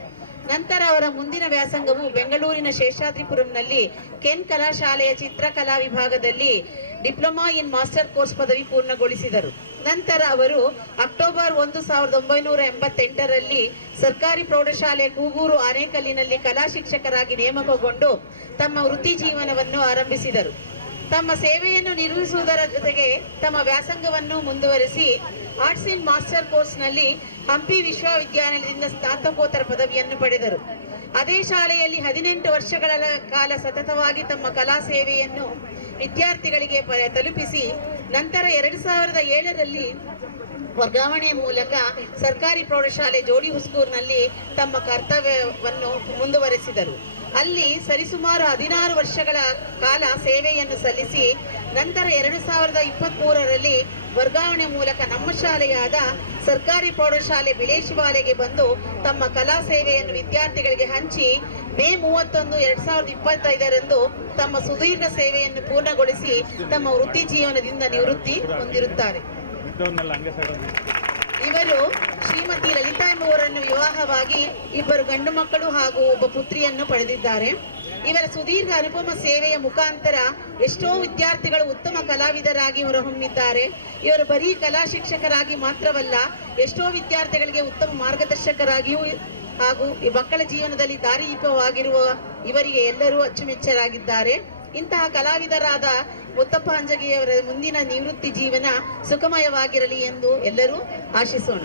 ನಂತರ ಅವರ ಮುಂದಿನ ವ್ಯಾಸಂಗವು ಬೆಂಗಳೂರಿನ ಶೇಷಾದ್ರಿಪುರಂನಲ್ಲಿ ಕೆನ್ ಕಲಾಶಾಲೆಯ ಚಿತ್ರಕಲಾ ವಿಭಾಗದಲ್ಲಿ ಡಿಪ್ಲೊಮಾ ಇನ್ ಮಾಸ್ಟರ್ ಕೋರ್ಸ್ ಪದವಿ ಪೂರ್ಣಗೊಳಿಸಿದರು. ನಂತರ ಅವರು ಅಕ್ಟೋಬರ್ 1, 1988ರಲ್ಲಿ ಸರ್ಕಾರಿ ಪ್ರೌಢಶಾಲೆ ಕೂಗೂರು ಆನೇಕಲ್ಲಿನಲ್ಲಿ ಕಲಾ ಶಿಕ್ಷಕರಾಗಿ ನೇಮಕಗೊಂಡು ತಮ್ಮ ವೃತ್ತಿ ಜೀವನವನ್ನು ಆರಂಭಿಸಿದರು. ತಮ್ಮ ಸೇವೆಯನ್ನು ನಿರ್ವಹಿಸುವುದರ ಜೊತೆಗೆ ತಮ್ಮ ವ್ಯಾಸಂಗವನ್ನು ಮುಂದುವರೆಸಿ ಆರ್ಟ್ಸ್ ಇನ್ ಮಾಸ್ಟರ್ ಕೋರ್ಸ್ನಲ್ಲಿ ಹಂಪಿ ವಿಶ್ವವಿದ್ಯಾನಿಲಯದಿಂದ ಸ್ನಾತಕೋತ್ತರ ಪದವಿಯನ್ನು ಪಡೆದರು. ಅದೇ ಶಾಲೆಯಲ್ಲಿ 18 ವರ್ಷಗಳ ಕಾಲ ಸತತವಾಗಿ ತಮ್ಮ ಕಲಾ ಸೇವೆಯನ್ನು ವಿದ್ಯಾರ್ಥಿಗಳಿಗೆ ತಲುಪಿಸಿ ನಂತರ 2007ರಲ್ಲಿ ವರ್ಗಾವಣೆ ಮೂಲಕ ಸರ್ಕಾರಿ ಪ್ರೌಢಶಾಲೆ ಜೋಡಿ ಹುಸ್ಕೂರಿನಲ್ಲಿ ತಮ್ಮ ಕರ್ತವ್ಯವನ್ನು ಮುಂದುವರೆಸಿದರು. ಅಲ್ಲಿ ಸರಿಸುಮಾರು 16 ವರ್ಷಗಳ ಕಾಲ ಸೇವೆಯನ್ನು ಸಲ್ಲಿಸಿ ನಂತರ 2023ರಲ್ಲಿ ವರ್ಗಾವಣೆ ಮೂಲಕ ನಮ್ಮ ಶಾಲೆಯಾದ ಸರ್ಕಾರಿ ಪ್ರೌಢಶಾಲೆ ಬಿಳೇಶಿವಾಲೆಗೆ ಬಂದು ತಮ್ಮ ಕಲಾ ಸೇವೆಯನ್ನು ವಿದ್ಯಾರ್ಥಿಗಳಿಗೆ ಹಂಚಿ ಮೇ 31, 2025ರಂದು ತಮ್ಮ ಸುದೀರ್ಘ ಸೇವೆಯನ್ನು ಪೂರ್ಣಗೊಳಿಸಿ ತಮ್ಮ ವೃತ್ತಿ ಜೀವನದಿಂದ ನಿವೃತ್ತಿ ಹೊಂದಿರುತ್ತಾರೆ. ಇವರು ಶ್ರೀಮತಿ ಲಲಿತಾ ಎಂಬುವರನ್ನು ವಿವಾಹವಾಗಿ 2 ಗಂಡು ಮಕ್ಕಳು ಹಾಗೂ ಒಬ್ಬ ಪುತ್ರಿಯನ್ನು ಪಡೆದಿದ್ದಾರೆ. ಇವರ ಸುದೀರ್ಘ ಅನುಪಮ ಸೇವೆಯ ಮುಖಾಂತರ ಎಷ್ಟೋ ವಿದ್ಯಾರ್ಥಿಗಳು ಉತ್ತಮ ಕಲಾವಿದರಾಗಿ ಹೊರಹೊಮ್ಮಿದ್ದಾರೆ. ಇವರು ಬರೀ ಕಲಾ ಶಿಕ್ಷಕರಾಗಿ ಮಾತ್ರವಲ್ಲ, ಎಷ್ಟೋ ವಿದ್ಯಾರ್ಥಿಗಳಿಗೆ ಉತ್ತಮ ಮಾರ್ಗದರ್ಶಕರಾಗಿಯೂ ಹಾಗೂ ಈ ಮಕ್ಕಳ ಜೀವನದಲ್ಲಿ ದಾರಿದೀಪವಾಗಿರುವ ಇವರಿಗೆ ಎಲ್ಲರೂ ಅಚ್ಚುಮೆಚ್ಚರಾಗಿದ್ದಾರೆ. ಇಂತಹ ಕಲಾವಿದರಾದ ಮುತ್ತಪ್ಪ ಹಂಜಗಿಯವರ ಮುಂದಿನ ನಿವೃತ್ತಿ ಜೀವನ ಸುಖಮಯವಾಗಿರಲಿ ಎಂದು ಎಲ್ಲರೂ ಆಶಿಸೋಣ.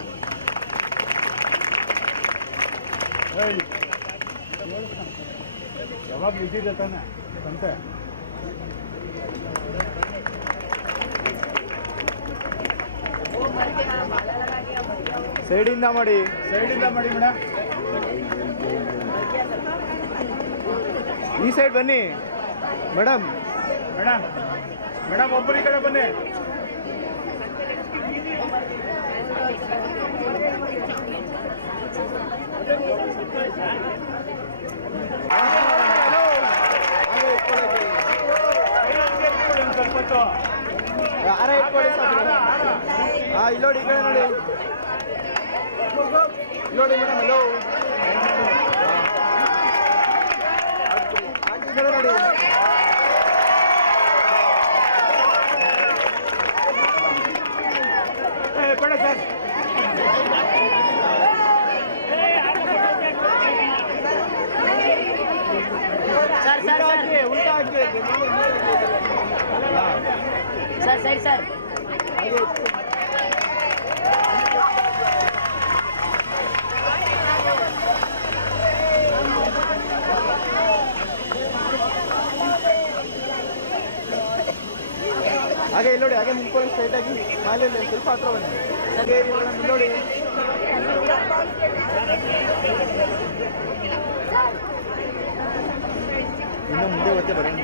ಸೈಡಿಂದ ಮಾಡಿ ಮೇಡಮ್. ಈ ಸೈಡ್ ಬನ್ನಿ ಮೇಡಮ್. ಒಬ್ಬರು ಈ ಕಡೆ ಬನ್ನಿ. ಯಾರೇ ಇಟ್ಕೊಳ್ಳಿ ಇಲ್ಲೋಡಿ, ಈ ಕಡೆ ನೋಡಿ. ನೋಡಿ ಮೇಡಮ್, ಹಲೋ ನೋಡಿ. ಬೇಡ ಸರ್. ಸರ್ ಹಾಗೆ ಇಲ್ಲಿ ನೋಡಿ, ಹಾಗೆ ನಿಂತ್ಕೊಳ್ಳಿ ಸ್ಟ್ರೈಟ್ ಆಗಿ. ಮೇಲೆ ಸ್ವಲ್ಪ ಹತ್ರ ಬನ್ನಿ. ನೋಡಿ ಇನ್ನು ಮುಂದೆ ಗೊತ್ತೇ ಬರೋಣ.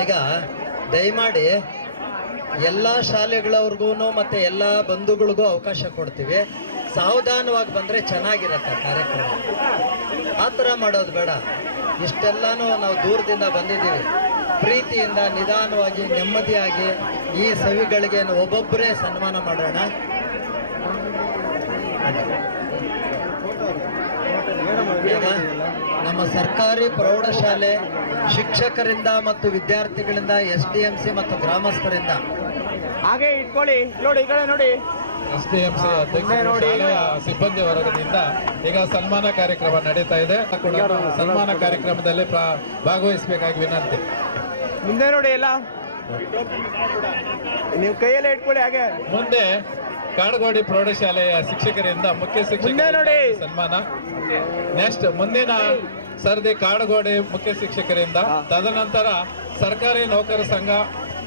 ಈಗ ದಯಮಾಡಿ ಎಲ್ಲ ಶಾಲೆಗಳವ್ರಿಗೂ ಮತ್ತು ಎಲ್ಲ ಬಂಧುಗಳಿಗೂ ಅವಕಾಶ ಕೊಡ್ತೀವಿ. ಸಾವಧಾನವಾಗಿ ಬಂದರೆ ಚೆನ್ನಾಗಿರತ್ತೆ ಕಾರ್ಯಕ್ರಮ. ಆ ಥರ ಮಾಡೋದು ಬೇಡ. ಇಷ್ಟೆಲ್ಲನೂ ನಾವು ದೂರದಿಂದ ಬಂದಿದ್ದೀವಿ. ಪ್ರೀತಿಯಿಂದ ನಿಧಾನವಾಗಿ ನೆಮ್ಮದಿಯಾಗಿ ಈ ಸವಿಗಳಿಗೆ ಒಬ್ಬೊಬ್ಬರೇ ಸನ್ಮಾನ ಮಾಡೋಣ. ಈಗ ನಮ್ಮ ಸರ್ಕಾರಿ ಪ್ರೌಢಶಾಲೆ ಶಿಕ್ಷಕರಿಂದ ಮತ್ತು ವಿದ್ಯಾರ್ಥಿಗಳಿಂದ, SDMC ಮತ್ತು ಗ್ರಾಮಸ್ಥರಿಂದ ಹಾಗೆ ಇಟ್ಕೊಳ್ಳಿ. ನೋಡಿ ಈ ಕಡೆ ನೋಡಿ. SDMC ಶಾಲೆಯ ಸಿಬ್ಬಂದಿ ವರ್ಗದಿಂದ ಈಗ ಸನ್ಮಾನ ಕಾರ್ಯಕ್ರಮ ನಡೀತಾ ಇದೆ. ಸನ್ಮಾನ ಕಾರ್ಯಕ್ರಮದಲ್ಲಿ ಭಾಗವಹಿಸಬೇಕಾಗಿ ವಿನಂತಿ. ಮುಂದೆ ನೋಡಿ ಎಲ್ಲ ನೀವು ಕೈಯಲ್ಲೇ ಇಟ್ಕೊಳ್ಳಿ. ಹಾಗೆ ಮುಂದೆ ಕಾಡಗೋಡಿ ಪ್ರೌಢಶಾಲೆಯ ಶಿಕ್ಷಕರಿಂದ ಮುಖ್ಯ ಶಿಕ್ಷಕ ನೋಡಿ ಸನ್ಮಾನ. ನೆಕ್ಸ್ಟ್ ಮುಂದಿನ ಸರ್ದಿ ಕಾಡಗೋಡಿ ಮುಖ್ಯ ಶಿಕ್ಷಕರಿಂದ, ತದನಂತರ ಸರ್ಕಾರಿ ನೌಕರ ಸಂಘ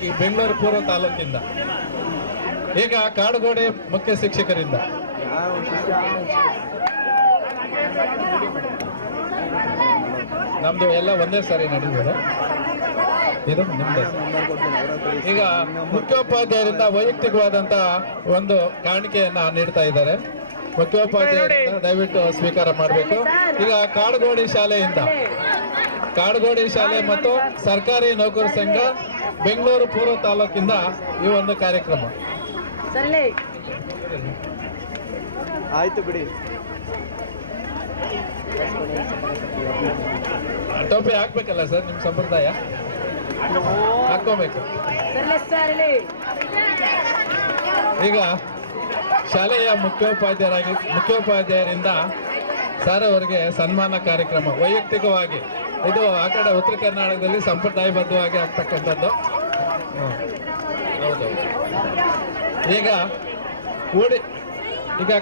ಈ ಬೆಂಗಳೂರು ಪೂರ್ವ ತಾಲೂಕಿಂದ. ಈಗ ಕಾಡಗೋಡಿ ಮುಖ್ಯ ಶಿಕ್ಷಕರಿಂದ ನಮ್ದು ಎಲ್ಲ ಒಂದೇ ಸಾರಿ ನಡೆದಿದೆ. ಇದು ನಿಮ್ದು. ಈಗ ಮುಖ್ಯೋಪಾಧ್ಯಾಯರಿಂದ ವೈಯಕ್ತಿಕವಾದಂತ ಒಂದು ಕಾಣಿಕೆಯನ್ನ ನೀಡ್ತಾ ಇದ್ದಾರೆ. ಮುಖ್ಯೋಪಾಧ್ಯಾಯರಿಂದ ದಯವಿಟ್ಟು ಸ್ವೀಕಾರ ಮಾಡಬೇಕು. ಈಗ ಕಾಡಗೋಡಿ ಶಾಲೆ ಮತ್ತು ಸರ್ಕಾರಿ ನೌಕರ ಸಂಘ ಬೆಂಗಳೂರು ಪೂರ್ವ ತಾಲೂಕಿಂದ ಈ ಒಂದು ಕಾರ್ಯಕ್ರಮ. ಆಯ್ತು ಬಿಡಿ. ಟೋಪಿ ಹಾಕ್ಬೇಕಲ್ಲ ಸರ್, ನಿಮ್ಮ ಸಂಪ್ರದಾಯ ಹಾಕೋಬೇಕು. ಈಗ ಶಾಲೆಯ ಮುಖ್ಯೋಪಾಧ್ಯಾಯರಿಂದ ಸರ್ ಅವರಿಗೆ ಸನ್ಮಾನ ಕಾರ್ಯಕ್ರಮ ವೈಯಕ್ತಿಕವಾಗಿ, ಇದು ಆ ಕಡೆ ಉತ್ತರ ಕರ್ನಾಟಕದಲ್ಲಿ ಸಂಪ್ರದಾಯಬದ್ಧವಾಗಿ ಆಗ್ತಕ್ಕಂಥದ್ದು. ಹೌದೌದು. ಈಗ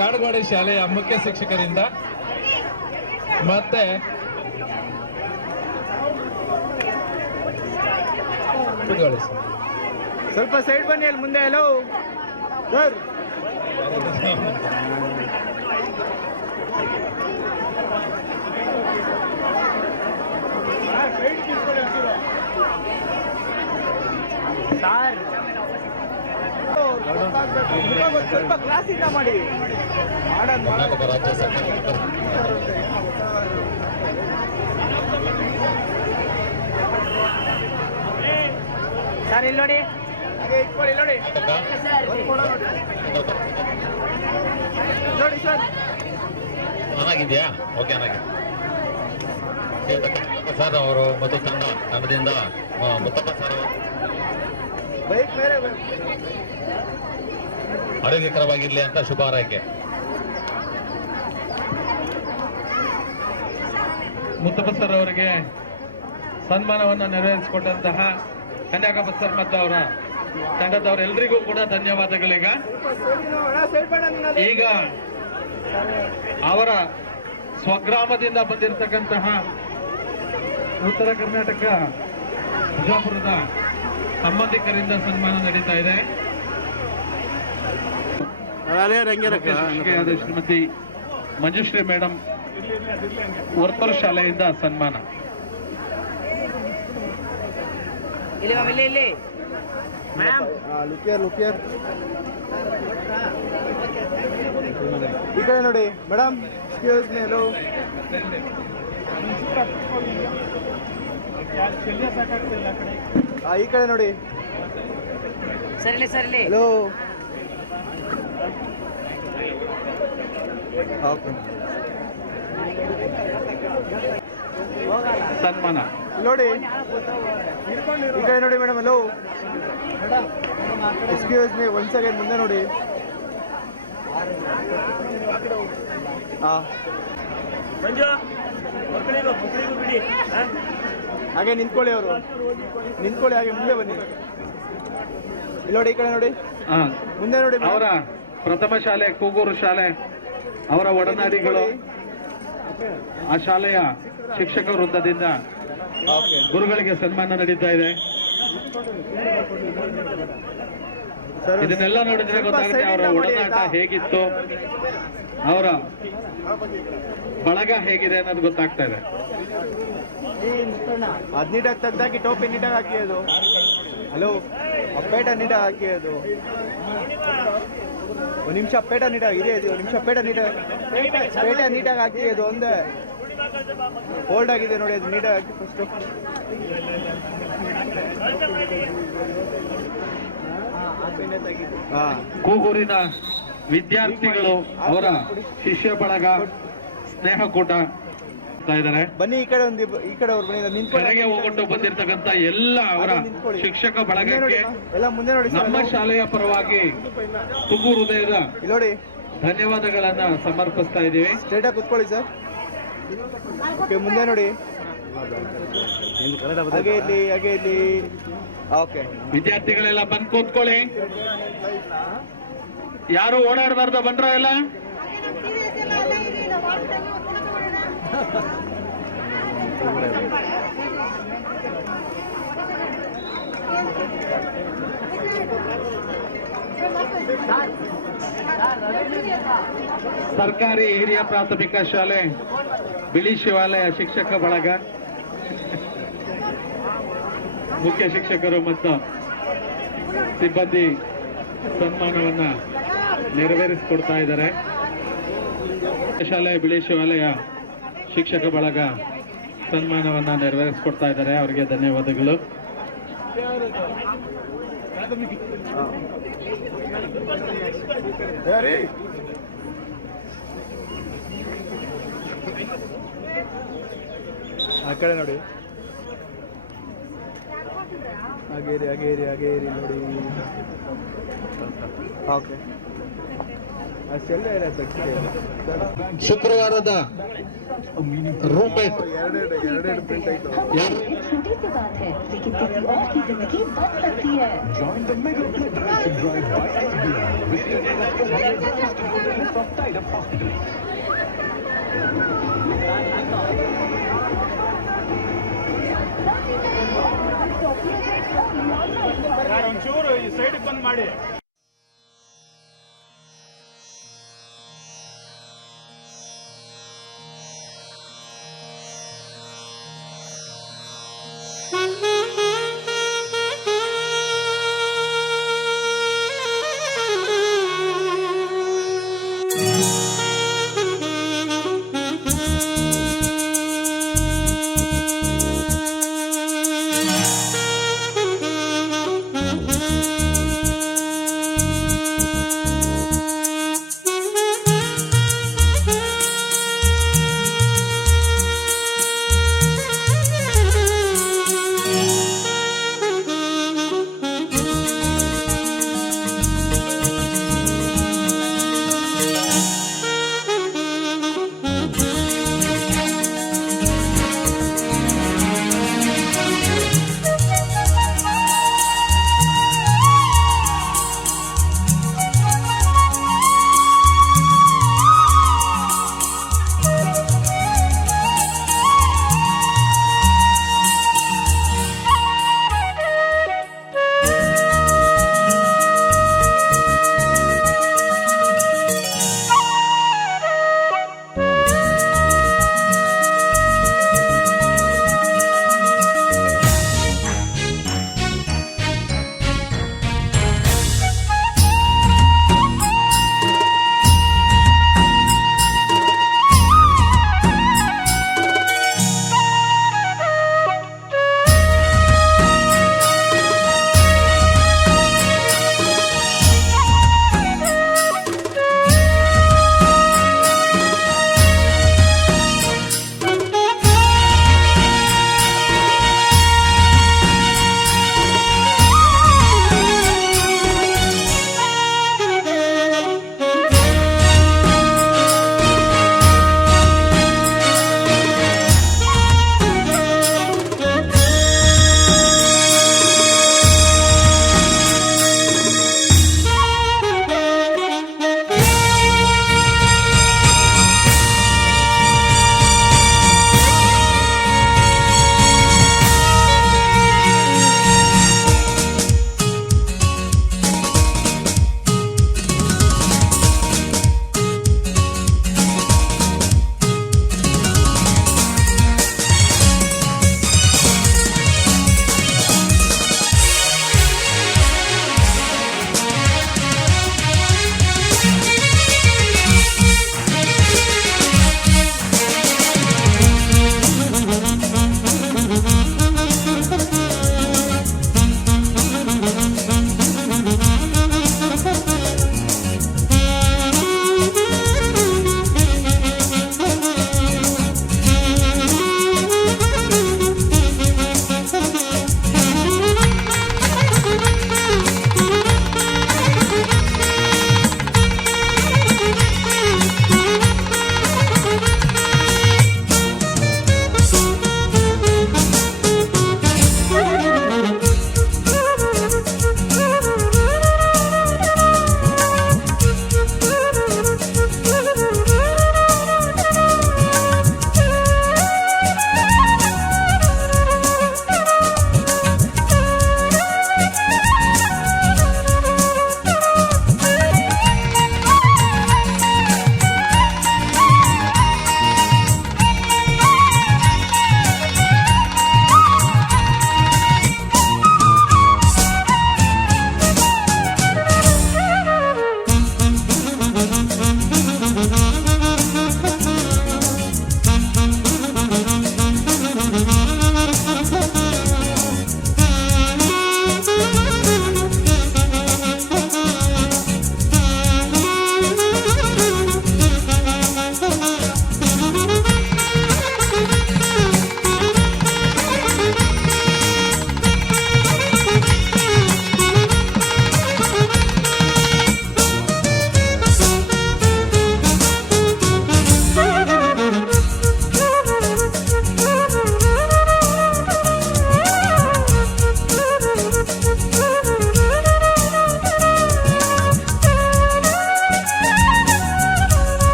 ಕಾಡುಗೋಡಿ ಶಾಲೆಯ ಮುಖ್ಯ ಶಿಕ್ಷಕರಿಂದ ಮತ್ತೆ ಸ್ವಲ್ಪ ಸೈಡ್ ಬನ್ನಿ, ಅಲ್ಲಿ ಮುಂದೆ. ಹಲೋ ಸರ್, ಸ್ವಲ್ಪ ಕ್ಲಾಸಿಂದ ಮಾಡಿ ಕರ್ನಾಟಕ ರಾಜ್ಯ ಸರ್ಕಾರ ಸರ್ ಇಲ್ಲಿ ನೋಡಿ, ಇಟ್ಕೊಳ್ಳಿ ನೋಡಿ ನೋಡಿ ಸರ್. ಚೆನ್ನಾಗಿದೆಯಾ? ಓಕೆ, ಚೆನ್ನಾಗಿದೆ ಸರ್. ಅವರು ಮತ್ತು ತಂಡದಿಂದ ಮುತ್ತಪ್ಪ ಸರ್ ಬೈಕ್ ಮೇಲೆ ಆರೋಗ್ಯಕರವಾಗಿರ್ಲಿ ಅಂತ ಶುಭ ಹಾರೈಕೆ. ಮುತ್ತಪ್ಪ ಸರ್ ಅವರಿಗೆ ಸನ್ಮಾನವನ್ನು ನೆರವೇರಿಸಿಕೊಟ್ಟಂತಹ ಕನ್ಯಾಕ ಬಸ್ಸರ್ ಮತ್ತು ಅವರ ತಂಡದವರೆಲ್ಲರಿಗೂ ಕೂಡ ಧನ್ಯವಾದಗಳೀಗ. ಈಗ ಅವರ ಸ್ವಗ್ರಾಮದಿಂದ ಬಂದಿರತಕ್ಕಂತಹ ಉತ್ತರ ಕರ್ನಾಟಕ ಬಿಜಾಪುರದ ಸಂಬಂಧಿಕರಿಂದ ಸನ್ಮಾನ ನಡೀತಾ ಇದೆ. ಶ್ರೀಮತಿ ಮಂಜುಶ್ರೀ ಮೇಡಮ್ ವರ್ತೂರು ಶಾಲೆಯಿಂದ ಸನ್ಮಾನ. ಇಲ್ಲಿ ಲುಕಿಯರ್ ಈ ಕಡೆ ನೋಡಿ ಮೇಡಮ್. Excuse me. ಹಲೋ ಈ ಕಡೆ ನೋಡಿ. ಸರಿಲಿ ಹಲೋ ಓಕೆ. ಸನ್ಮಾನ ನೋಡಿ ಈ ಕಡೆ ನೋಡಿ madam. Hello excuse me, one second ಮುಂದೆ ನೋಡಿ. ಹಾಗೆ ನಿಂತ್ಕೊಳ್ಳಿ, ಅವರು ನಿಂತ್ಕೊಳ್ಳಿ, ಹಾಗೆ ಮುಂದೆ ಬನ್ನಿ. ಇಲ್ಲಿ ನೋಡಿ, ಈ ಕಡೆ ನೋಡಿ, ಮುಂದೆ ನೋಡಿ. ಅವರ ಪ್ರಥಮ ಶಾಲೆ ಕೂಗೂರು ಶಾಲೆ, ಅವರ ಒಡನಾಡಿಗಳು, ಆ ಶಾಲೆಯ ಶಿಕ್ಷಕ ವೃಂದದಿಂದ ಗುರುಗಳಿಗೆ ಸನ್ಮಾನ ನಡೀತಾ ಇದೆ. ಇದನ್ನೆಲ್ಲ ನೋಡಿದ್ರೆ ಗೊತ್ತಾಗುತ್ತೆ ಅವರ ಒಡನಾಟ ಹೇಗಿತ್ತು, ಅವರ ಬಳಗ ಹೇಗಿದೆ ಅನ್ನೋದು ಗೊತ್ತಾಗ್ತಾ ಇದೆ. ಅದ್ ನೀಟಾಗಿ ತೆಗ್ದಾಕಿ, ಟೋಪಿ ನೀಟಾಗಿ ಹಾಕಿ. ಅದು ಹಲೋ, ಪೇಟ ನೀಟಾಗಿ ಹಾಕಿ. ಅದು ಒಂದು ನಿಮಿಷ ಪೇಟ ನೀಟಾಗಿ ಇದೆ. ಒಂದು ನಿಮಿಷ ಪೇಟ ನೀಟಾಗಿ ಹಾಕಿ. ಅದು ಒಂದೇ ಹೋಲ್ಡ್ ಆಗಿದೆ ನೋಡಿ, ಅದು ನೀಟಾಗಿ ಹಾಕಿ ಫಸ್ಟು. ಕೂಗೂರಿನ ವಿದ್ಯಾರ್ಥಿಗಳು, ಅವರ ಶಿಷ್ಯ ಬಳಗ, ಸ್ನೇಹಕೂಟ ಇದ್ದಾರೆ. ಬನ್ನಿ ಈ ಕಡೆ, ಈ ಕಡೆ ಅವ್ರು ಬನ್ನಿ. ಕರೆಗೆ ಹೋಗೊಟ್ಟು ಬಂದಿರತಕ್ಕಂತ ಎಲ್ಲ ಅವರ ಶಿಕ್ಷಕ ಬಳಗಕ್ಕೆ ಎಲ್ಲ ಮುಂದೆ ನೋಡಿ. ನಮ್ಮ ಶಾಲೆಯ ಪರವಾಗಿ ತುಂಬು ಹೃದಯದ ನೋಡಿ ಧನ್ಯವಾದಗಳನ್ನ ಸಮರ್ಪಿಸ್ತಾ ಇದ್ದೀವಿ. ಸ್ಟ್ರೇಟಾಗಿ ಕೂತ್ಕೊಳ್ಳಿ ಸರ್. ಮುಂದೆ ನೋಡಿ, ಹಾಗೆ ಇಲ್ಲಿ. ಓಕೆ, ವಿದ್ಯಾರ್ಥಿಗಳೆಲ್ಲ ಬಂದು ಕೂತ್ಕೊಳ್ಳಿ. ಯಾರು ಓಡಾಡಬಾರ್ದು, ಬಂದ್ರ ಎಲ್ಲ. ಸರ್ಕಾರಿ ಹಿರಿಯ ಪ್ರಾಥಮಿಕ ಶಾಲೆ ಬಿಳಿ ಶಿವಾಲಯ ಶಿಕ್ಷಕ ಬಳಗ, ಮುಖ್ಯ ಶಿಕ್ಷಕರು ಮತ್ತು ಸಿಬ್ಬಂದಿ ಸನ್ಮಾನವನ್ನ ನೆರವೇರಿಸಿಕೊಡ್ತಾ ಇದ್ದಾರೆ. ಶಾಲೆ ಬಿಳಿ ಶಿವಾಲಯ ಶಿಕ್ಷಕ ಬಳಗ ಸನ್ಮಾನವನ್ನ ನೆರವೇರಿಸಿಕೊಡ್ತಾ ಇದ್ದಾರೆ. ಅವರಿಗೆ ಧನ್ಯವಾದಗಳು. ಆ ಕಡೆ ನೋಡಿ, ಹಾಗೇರಿ ನೋಡಿ. ಓಕೆ, ಅಷ್ಟೆಲ್ಲ ಇರತ್ತೆ. ಶುಕ್ರವಾರದ ರೂಮ್ಮೇಟ್ ಎರಡೆರಡು ಪ್ರಿಂಟ್ ಆಯ್ತು. ಒಂಚೂರು ಈ ಸೈಡ್ ಬಂದ್ ಮಾಡಿ.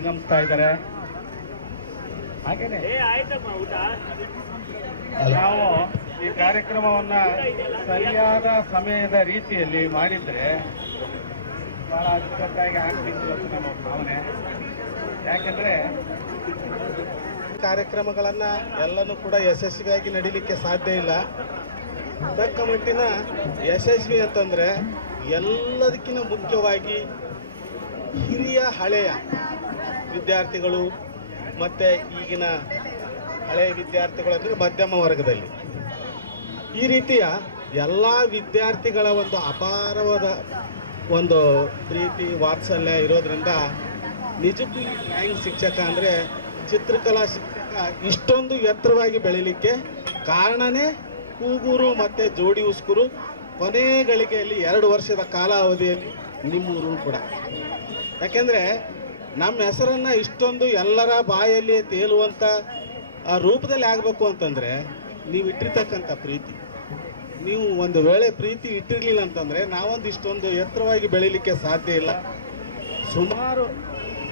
ನಿರ್ಗಮಿಸ್ತಾ ಇದ್ದಾರೆ. ಹಾಗೇನೆ ನಾವು ಈ ಕಾರ್ಯಕ್ರಮವನ್ನ ಸರಿಯಾದ ಸಮಯದ ರೀತಿಯಲ್ಲಿ ಮಾಡಿದ್ರೆ ಬಹಳ ಅಚ್ಚುಕಟ್ಟಾಗಿ ಆಗ್ತಿತ್ತು ಅಂತ ನಮ್ಮ ಭಾವನೆ. ಯಾಕೆಂದ್ರೆ ಕಾರ್ಯಕ್ರಮಗಳನ್ನ ಎಲ್ಲನೂ ಕೂಡ ಯಶಸ್ವಿಯಾಗಿ ನಡೀಲಿಕ್ಕೆ ಸಾಧ್ಯ ಇಲ್ಲ. ತಕ್ಕ ಮಟ್ಟಿನ ಯಶಸ್ವಿ ಅಂತಂದ್ರೆ ಎಲ್ಲದಕ್ಕಿಂತ ಮುಖ್ಯವಾಗಿ ಹಿರಿಯ ಹಳೆಯ ವಿದ್ಯಾರ್ಥಿಗಳು ಮತ್ತು ಈಗಿನ ಹಳೆಯ ವಿದ್ಯಾರ್ಥಿಗಳು ಅಂದರೆ ಮಧ್ಯಮ ವರ್ಗದಲ್ಲಿ ಈ ರೀತಿಯ ಎಲ್ಲ ವಿದ್ಯಾರ್ಥಿಗಳ ಒಂದು ಅಪಾರವಾದ ಒಂದು ಪ್ರೀತಿ ವಾತ್ಸಲ್ಯ ಇರೋದ್ರಿಂದ ನಿಜಕ್ಕೂ ಡ್ರಾಯಿಂಗ್ ಶಿಕ್ಷಕ ಅಂದರೆ ಚಿತ್ರಕಲಾ ಶಿಕ್ಷಕ ಇಷ್ಟೊಂದು ಎತ್ತರವಾಗಿ ಬೆಳೀಲಿಕ್ಕೆ ಕಾರಣನೇ ಕೂಗೂರು ಮತ್ತು ಜೋಡಿ ಉಸ್ಕೂರು ಕೊನೆ ಗಳಿಗೆಯಲ್ಲಿ 2 ವರ್ಷದ ಕಾಲಾವಧಿಯಲ್ಲಿ ನಿಮ್ಮೂರು ಕೂಡ. ಯಾಕೆಂದರೆ ನಮ್ಮ ಹೆಸರನ್ನು ಇಷ್ಟೊಂದು ಎಲ್ಲರ ಬಾಯಲ್ಲಿ ತೇಲುವಂಥ ಆ ರೂಪದಲ್ಲಿ ಆಗಬೇಕು ಅಂತಂದರೆ ನೀವು ಇಟ್ಟಿರ್ತಕ್ಕಂಥ ಪ್ರೀತಿ, ನೀವು ಒಂದು ವೇಳೆ ಪ್ರೀತಿ ಇಟ್ಟಿರಲಿಲ್ಲ ಅಂತಂದರೆ ನಾವೊಂದು ಇಷ್ಟೊಂದು ಎತ್ತರವಾಗಿ ಬೆಳೀಲಿಕ್ಕೆ ಸಾಧ್ಯ ಇಲ್ಲ. ಸುಮಾರು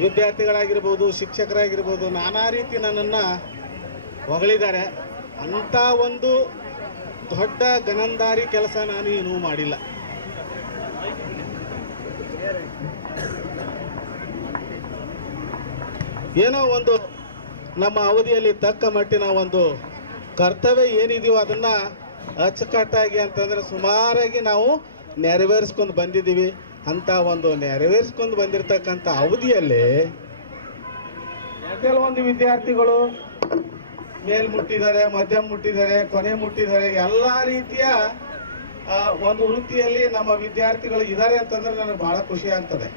ವಿದ್ಯಾರ್ಥಿಗಳಾಗಿರ್ಬೋದು, ಶಿಕ್ಷಕರಾಗಿರ್ಬೋದು ನಾನಾ ರೀತಿ ನನ್ನನ್ನು ಹೊಗಳಿದ್ದಾರೆ. ಅಂಥ ಒಂದು ದೊಡ್ಡ ಗನಂದಾರಿ ಕೆಲಸ ನಾನು ಇನ್ನೂ ಮಾಡಿಲ್ಲ. ಏನೋ ಒಂದು ನಮ್ಮ ಅವಧಿಯಲ್ಲಿ ತಕ್ಕ ಮಟ್ಟಿನ ಒಂದು ಕರ್ತವ್ಯ ಏನಿದೆಯೋ ಅದನ್ನು ಅಚ್ಚುಕಟ್ಟಾಗಿ ಅಂತಂದರೆ ಸುಮಾರಾಗಿ ನಾವು ನೆರವೇರಿಸ್ಕೊಂಡು ಬಂದಿದ್ದೀವಿ. ಅಂತ ಒಂದು ನೆರವೇರಿಸ್ಕೊಂಡು ಬಂದಿರತಕ್ಕಂಥ ಅವಧಿಯಲ್ಲಿ ಕೆಲವೊಂದು ವಿದ್ಯಾರ್ಥಿಗಳು ಮೇಲ್ ಮುಟ್ಟಿದ್ದಾರೆ, ಮಧ್ಯಮ ಮುಟ್ಟಿದ್ದಾರೆ, ಕೊನೆ ಮುಟ್ಟಿದ್ದಾರೆ. ಎಲ್ಲ ರೀತಿಯ ಒಂದು ವೃತ್ತಿಯಲ್ಲಿ ನಮ್ಮ ವಿದ್ಯಾರ್ಥಿಗಳು ಇದ್ದಾರೆ ಅಂತಂದ್ರೆ ನನಗೆ ಬಹಳ ಖುಷಿ ಆಗ್ತದೆ.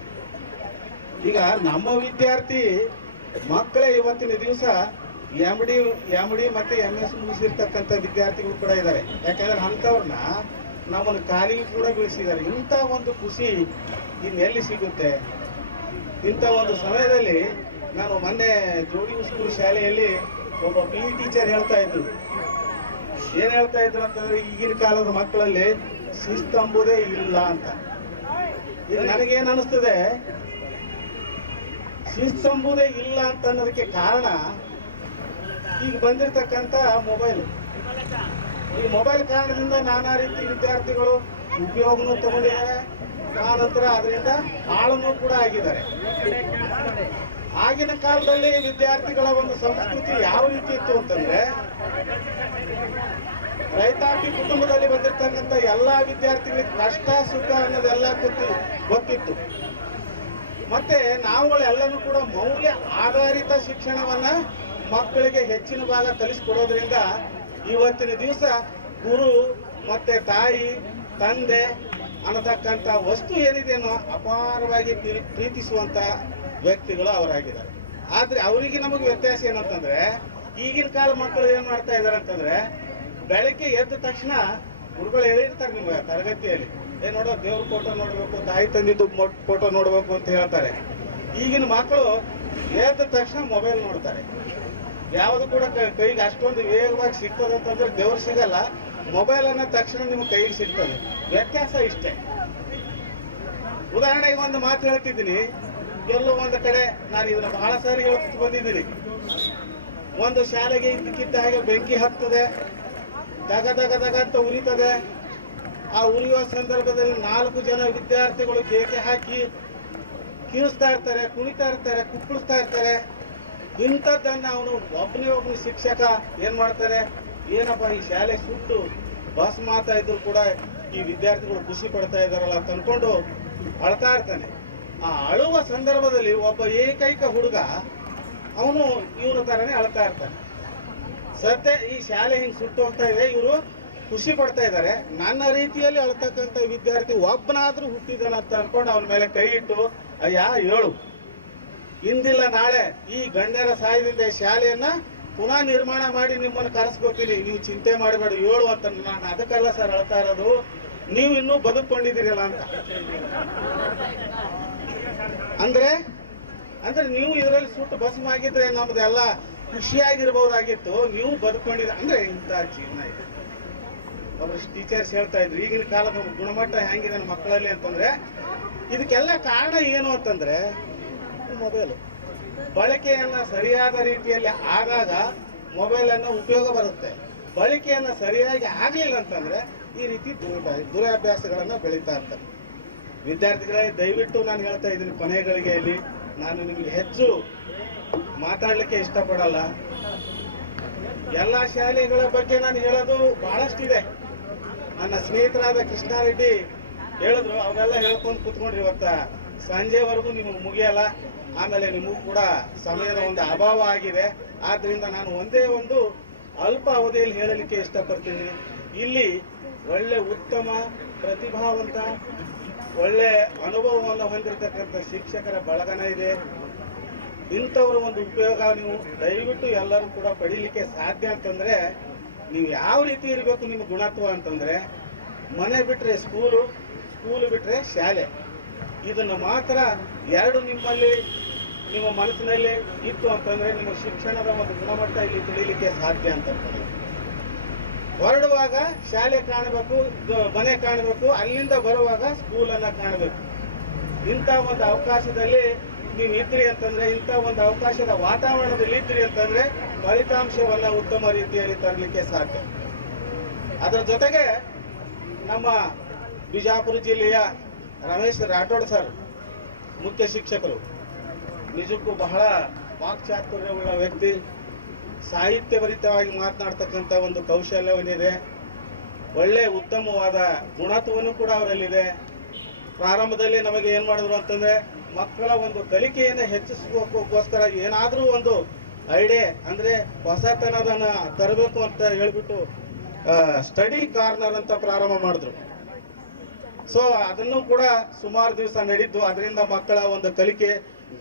ಈಗ ನಮ್ಮ ವಿದ್ಯಾರ್ಥಿ ಮಕ್ಕಳೇ ಇವತ್ತಿನ ದಿವಸ ಎಮ್.ಡಿ. ಮತ್ತು MS ಮುಗಿಸಿರ್ತಕ್ಕಂಥ ವಿದ್ಯಾರ್ಥಿಗಳು ಕೂಡ ಇದ್ದಾರೆ. ಯಾಕಂದ್ರೆ ಅಂಥವ್ರನ್ನ ನಮ್ಮನ್ನು ಕಾಲಿಗೆ ಕೂಡ ಬೀಳಿಸಿದ್ದಾರೆ. ಇಂಥ ಒಂದು ಖುಷಿ ಇನ್ನೆಲ್ಲಿ ಸಿಗುತ್ತೆ? ಇಂಥ ಒಂದು ಸಮಯದಲ್ಲಿ ನಾನು ಮೊನ್ನೆ ಜೋಡಿ ಉಸ್ಕೂರು ಶಾಲೆಯಲ್ಲಿ ಒಬ್ಬ PE ಟೀಚರ್ ಹೇಳ್ತಾ ಇದ್ರು. ಏನು ಹೇಳ್ತಾ ಇದ್ರು ಅಂತಂದ್ರೆ ಈಗಿನ ಕಾಲದ ಮಕ್ಕಳಲ್ಲಿ ಶಿಸ್ತಂಬುದೇ ಇಲ್ಲ ಅಂತ. ಈಗ ನನಗೇನು ಅನಿಸ್ತದೆ, ಶಿಸ್ತಂಬುದೇ ಇಲ್ಲ ಅಂತ ಅನ್ನೋದಕ್ಕೆ ಕಾರಣ ಈಗ ಬಂದಿರತಕ್ಕಂಥ ಮೊಬೈಲ್. ಈ ಮೊಬೈಲ್ ಕಾರಣದಿಂದ ನಾನಾ ರೀತಿ ವಿದ್ಯಾರ್ಥಿಗಳು ಉಪಯೋಗನೂ ತಗೊಂಡಿದ್ದಾರೆ, ಆನಂತರ ಅದರಿಂದ ಹಾಳನ್ನು ಕೂಡ ಆಗಿದ್ದಾರೆ. ಆಗಿನ ಕಾಲದಲ್ಲಿ ವಿದ್ಯಾರ್ಥಿಗಳ ಒಂದು ಸಂಸ್ಕೃತಿ ಯಾವ ರೀತಿ ಇತ್ತು ಅಂತಂದ್ರೆ, ರೈತಾಪಿ ಕುಟುಂಬದಲ್ಲಿ ಬಂದಿರತಕ್ಕಂಥ ಎಲ್ಲಾ ವಿದ್ಯಾರ್ಥಿಗಳಿಗೆ ಕಷ್ಟ ಸುಖ ಅನ್ನೋದೆಲ್ಲ ಗೊತ್ತಿತ್ತು. ಮತ್ತೆ ನಾವುಗಳೆಲ್ಲನೂ ಕೂಡ ಮೌಲ್ಯ ಆಧಾರಿತ ಶಿಕ್ಷಣವನ್ನ ಮಕ್ಕಳಿಗೆ ಹೆಚ್ಚಿನ ಭಾಗ ಕಲಿಸ್ಕೊಡೋದ್ರಿಂದ ಇವತ್ತಿನ ದಿವಸ ಗುರು ಮತ್ತೆ ತಾಯಿ ತಂದೆ ಅನ್ನತಕ್ಕಂಥ ವಸ್ತು ಏನಿದೆಯೋ ಅಪಾರವಾಗಿ ಪ್ರೀತಿಸುವಂತ ವ್ಯಕ್ತಿಗಳು ಅವರಾಗಿದ್ದಾರೆ. ಆದ್ರೆ ಅವರಿಗೆ ನಮಗೆ ವ್ಯತ್ಯಾಸ ಏನಂತಂದ್ರೆ, ಈಗಿನ ಕಾಲ ಮಕ್ಕಳು ಏನ್ ಮಾಡ್ತಾ ಇದಾರೆ ಅಂತಂದ್ರೆ, ಬೆಳಗ್ಗೆ ಎದ್ದ ತಕ್ಷಣ ಗುರುಗಳು ಹೇಳಿರ್ತಾರೆ ನಿಮ್ಗೆ ತರಗತಿಯಲ್ಲಿ, ನೋಡೋ ದೇವ್ರ ಫೋಟೋ ನೋಡ್ಬೇಕು, ತಾಯಿ ತಂದಿದ್ದು ಫೋಟೋ ನೋಡ್ಬೇಕು ಅಂತ ಹೇಳ್ತಾರೆ. ಈಗಿನ ಮಕ್ಕಳು ಎದ್ದ ತಕ್ಷಣ ಮೊಬೈಲ್ ನೋಡ್ತಾರೆ. ಯಾವುದು ಕೂಡ ಕೈಗೆ ಅಷ್ಟೊಂದು ವೇಗವಾಗಿ ಸಿಗ್ತದೆ ಅಂತಂದ್ರೆ ದೇವ್ರು ಸಿಗಲ್ಲ, ಮೊಬೈಲ್ ಅನ್ನೋ ತಕ್ಷಣ ನಿಮ್ಗೆ ಕೈಗೆ ಸಿಗ್ತದೆ. ವ್ಯತ್ಯಾಸ ಇಷ್ಟೇ. ಉದಾಹರಣೆಗೆ ಒಂದು ಮಾತು ಹೇಳ್ತಿದ್ದೀನಿ. ಎಲ್ಲೋ ಒಂದು ಕಡೆ ನಾನು ಇದನ್ನ ಬಹಳ ಸಾರಿ ಹೇಳ್ತಿದ್ದು ಬಂದಿದ್ದೀನಿ. ಒಂದು ಶಾಲೆಗೆ ಇದ್ದಕ್ಕಿದ್ದ ಹಾಗೆ ಬೆಂಕಿ ಹತ್ತದೆ, ದಗ ದಗ ದಗ ಅಂತ ಉರಿತದೆ. ಆ ಉರಿಯುವ ಸಂದರ್ಭದಲ್ಲಿ 4 ಜನ ವಿದ್ಯಾರ್ಥಿಗಳು ಕೇಕೆ ಹಾಕಿ ಕಿರಿಸ್ತಾ ಇರ್ತಾರೆ, ಕುಣಿತಾ ಇರ್ತಾರೆ, ಕುಕ್ಕಳಿಸ್ತಾ ಇರ್ತಾರೆ. ಇಂಥದ್ದನ್ನ ಅವನು ಒಬ್ಬನೇ ಶಿಕ್ಷಕ ಏನ್ ಮಾಡ್ತಾರೆ, ಏನಪ್ಪ ಈ ಶಾಲೆ ಸುಟ್ಟು ಬಸ್ ಮಾತಾ ಇದ್ರು ಕೂಡ ಈ ವಿದ್ಯಾರ್ಥಿಗಳು ಖುಷಿ ಪಡ್ತಾ ಇದಾರಲ್ಲ ಅಂತ ಅನ್ಕೊಂಡು ಅಳ್ತಾ ಇರ್ತಾನೆ. ಆ ಅಳುವ ಸಂದರ್ಭದಲ್ಲಿ ಒಬ್ಬ ಏಕೈಕ ಹುಡುಗ ಅವನು ಇವನ ತರನೇ ಅಳ್ತಾ ಇರ್ತಾನೆ. ಸದ್ಯ ಈ ಶಾಲೆ ಹಿಂಗೆ ಸುಟ್ಟು ಹೋಗ್ತಾ ಇದೆ, ಇವರು ಖುಷಿ ಪಡ್ತಾ ಇದ್ದಾರೆ, ನನ್ನ ರೀತಿಯಲ್ಲಿ ಅಳ್ತಕ್ಕಂಥ ವಿದ್ಯಾರ್ಥಿ ಒಬ್ಬನಾದ್ರೂ ಹುಟ್ಟಿದಾನ ಅಂತ ಅನ್ಕೊಂಡು ಅವನ ಮೇಲೆ ಕೈ ಇಟ್ಟು, ಅಯ್ಯ ಹೇಳು, ಇಂದಿಲ್ಲ ನಾಳೆ ಈ ಗಣ್ಯರ ಸಹಾಯದಿಂದ ಈ ಶಾಲೆಯನ್ನ ಪುನಃ ನಿರ್ಮಾಣ ಮಾಡಿ ನಿಮ್ಮನ್ನು ಕರೆಸ್ಕೊತೀನಿ, ನೀವು ಚಿಂತೆ ಮಾಡಬೇಡಿ ಹೇಳು ಅಂತ. ನಾನು ಅದಕ್ಕೆಲ್ಲ ಸರ್ ಅಳ್ತಾ ಇರೋದು, ನೀವು ಇನ್ನೂ ಬದುಕೊಂಡಿದ್ದೀರಲ್ಲ ಅಂತ. ಅಂದ್ರೆ ನೀವು ಇದರಲ್ಲಿ ಸುಟ್ಟು ಭಸ್ಮ ಆಗಿದ್ರೆ ನಮ್ದೆಲ್ಲ ಖುಷಿಯಾಗಿರ್ಬೋದಾಗಿತ್ತು, ನೀವು ಬದುಕೊಂಡಿದ್ರೆ ಅಂದ್ರೆ ಇಂಥ ಜೀವನ ಇದೆ. ಒಬ್ಬರು ಟೀಚರ್ಸ್ ಹೇಳ್ತಾ ಇದ್ರು, ಈಗಿನ ಕಾಲದ ಗುಣಮಟ್ಟ ಹೆಂಗಿದೆ ನನ್ನ ಮಕ್ಕಳಲ್ಲಿ ಅಂತಂದ್ರೆ ಇದಕ್ಕೆಲ್ಲ ಕಾರಣ ಏನು ಅಂತಂದ್ರೆ ಮೊಬೈಲು. ಬಳಕೆಯನ್ನು ಸರಿಯಾದ ರೀತಿಯಲ್ಲಿ ಆದಾಗ ಮೊಬೈಲನ್ನು ಉಪಯೋಗ ಬರುತ್ತೆ. ಬಳಕೆಯನ್ನು ಸರಿಯಾಗಿ ಆಗಲಿಲ್ಲ ಅಂತಂದರೆ ಈ ರೀತಿ ದುರಭ್ಯಾಸಗಳನ್ನು ಬೆಳೀತಾ ಇರ್ತಾರೆ. ವಿದ್ಯಾರ್ಥಿಗಳೇ, ದಯವಿಟ್ಟು ನಾನು ಹೇಳ್ತಾ ಇದ್ದೀನಿ, ಕೊನೆ ಗಳಿಗೆಯಲ್ಲಿ ನಾನು ನಿಮಗೆ ಹೆಚ್ಚು ಮಾತಾಡಲಿಕ್ಕೆ ಇಷ್ಟಪಡಲ್ಲ. ಎಲ್ಲ ಶಾಲೆಗಳ ಬಗ್ಗೆ ನಾನು ಹೇಳೋದು ಬಹಳಷ್ಟಿದೆ. ನನ್ನ ಸ್ನೇಹಿತರಾದ ಕೃಷ್ಣಾರೆಡ್ಡಿ ಹೇಳಿದ್ರು, ಅವೆಲ್ಲ ಹೇಳ್ಕೊಂಡು ಕೂತ್ಕೊಂಡ್ರಿ. ಇವತ್ತ ಸಂಜೆವರೆಗೂ ನಿಮಗೆ ಮುಗಿಯಲ್ಲ, ಆಮೇಲೆ ನಿಮಗೂ ಕೂಡ ಸಮಯದ ಒಂದು ಅಭಾವ ಆಗಿದೆ. ಆದ್ದರಿಂದ ನಾನು ಒಂದೇ ಒಂದು ಅಲ್ಪ ಅವಧಿಯಲ್ಲಿ ಹೇಳಲಿಕ್ಕೆ ಇಷ್ಟಪಡ್ತೀನಿ. ಇಲ್ಲಿ ಒಳ್ಳೆ ಉತ್ತಮ ಪ್ರತಿಭಾವಂತ ಒಳ್ಳೆ ಅನುಭವವನ್ನು ಹೊಂದಿರತಕ್ಕಂಥ ಶಿಕ್ಷಕರ ಬಳಗನ ಇದೆ. ಇಂಥವ್ರ ಒಂದು ಉಪಯೋಗ ನೀವು ದಯವಿಟ್ಟು ಎಲ್ಲರೂ ಕೂಡ ಪಡೀಲಿಕ್ಕೆ ಸಾಧ್ಯ ಅಂತಂದರೆ ನೀವು ಯಾವ ರೀತಿ ಇರಬೇಕು ನಿಮ್ಮ ಗುಣತ್ವ ಅಂತಂದರೆ, ಮನೆ ಬಿಟ್ಟರೆ ಸ್ಕೂಲು, ಸ್ಕೂಲು ಬಿಟ್ಟರೆ ಶಾಲೆ. ಇದನ್ನು ಮಾತ್ರ ಎರಡು ನಿಮ್ಮಲ್ಲಿ ನಿಮ್ಮ ಮನಸ್ಸಿನಲ್ಲಿ ಇತ್ತು ಅಂತಂದರೆ ನಿಮ್ಮ ಶಿಕ್ಷಣದ ಒಂದು ಗುಣಮಟ್ಟ ಇಲ್ಲಿ ತಿಳಿಲಿಕ್ಕೆ ಸಾಧ್ಯ ಅಂತ. ಹೊರಡುವಾಗ ಶಾಲೆ ಕಾಣಬೇಕು, ಮನೆ ಕಾಣಬೇಕು, ಅಲ್ಲಿಂದ ಬರುವಾಗ ಸ್ಕೂಲನ್ನು ಕಾಣಬೇಕು. ಇಂಥ ಒಂದು ಅವಕಾಶದಲ್ಲಿ ನೀವು ಇದ್ರಿ ಅಂತಂದರೆ, ಇಂಥ ಒಂದು ಅವಕಾಶದ ವಾತಾವರಣದಲ್ಲಿ ಇದ್ರಿ ಅಂತಂದರೆ ಫಲಿತಾಂಶವನ್ನು ಉತ್ತಮ ರೀತಿಯಲ್ಲಿ ತರಲಿಕ್ಕೆ ಸಾಧ್ಯ. ಅದರ ಜೊತೆಗೆ ನಮ್ಮ ಬಿಜಾಪುರ ಜಿಲ್ಲೆಯ ರಮೇಶ್ ರಾಠೋಡ್ ಸರ್ ಮುಖ್ಯ ಶಿಕ್ಷಕರು, ನಿಜಕ್ಕೂ ಬಹಳ ವಾಕ್ಚಾತುರ್ಯವುಳ್ಳ ವ್ಯಕ್ತಿ. ಸಾಹಿತ್ಯಭರಿತವಾಗಿ ಮಾತನಾಡ್ತಕ್ಕಂಥ ಒಂದು ಕೌಶಲ್ಯವನ್ನಿದೆ. ಒಳ್ಳೆ ಉತ್ತಮವಾದ ಗುಣತ್ವವನ್ನು ಕೂಡ ಅವರಲ್ಲಿದೆ. ಪ್ರಾರಂಭದಲ್ಲಿ ನಮಗೆ ಏನು ಮಾಡಿದ್ರು ಅಂತಂದರೆ, ಮಕ್ಕಳ ಒಂದು ಕಲಿಕೆಯನ್ನು ಹೆಚ್ಚಿಸೋಕ್ಕೋಸ್ಕರ ಏನಾದರೂ ಒಂದು ಐಡಿಯಾ ಅಂದರೆ ಹೊಸತನದನ್ನು ತರಬೇಕು ಅಂತ ಹೇಳಿಬಿಟ್ಟು ಸ್ಟಡಿ ಕಾರ್ನರ್ ಅಂತ ಪ್ರಾರಂಭ ಮಾಡಿದ್ರು. ಸೊ ಅದನ್ನು ಕೂಡ ಸುಮಾರು ದಿವಸ ನಡೀತು. ಅದರಿಂದ ಮಕ್ಕಳ ಒಂದು ಕಲಿಕೆ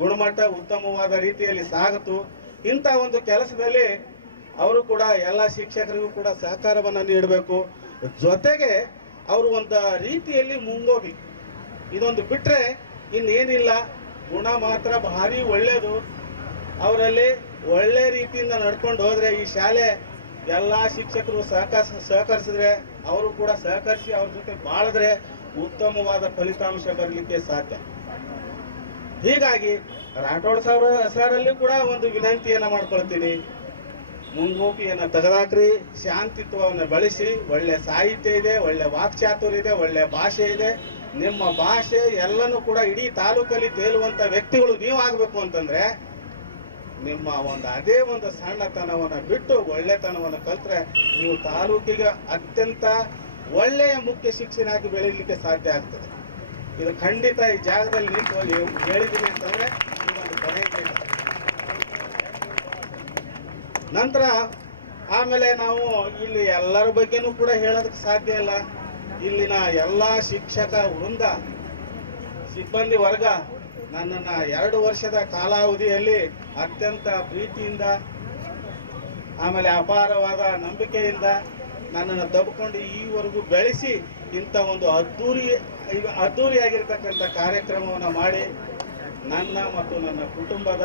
ಗುಣಮಟ್ಟ ಉತ್ತಮವಾದ ರೀತಿಯಲ್ಲಿ ಸಾಗಿತು. ಇಂಥ ಒಂದು ಕೆಲಸದಲ್ಲಿ ಅವರು ಕೂಡ ಎಲ್ಲ ಶಿಕ್ಷಕರಿಗೂ ಕೂಡ ಸಹಕಾರವನ್ನು ನೀಡಬೇಕು. ಜೊತೆಗೆ ಅವರು ಒಂದು ರೀತಿಯಲ್ಲಿ ಮುಂಗೋಗಿ ಇದೊಂದು ಬಿಟ್ಟರೆ ಇನ್ನೇನಿಲ್ಲ. ಗುಣ ಮಾತ್ರ ಭಾರಿ ಒಳ್ಳೆಯದು. ಅವರಲ್ಲಿ ಒಳ್ಳೆ ರೀತಿಯಿಂದ ನಡ್ಕೊಂಡು ಹೋದರೆ ಈ ಶಾಲೆ ಎಲ್ಲ ಶಿಕ್ಷಕರು ಸಹಕರಿಸಿದ್ರೆ, ಅವರು ಕೂಡ ಸಹಕರಿಸಿ ಅವ್ರ ಜೊತೆ ಬಾಳಿದ್ರೆ ಉತ್ತಮವಾದ ಫಲಿತಾಂಶ ಬರಲಿಕ್ಕೆ ಸಾಧ್ಯ. ಹೀಗಾಗಿ ರಾಠೋಡ್ ಸರಲ್ಲಿ ಕೂಡ ಒಂದು ವಿನಂತಿಯನ್ನು ಮಾಡ್ಕೊಳ್ತೀನಿ, ಮುಂಗೋಪಿಯನ್ನು ತೆಗೆದಾಕ್ರಿ, ಶಾಂತಿತ್ವವನ್ನು ಬಳಸಿ. ಒಳ್ಳೆ ಸಾಹಿತ್ಯ ಇದೆ, ಒಳ್ಳೆ ವಾಕ್ಚಾತುರ್ಯ ಇದೆ, ಒಳ್ಳೆ ಭಾಷೆ ಇದೆ. ನಿಮ್ಮ ಭಾಷೆ ಎಲ್ಲನೂ ಕೂಡ ಇಡೀ ತಾಲೂಕಲ್ಲಿ ತೇಲುವಂಥ ವ್ಯಕ್ತಿಗಳು ನೀವು ಆಗಬೇಕು ಅಂತಂದರೆ ನಿಮ್ಮ ಒಂದು ಅದೇ ಒಂದು ಸಣ್ಣತನವನ್ನು ಬಿಟ್ಟು ಒಳ್ಳೆತನವನ್ನು ಕಲ್ತ್ರೆ ನೀವು ತಾಲೂಕಿಗೆ ಅತ್ಯಂತ ಒಳ್ಳೆಯ ಮುಖ್ಯ ಶಿಕ್ಷಣಾಗಿ ಬೆಳೀಲಿಕ್ಕೆ ಸಾಧ್ಯ ಆಗ್ತದೆ. ಇದು ಖಂಡಿತ ಈ ಜಾಗದಲ್ಲಿ ನಿಂತು ಹೇಳಿದ್ದೀನಿ ಅಂತಂದರೆ ಇದೊಂದು ಕೊನೆ. ನಂತರ ಆಮೇಲೆ ನಾವು ಇಲ್ಲಿ ಎಲ್ಲರ ಬಗ್ಗೆನೂ ಕೂಡ ಹೇಳೋದಕ್ಕೆ ಸಾಧ್ಯ ಇಲ್ಲ. ಇಲ್ಲಿನ ಎಲ್ಲ ಶಿಕ್ಷಕ ವೃಂದ, ಸಿಬ್ಬಂದಿ ವರ್ಗ ನನ್ನನ್ನು 2 ವರ್ಷದ ಕಾಲಾವಧಿಯಲ್ಲಿ ಅತ್ಯಂತ ಪ್ರೀತಿಯಿಂದ ಆಮೇಲೆ ಅಪಾರವಾದ ನಂಬಿಕೆಯಿಂದ ನನ್ನನ್ನು ತಬ್ಕೊಂಡು ಈವರೆಗೂ ಬೆಳೆಸಿ ಇಂಥ ಒಂದು ಅದ್ಧೂರಿಯಾಗಿರ್ತಕ್ಕಂಥ ಕಾರ್ಯಕ್ರಮವನ್ನು ಮಾಡಿ ನನ್ನ ಮತ್ತು ನನ್ನ ಕುಟುಂಬದ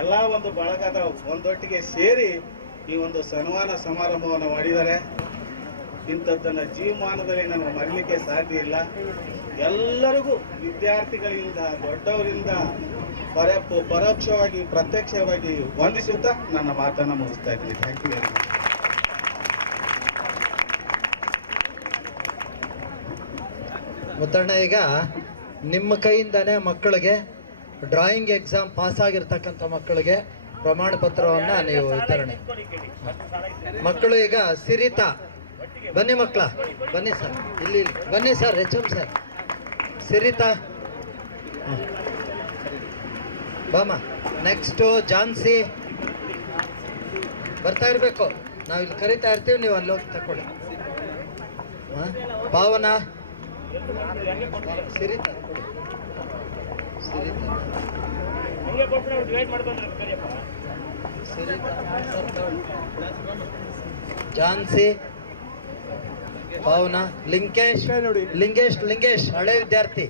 ಎಲ್ಲ ಒಂದು ಬಳಗದ ಒಂದೊಟ್ಟಿಗೆ ಸೇರಿ ಈ ಒಂದು ಸನ್ಮಾನ ಸಮಾರಂಭವನ್ನು ಮಾಡಿದ್ದಾರೆ. ಇಂಥದ್ದನ್ನು ಜೀವಮಾನದಲ್ಲಿ ನಾನು ಮರೀಲಿಕ್ಕೆ ಸಾಧ್ಯ ಇಲ್ಲ. ಎಲ್ಲರಿಗೂ ವಿದ್ಯಾರ್ಥಿಗಳಿಂದ ದೊಡ್ಡವರಿಂದ ಪರೋಕ್ಷವಾಗಿ ಪ್ರತ್ಯಕ್ಷವಾಗಿ ವಂದಿಸುತ್ತಾ ನನ್ನ ಮಾತನ್ನು ಮುಗಿಸ್ತಾ ಇದ್ದೀನಿ. Thank you very much. Muthanna, ಈಗ ನಿಮ್ಮ ಕೈಯಿಂದಾನೇ ಮಕ್ಕಳಿಗೆ ಡ್ರಾಯಿಂಗ್ ಎಕ್ಸಾಮ್ ಪಾಸ್ ಆಗಿರ್ತಕ್ಕಂಥ ಮಕ್ಕಳಿಗೆ ಪ್ರಮಾಣ ಪತ್ರವನ್ನು ನೀವು ವಿತರಣೆ ಮಕ್ಕಳು. ಈಗ ಸಿರಿತಾ, ಬನ್ನಿ ಮಕ್ಕಳ, ಬನ್ನಿ ಸರ್, ಇಲ್ಲಿ ಬನ್ನಿ ಸರ್, HM ಸರ್. ಸಿರಿತಾ ಬಾಮ. ನೆಕ್ಸ್ಟು ಜಾನ್ಸಿ ಬರ್ತಾ ಇರಬೇಕು. ನಾವು ಇಲ್ಲಿ ಕರಿತಾ ಇರ್ತೀವಿ, ನೀವು ಅಲ್ಲಿ ಹೋಗಿ ತಗೊಳ್ಳಿ. ಪಾವನ, ಸಿರಿತಾ, ಜಾನ್ಸಿ, ಪಾವನ, ಲಿಂಗೇಶ್ ಹಳೆ ವಿದ್ಯಾರ್ಥಿ,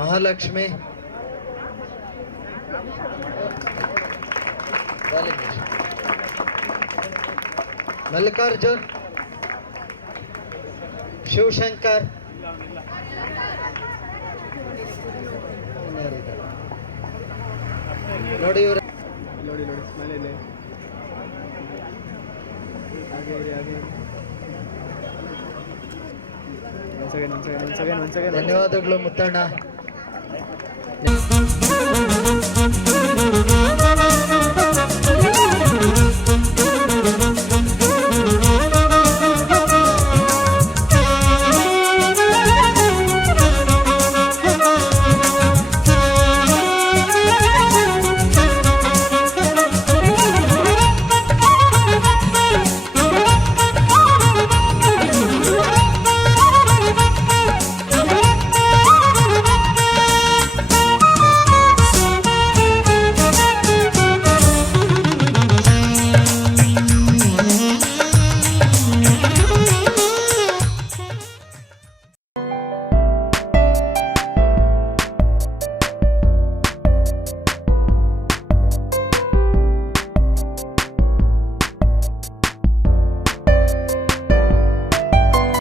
ಮಹಾಲಕ್ಷ್ಮಿ, ಮಲ್ಲಿಕಾರ್ಜುನ್, ಶಿವಶಂಕರ್, ನೋಡಿ ಇವ್ರ ನೋಡಿ ಸ್ಮೈಲ್ ಇದೆ. ಹಾಗೆ ಒಂದ್ ಸೆಕೆಂಡ್ ಧನ್ಯವಾದಗಳು ಮುತ್ತಣ್ಣ.